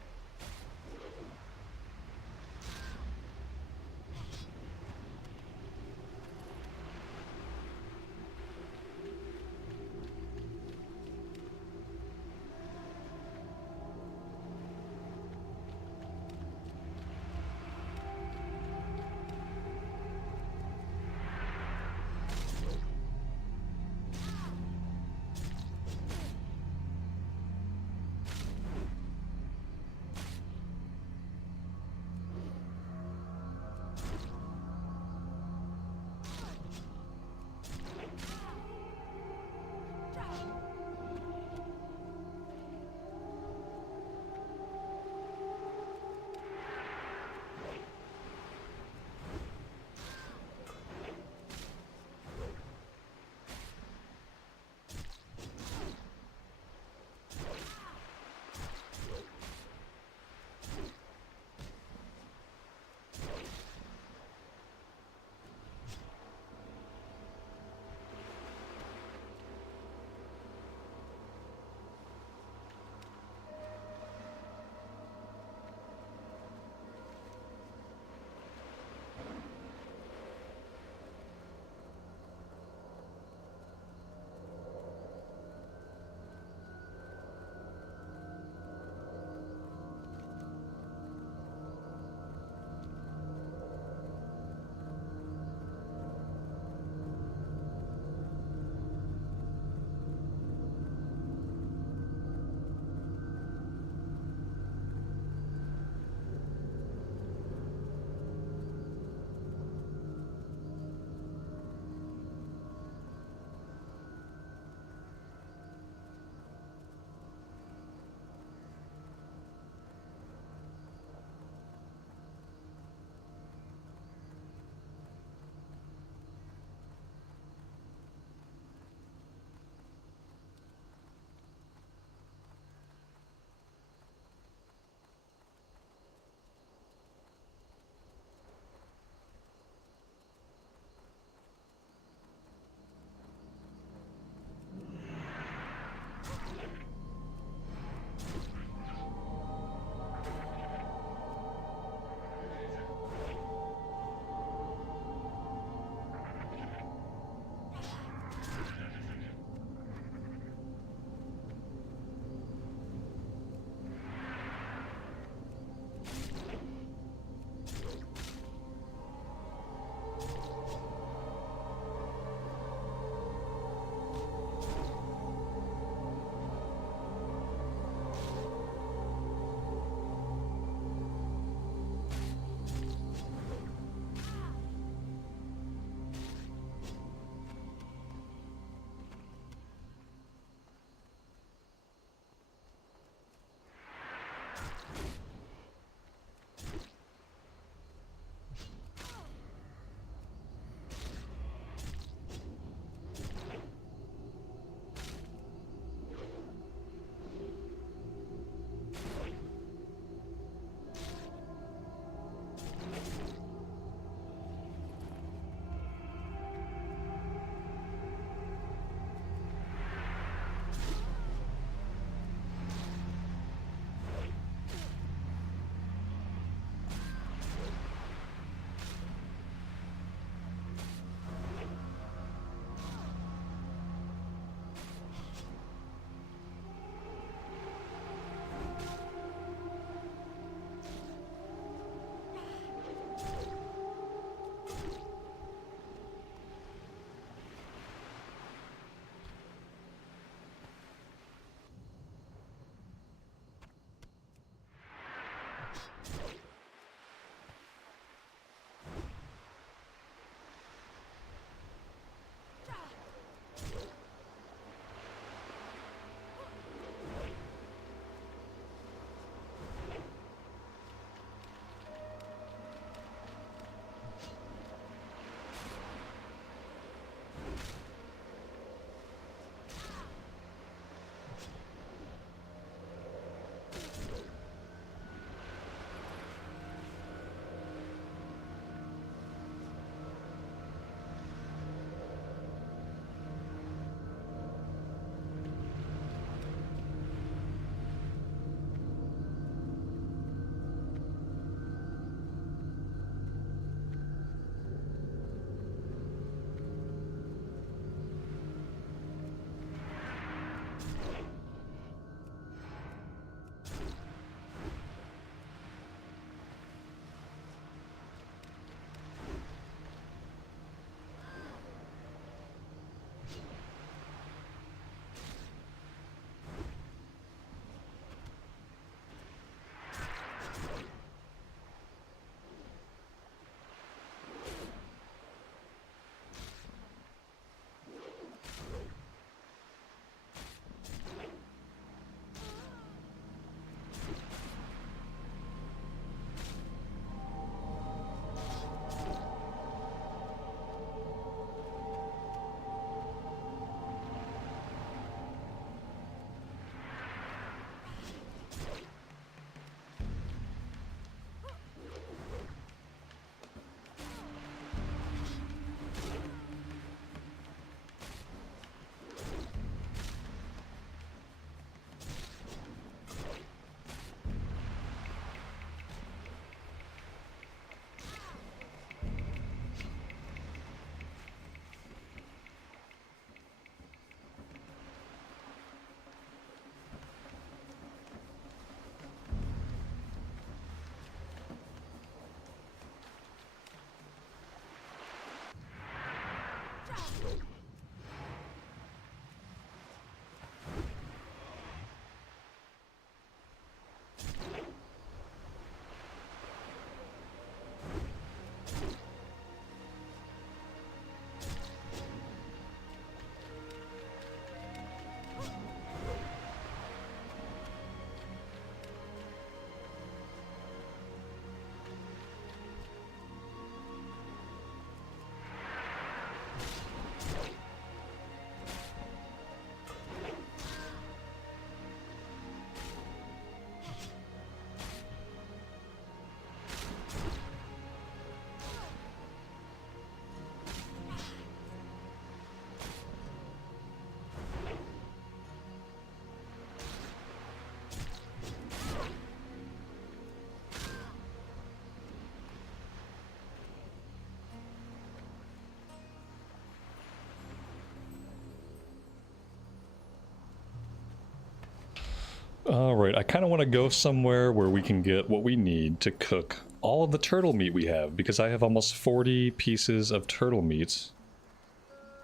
Alright, I kind of want to go somewhere where we can get what we need to cook all of the turtle meat we have, because I have almost 40 pieces of turtle meat.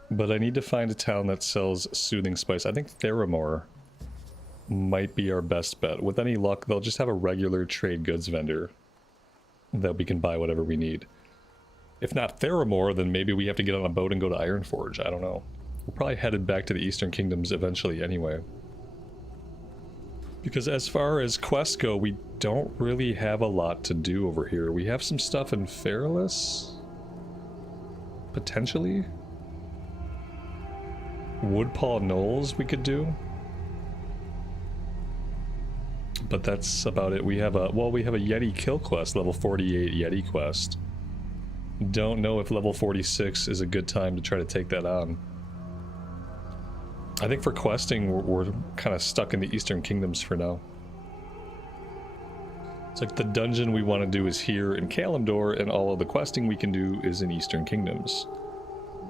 But I need to find a town that sells soothing spice. I think Theramore might be our best bet. With any luck, they'll just have a regular trade goods vendor that we can buy whatever we need. If not Theramore, then maybe we have to get on a boat and go to Ironforge. I don't know. We're probably headed back to the Eastern Kingdoms eventually anyway. Because as far as quests go, we don't really have a lot to do over here. We have some stuff in Fairless? Potentially? Woodpaw Knolls we could do? But that's about it. We have a, well, we have a Yeti kill quest, level 48 Yeti quest. Don't know if level 46 is a good time to try to take that on. I think for questing, we're kind of stuck in the Eastern Kingdoms for now. It's like the dungeon we want to do is here in Kalimdor, and all of the questing we can do is in Eastern Kingdoms.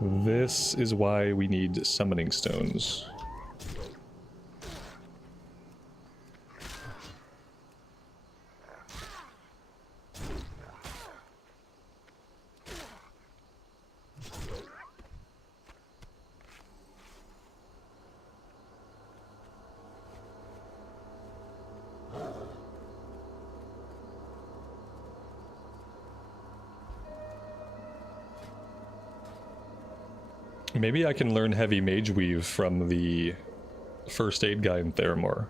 This is why we need summoning stones. Maybe I can learn Heavy Mage Weave from the first aid guy in Theramore.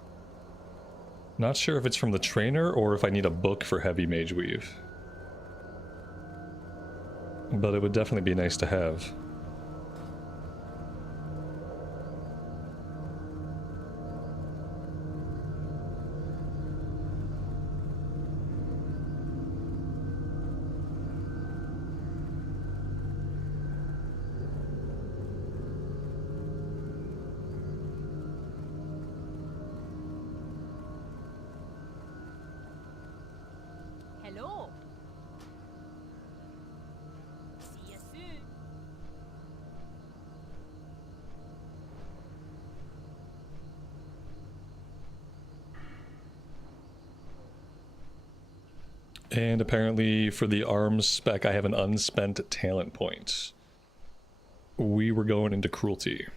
Not sure if it's from the trainer or if I need a book for Heavy Mage Weave. But it would definitely be nice to have. Hello. See you soon. And apparently for the arms spec, I have an unspent talent point. We were going into cruelty.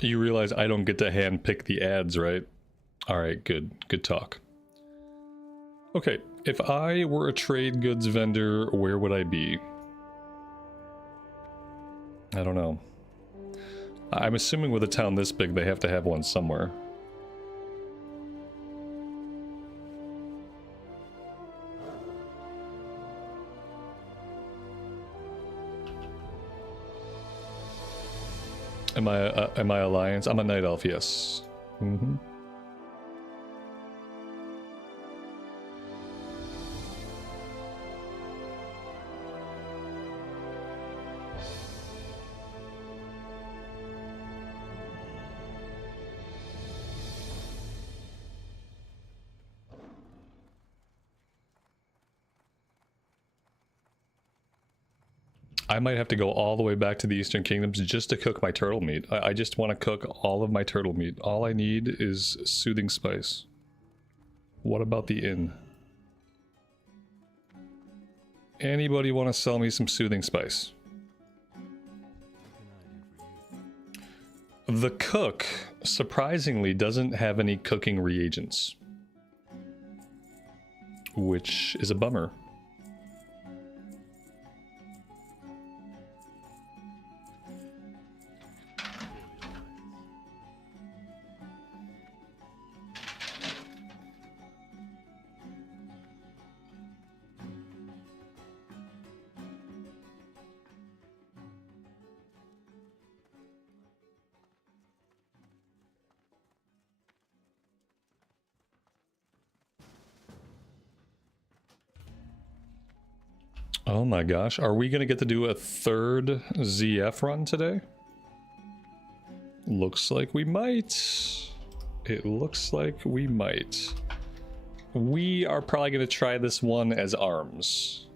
You realize I don't get to hand pick the ads, right? Alright, good. Good talk. Okay, if I were a trade goods vendor, where would I be? I don't know. I'm assuming with a town this big, they have to have one somewhere. Am I Alliance? I'm a Night Elf, yes. Mm-hmm. I might have to go all the way back to the Eastern Kingdoms just to cook my turtle meat. I just want to cook all of my turtle meat. All I need is soothing spice. What about the inn? Anybody want to sell me some soothing spice? The cook, surprisingly, doesn't have any cooking reagents. Which is a bummer. Oh my gosh, are we gonna get to do a third ZF run today? Looks like we might. It looks like we might. We are probably gonna try this one as arms.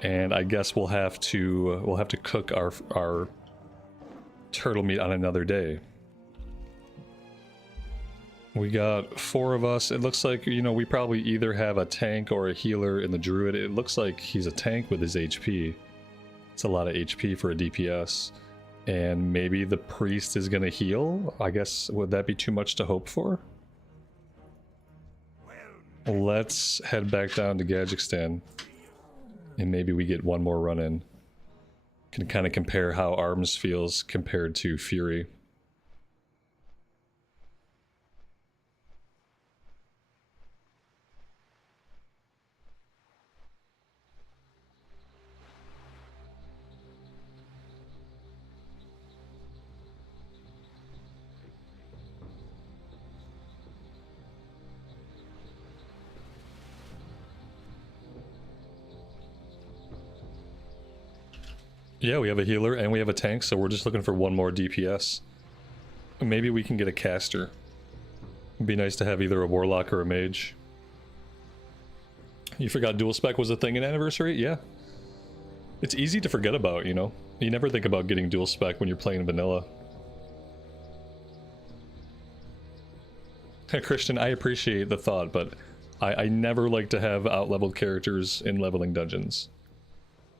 And I guess we'll have to cook our turtle meat on another day. We got 4 of us. It looks like, you know, we probably either have a tank or a healer in the druid. It looks like he's a tank with his HP. It's a lot of HP for a DPS. And maybe the priest is gonna heal? I guess, would that be too much to hope for? Let's head back down to Gadgekstan. And maybe we get one more run in. Can kind of compare how arms feels compared to Fury. Yeah, we have a healer and we have a tank, so we're just looking for one more DPS. Maybe we can get a caster. It'd be nice to have either a warlock or a mage. You forgot dual spec was a thing in Anniversary? Yeah. It's easy to forget about, you know? You never think about getting dual spec when you're playing vanilla. Christian, I appreciate the thought, but I never like to have out-leveled characters in leveling dungeons.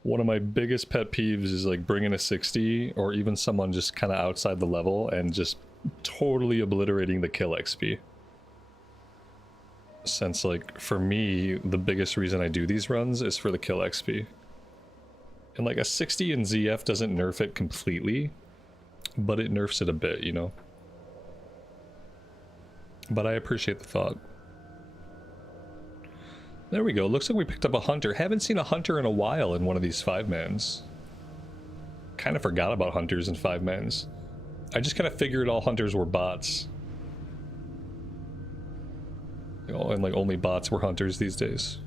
One of my biggest pet peeves is like bringing a 60 or even someone just kind of outside the level and just totally obliterating the kill XP. Since like for me, the biggest reason I do these runs is for the kill XP. And like a 60 in ZF doesn't nerf it completely, but it nerfs it a bit, you know? But I appreciate the thought. There we go. Looks like we picked up a hunter. Haven't seen a hunter in a while in one of these 5-mans. Kind of forgot about hunters in 5-mans. I just kind of figured all hunters were bots. You know, and like only bots were hunters these days.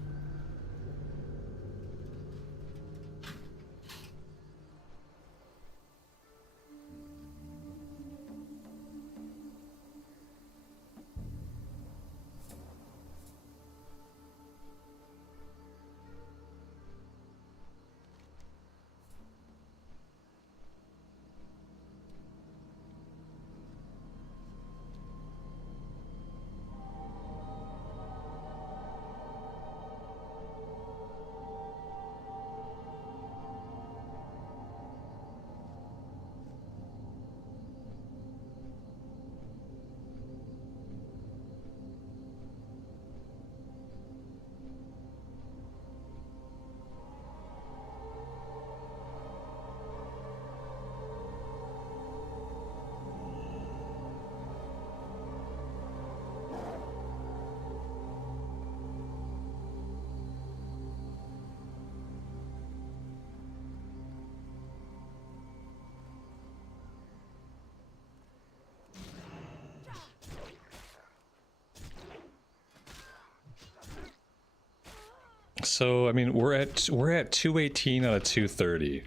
So I mean, we're at 218 out of 230.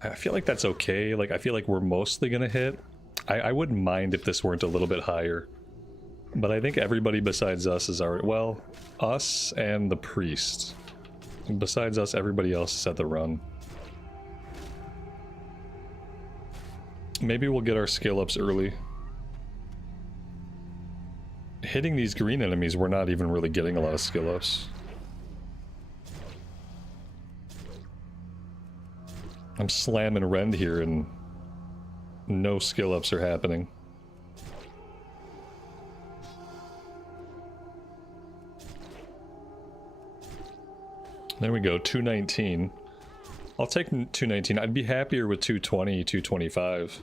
I feel like that's okay. Like I feel like we're mostly gonna hit. I wouldn't mind if this weren't a little bit higher. But I think everybody besides us is already, well, us and the priest. Besides us, everybody else is at the run. Maybe we'll get our skill ups early. Hitting these green enemies, we're not even really getting a lot of skill ups. I'm slamming Rend here and no skill ups are happening. There we go, 219. I'll take 219. I'd be happier with 220, 225.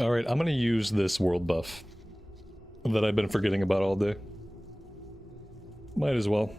Alright, I'm gonna use this world buff that I've been forgetting about all day. Might as well.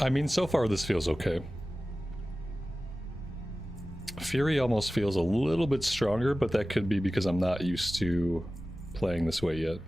I mean, so far this feels okay. Fury almost feels a little bit stronger, but that could be because I'm not used to playing this way yet.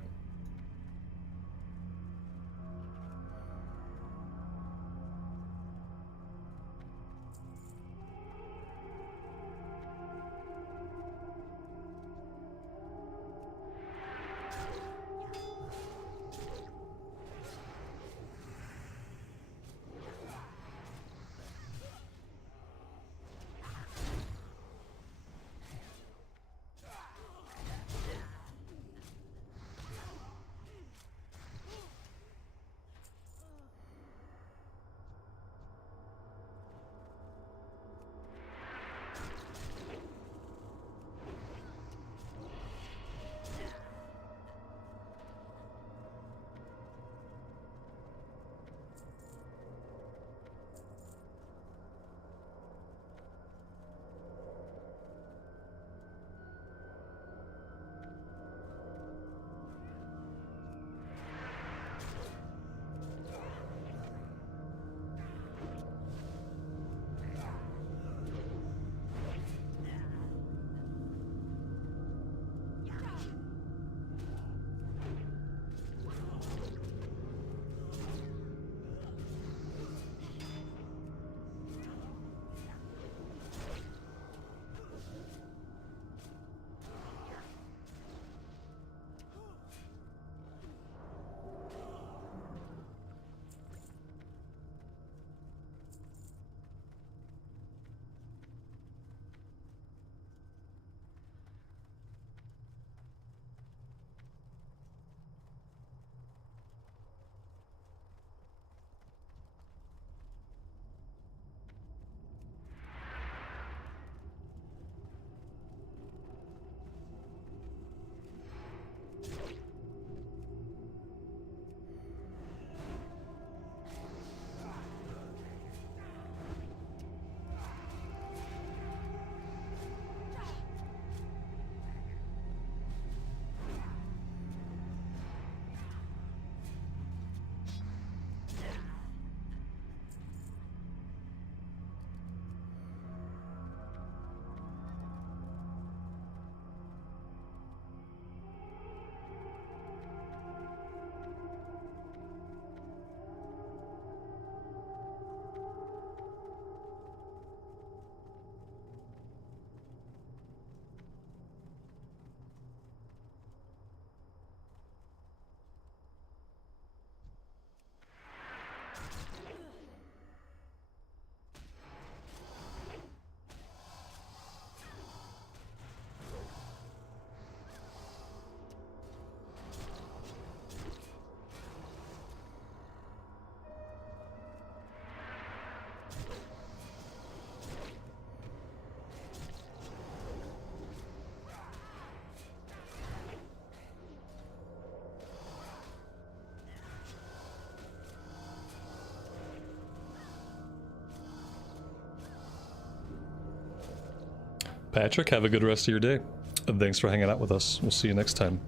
Patrick, have a good rest of your day. And thanks for hanging out with us. We'll see you next time.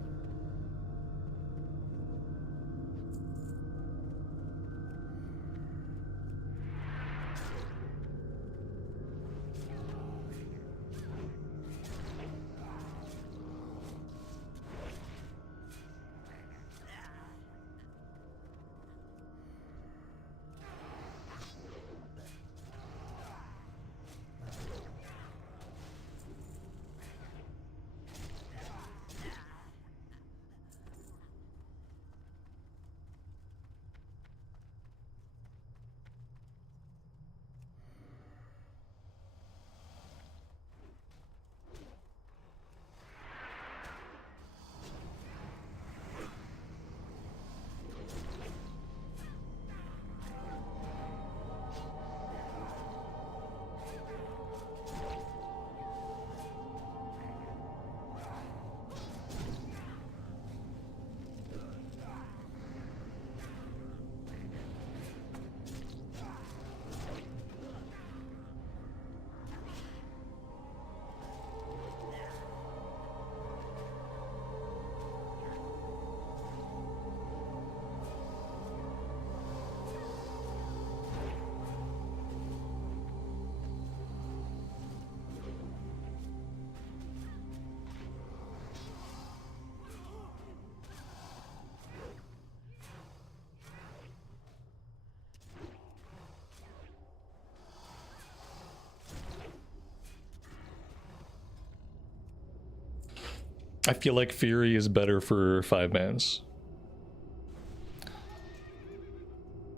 I feel like Fury is better for 5-mans.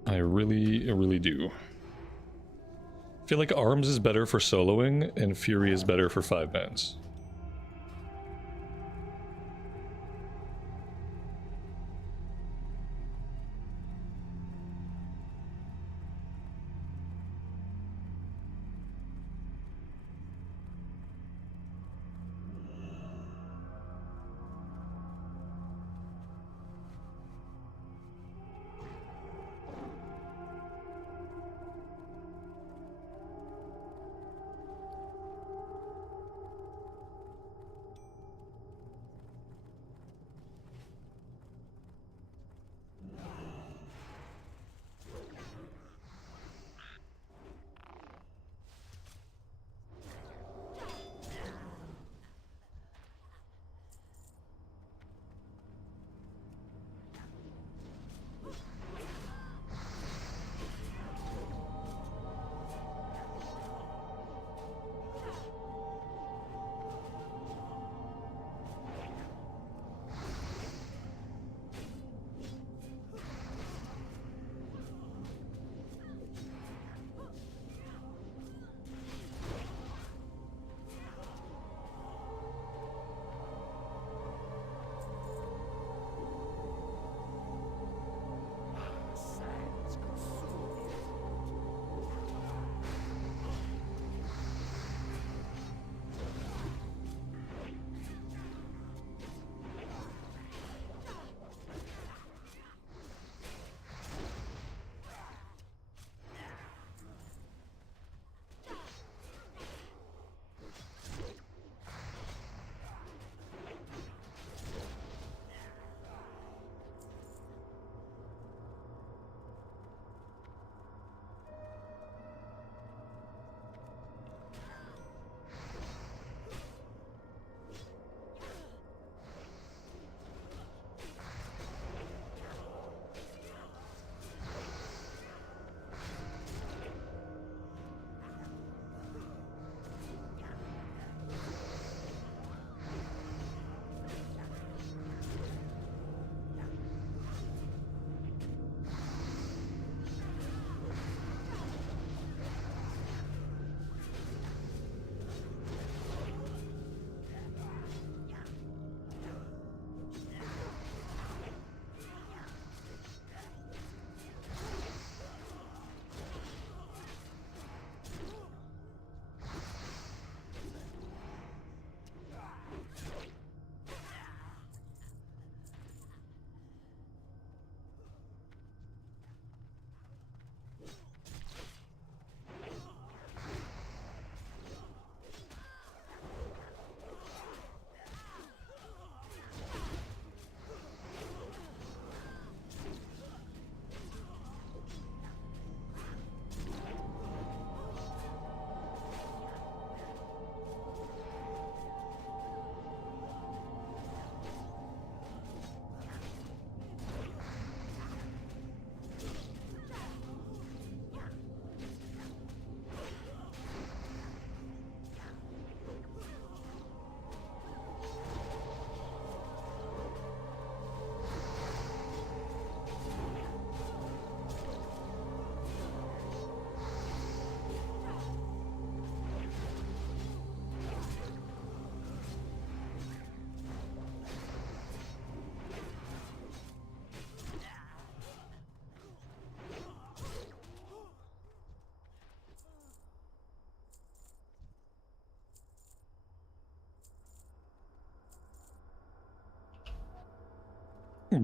I really do. I feel like Arms is better for soloing, and Fury is better for 5-mans.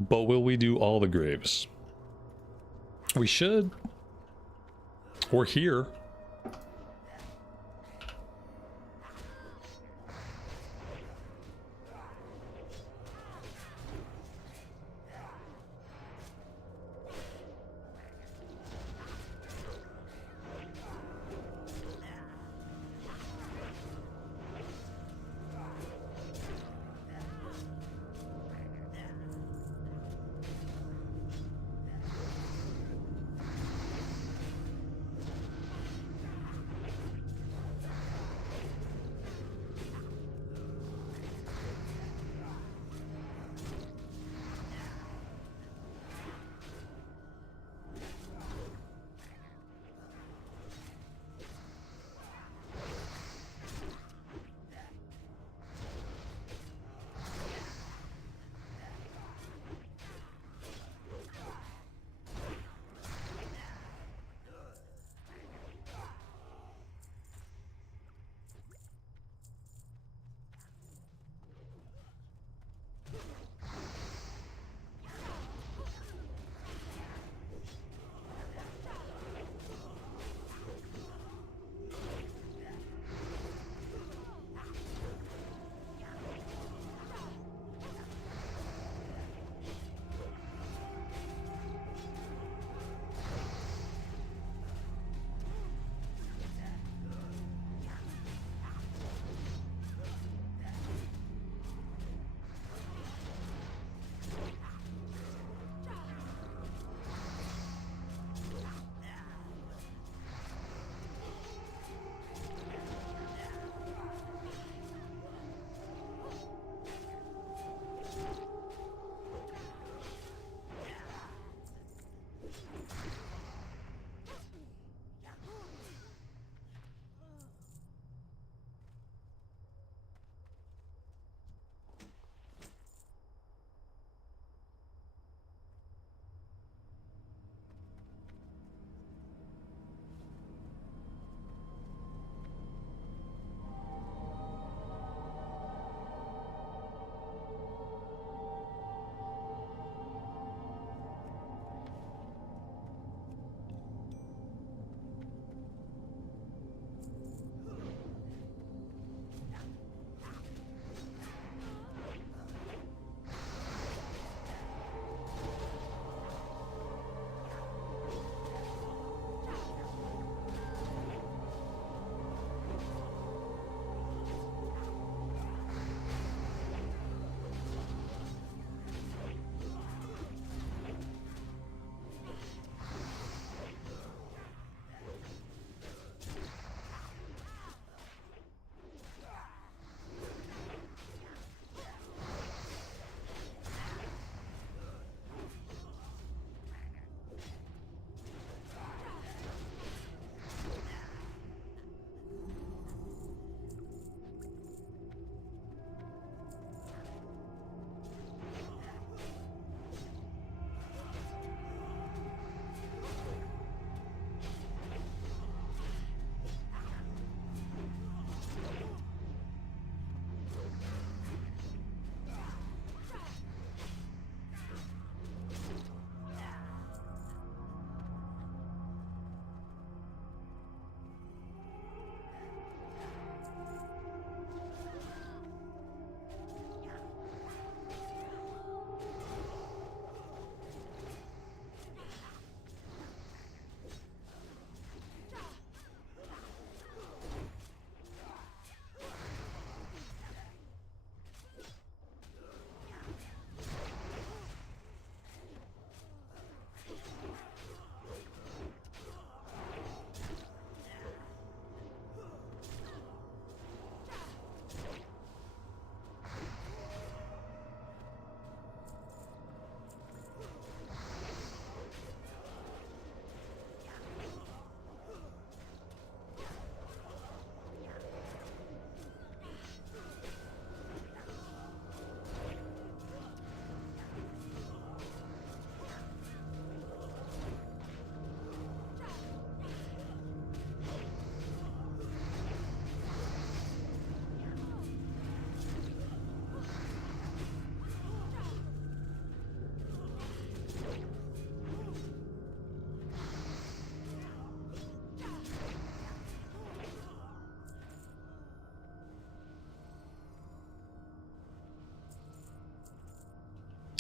But will we do all the graves? We should. We're here.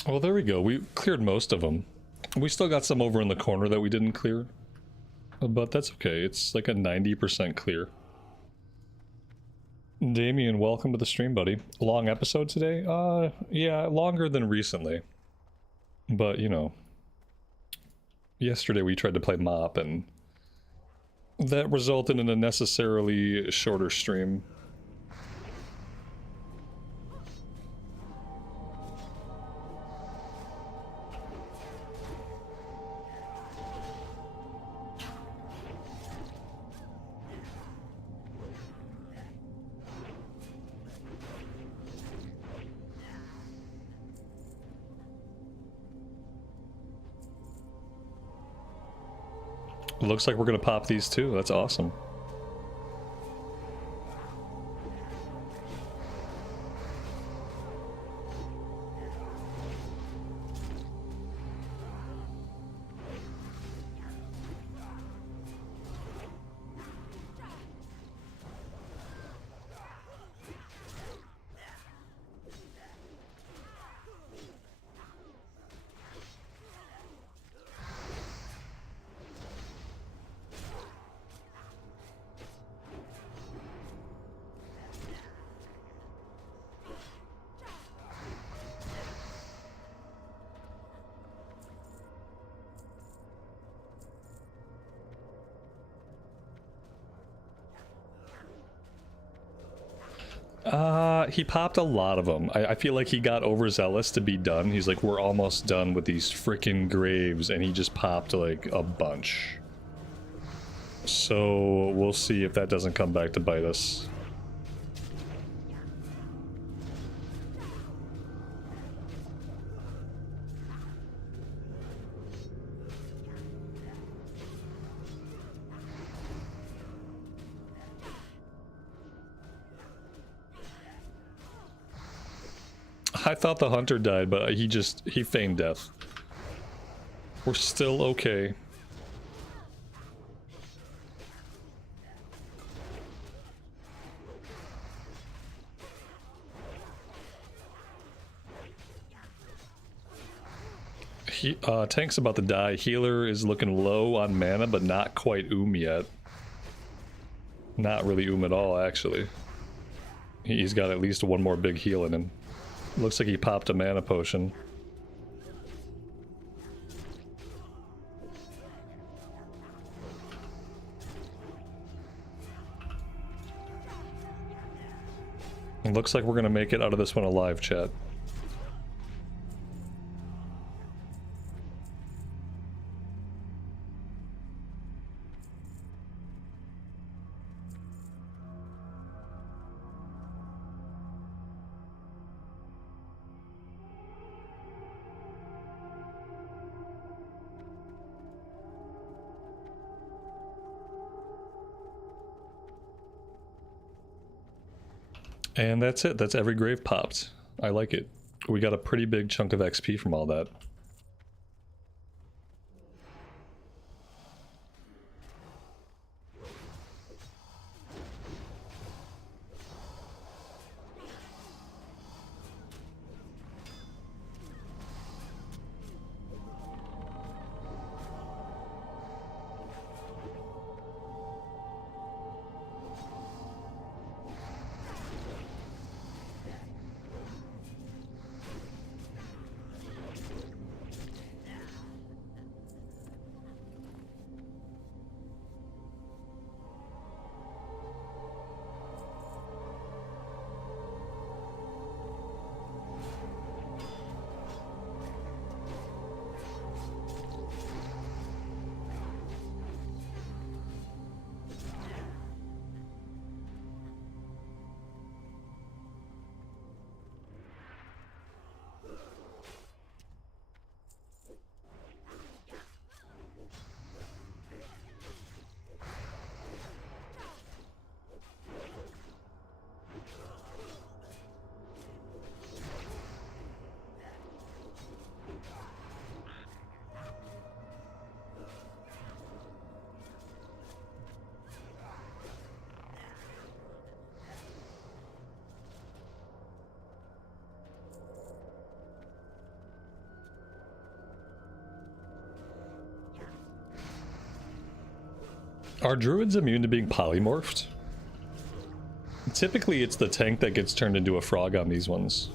Well, there we go. We cleared most of them. We still got some over in the corner that we didn't clear. But that's okay. It's like a 90% clear. Damien, welcome to the stream, buddy. Long episode today? Yeah, longer than recently. But, you know, yesterday we tried to play Mop, and that resulted in a necessarily shorter stream. Looks like we're gonna pop these too. That's awesome. He popped a lot of them. I feel like he got overzealous to be done. He's like, we're almost done with these freaking graves, and he just popped like a bunch. So we'll see if that doesn't come back to bite us. I thought the hunter died, but he feigned death. We're still okay. Tank's about to die. Healer is looking low on mana, but not quite yet. Not really at all, actually. He's got at least one more big heal in him. Looks like he popped a mana potion. It looks like we're gonna make it out of this one alive, chat. And that's it. That's every grave popped. I like it. We got a pretty big chunk of XP from all that. Are druids immune to being polymorphed? Typically it's the tank that gets turned into a frog on these ones.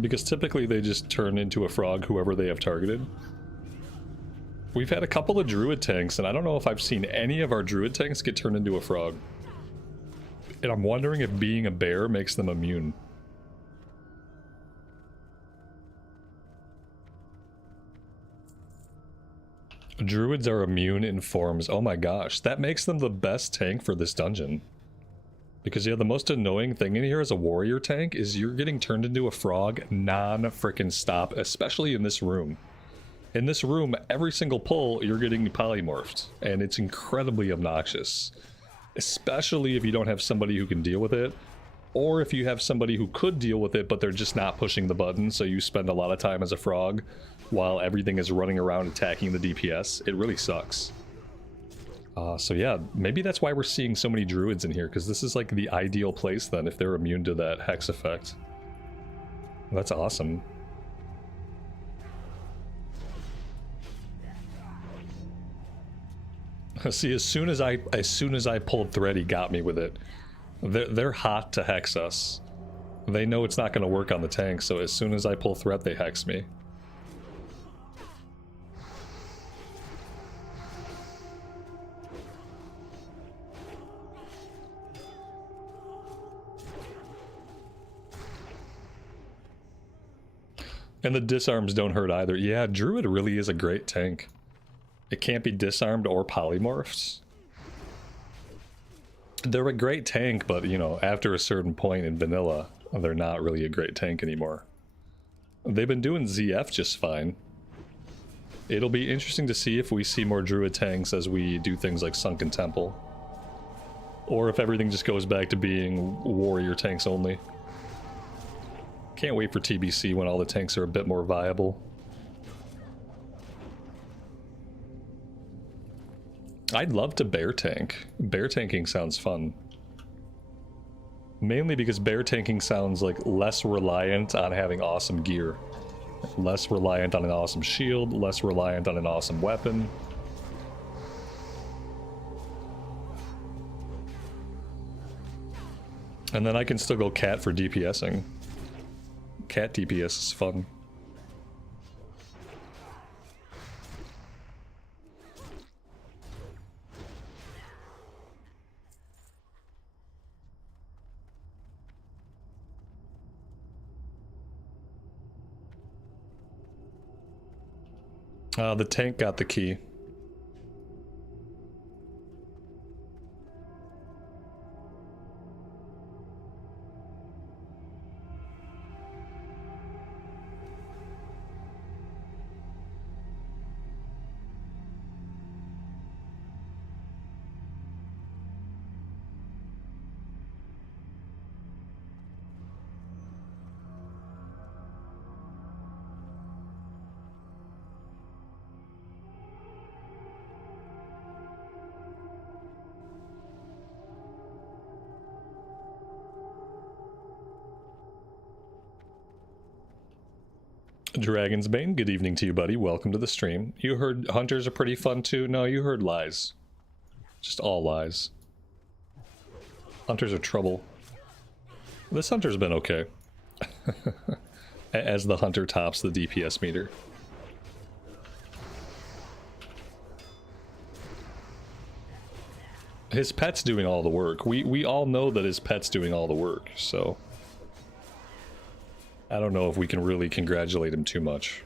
Because typically they just turn into a frog whoever they have targeted. We've had a couple of druid tanks, and I don't know if I've seen any of our druid tanks get turned into a frog. And I'm wondering if being a bear makes them immune. Druids are immune in forms. Oh my gosh, that makes them the best tank for this dungeon. Because yeah, the most annoying thing in here as a warrior tank is you're getting turned into a frog non-frickin' stop, especially in this room. In this room, every single pull, you're getting polymorphed, and it's incredibly obnoxious. Especially if you don't have somebody who can deal with it, or if you have somebody who could deal with it, but they're just not pushing the button, so you spend a lot of time as a frog while everything is running around attacking the DPS. It really sucks. So yeah, maybe that's why we're seeing so many druids in here, because this is like the ideal place then, if they're immune to that hex effect. That's awesome. See, as soon as I pulled thread, he got me with it. They're hot to hex us. They know it's not going to work on the tank, so as soon as I pull threat, they hex me. And the disarms don't hurt either. Yeah, Druid really is a great tank. It can't be disarmed or polymorphs. They're a great tank, but, you know, after a certain point in vanilla, they're not really a great tank anymore. They've been doing ZF just fine. It'll be interesting to see if we see more Druid tanks as we do things like Sunken Temple. Or if everything just goes back to being warrior tanks only. Can't wait for TBC when all the tanks are a bit more viable. I'd love to bear tank. Bear tanking sounds fun. Mainly because bear tanking sounds like less reliant on having awesome gear. Less reliant on an awesome shield, less reliant on an awesome weapon. And then I can still go cat for DPSing. Cat DPS is fun. The tank got the key. Dragon's Bane, good evening to you, buddy. Welcome to the stream. You heard hunters are pretty fun too? No, you heard lies. Just all lies. Hunters are trouble. This hunter's been okay. As the hunter tops the DPS meter. His pet's doing all the work. We all know that his pet's doing all the work, so... I don't know if we can really congratulate him too much.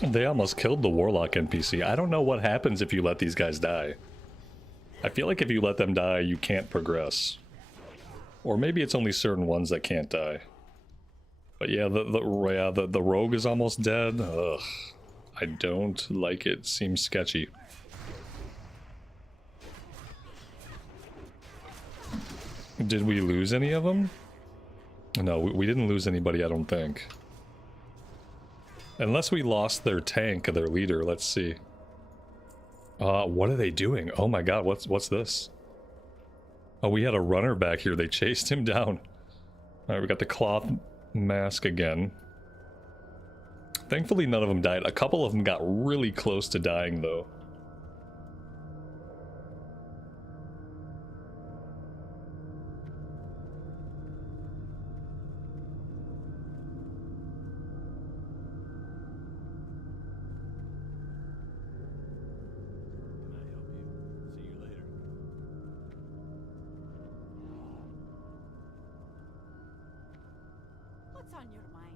They almost killed the Warlock NPC. I don't know what happens if you let these guys die. I feel like if you let them die, you can't progress. Or maybe it's only certain ones that can't die. But yeah, the rogue is almost dead. Ugh. I don't like it. Seems sketchy. Did we lose any of them? No, we didn't lose anybody, I don't think. Unless we lost their tank, their leader. Let's see. What are they doing? Oh my god, what's this? Oh, we had a runner back here. They chased him down. Alright, we got the cloth mask again. Thankfully, none of them died. A couple of them got really close to dying, though. Can I help you? See you later. What's on your mind?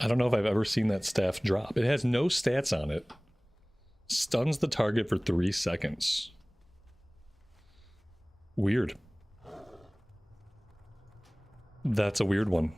I don't know if I've ever seen that staff drop. It has no stats on it. Stuns the target for 3 seconds. Weird. That's a weird one.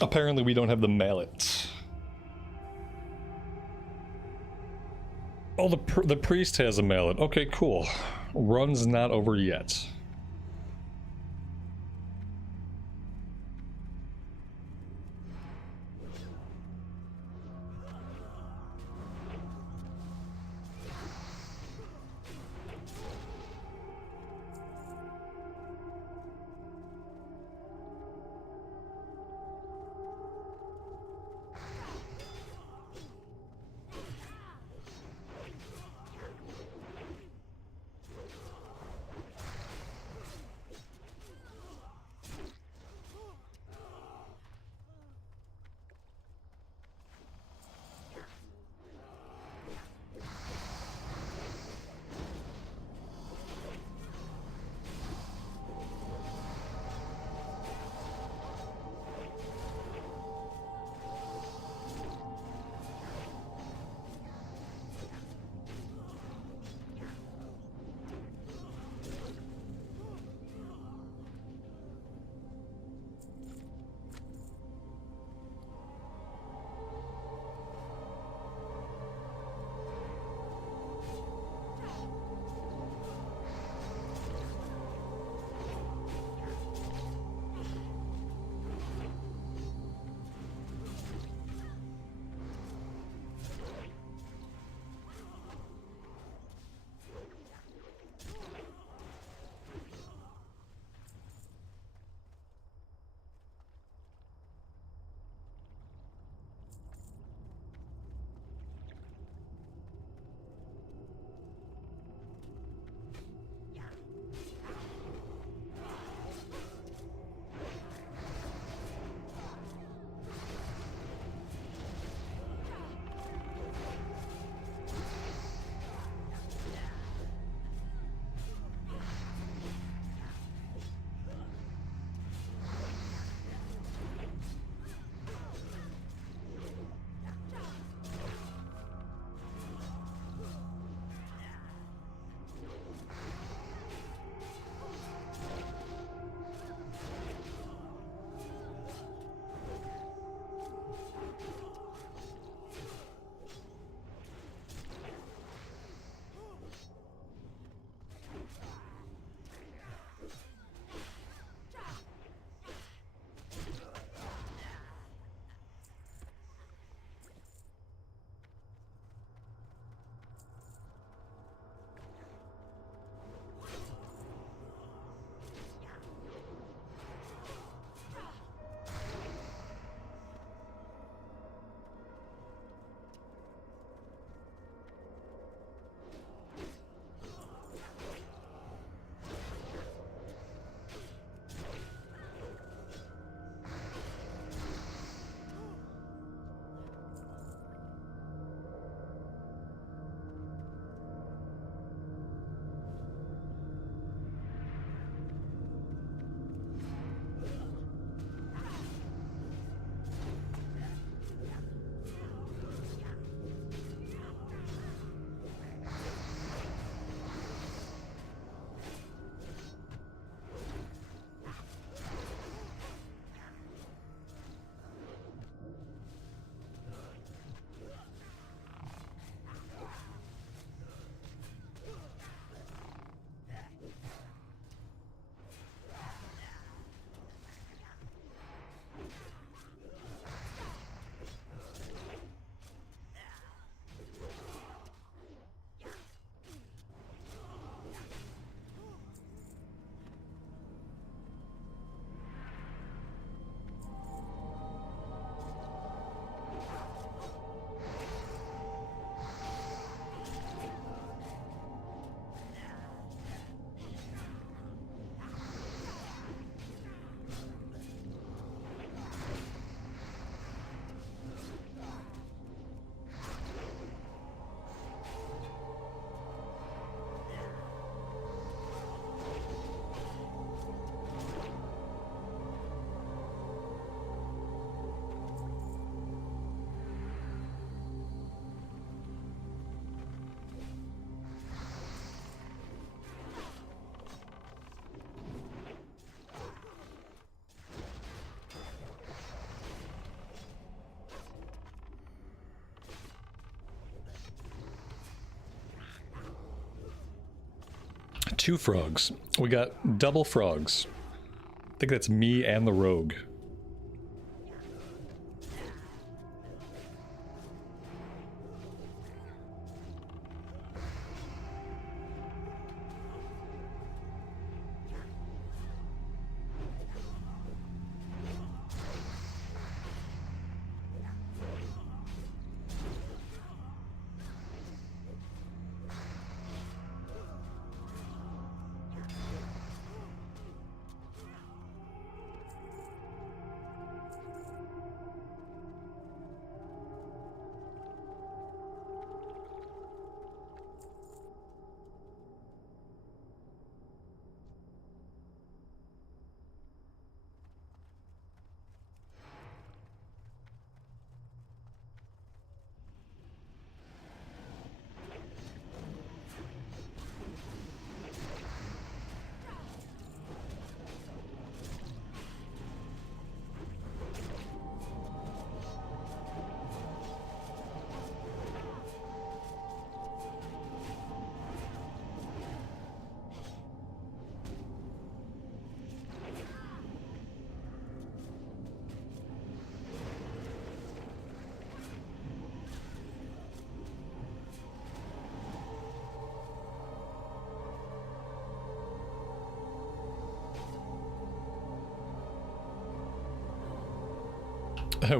Apparently we don't have the mallet. Oh, the priest has a mallet. Okay, cool. Run's not over yet. 2 frogs. We got double frogs. I think that's me and the rogue.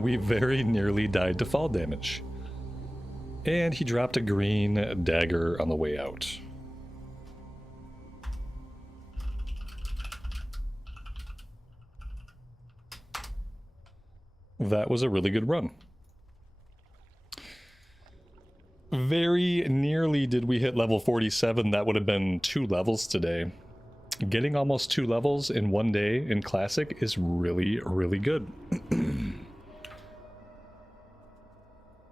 We very nearly died to fall damage. And he dropped a green dagger on the way out. That was a really good run. Very nearly did we hit level 47. That would have been 2 levels today. Getting almost 2 levels in one day in Classic is really, really good.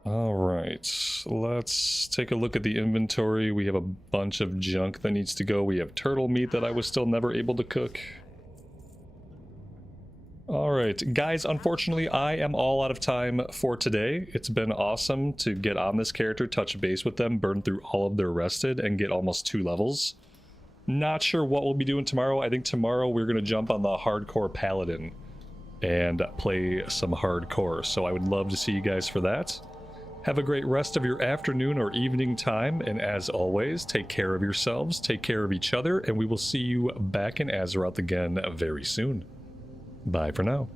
Alright, let's take a look at the inventory. We have a bunch of junk that needs to go. We have turtle meat that I was still never able to cook. Alright, guys, unfortunately I am all out of time for today. It's been awesome to get on this character, touch base with them, burn through all of their rested, and get almost 2 levels. Not sure what we'll be doing tomorrow. I think tomorrow we're going to jump on the hardcore paladin and play some hardcore, so I would love to see you guys for that. Have a great rest of your afternoon or evening time, and as always, take care of yourselves, take care of each other, and we will see you back in Azeroth again very soon. Bye for now.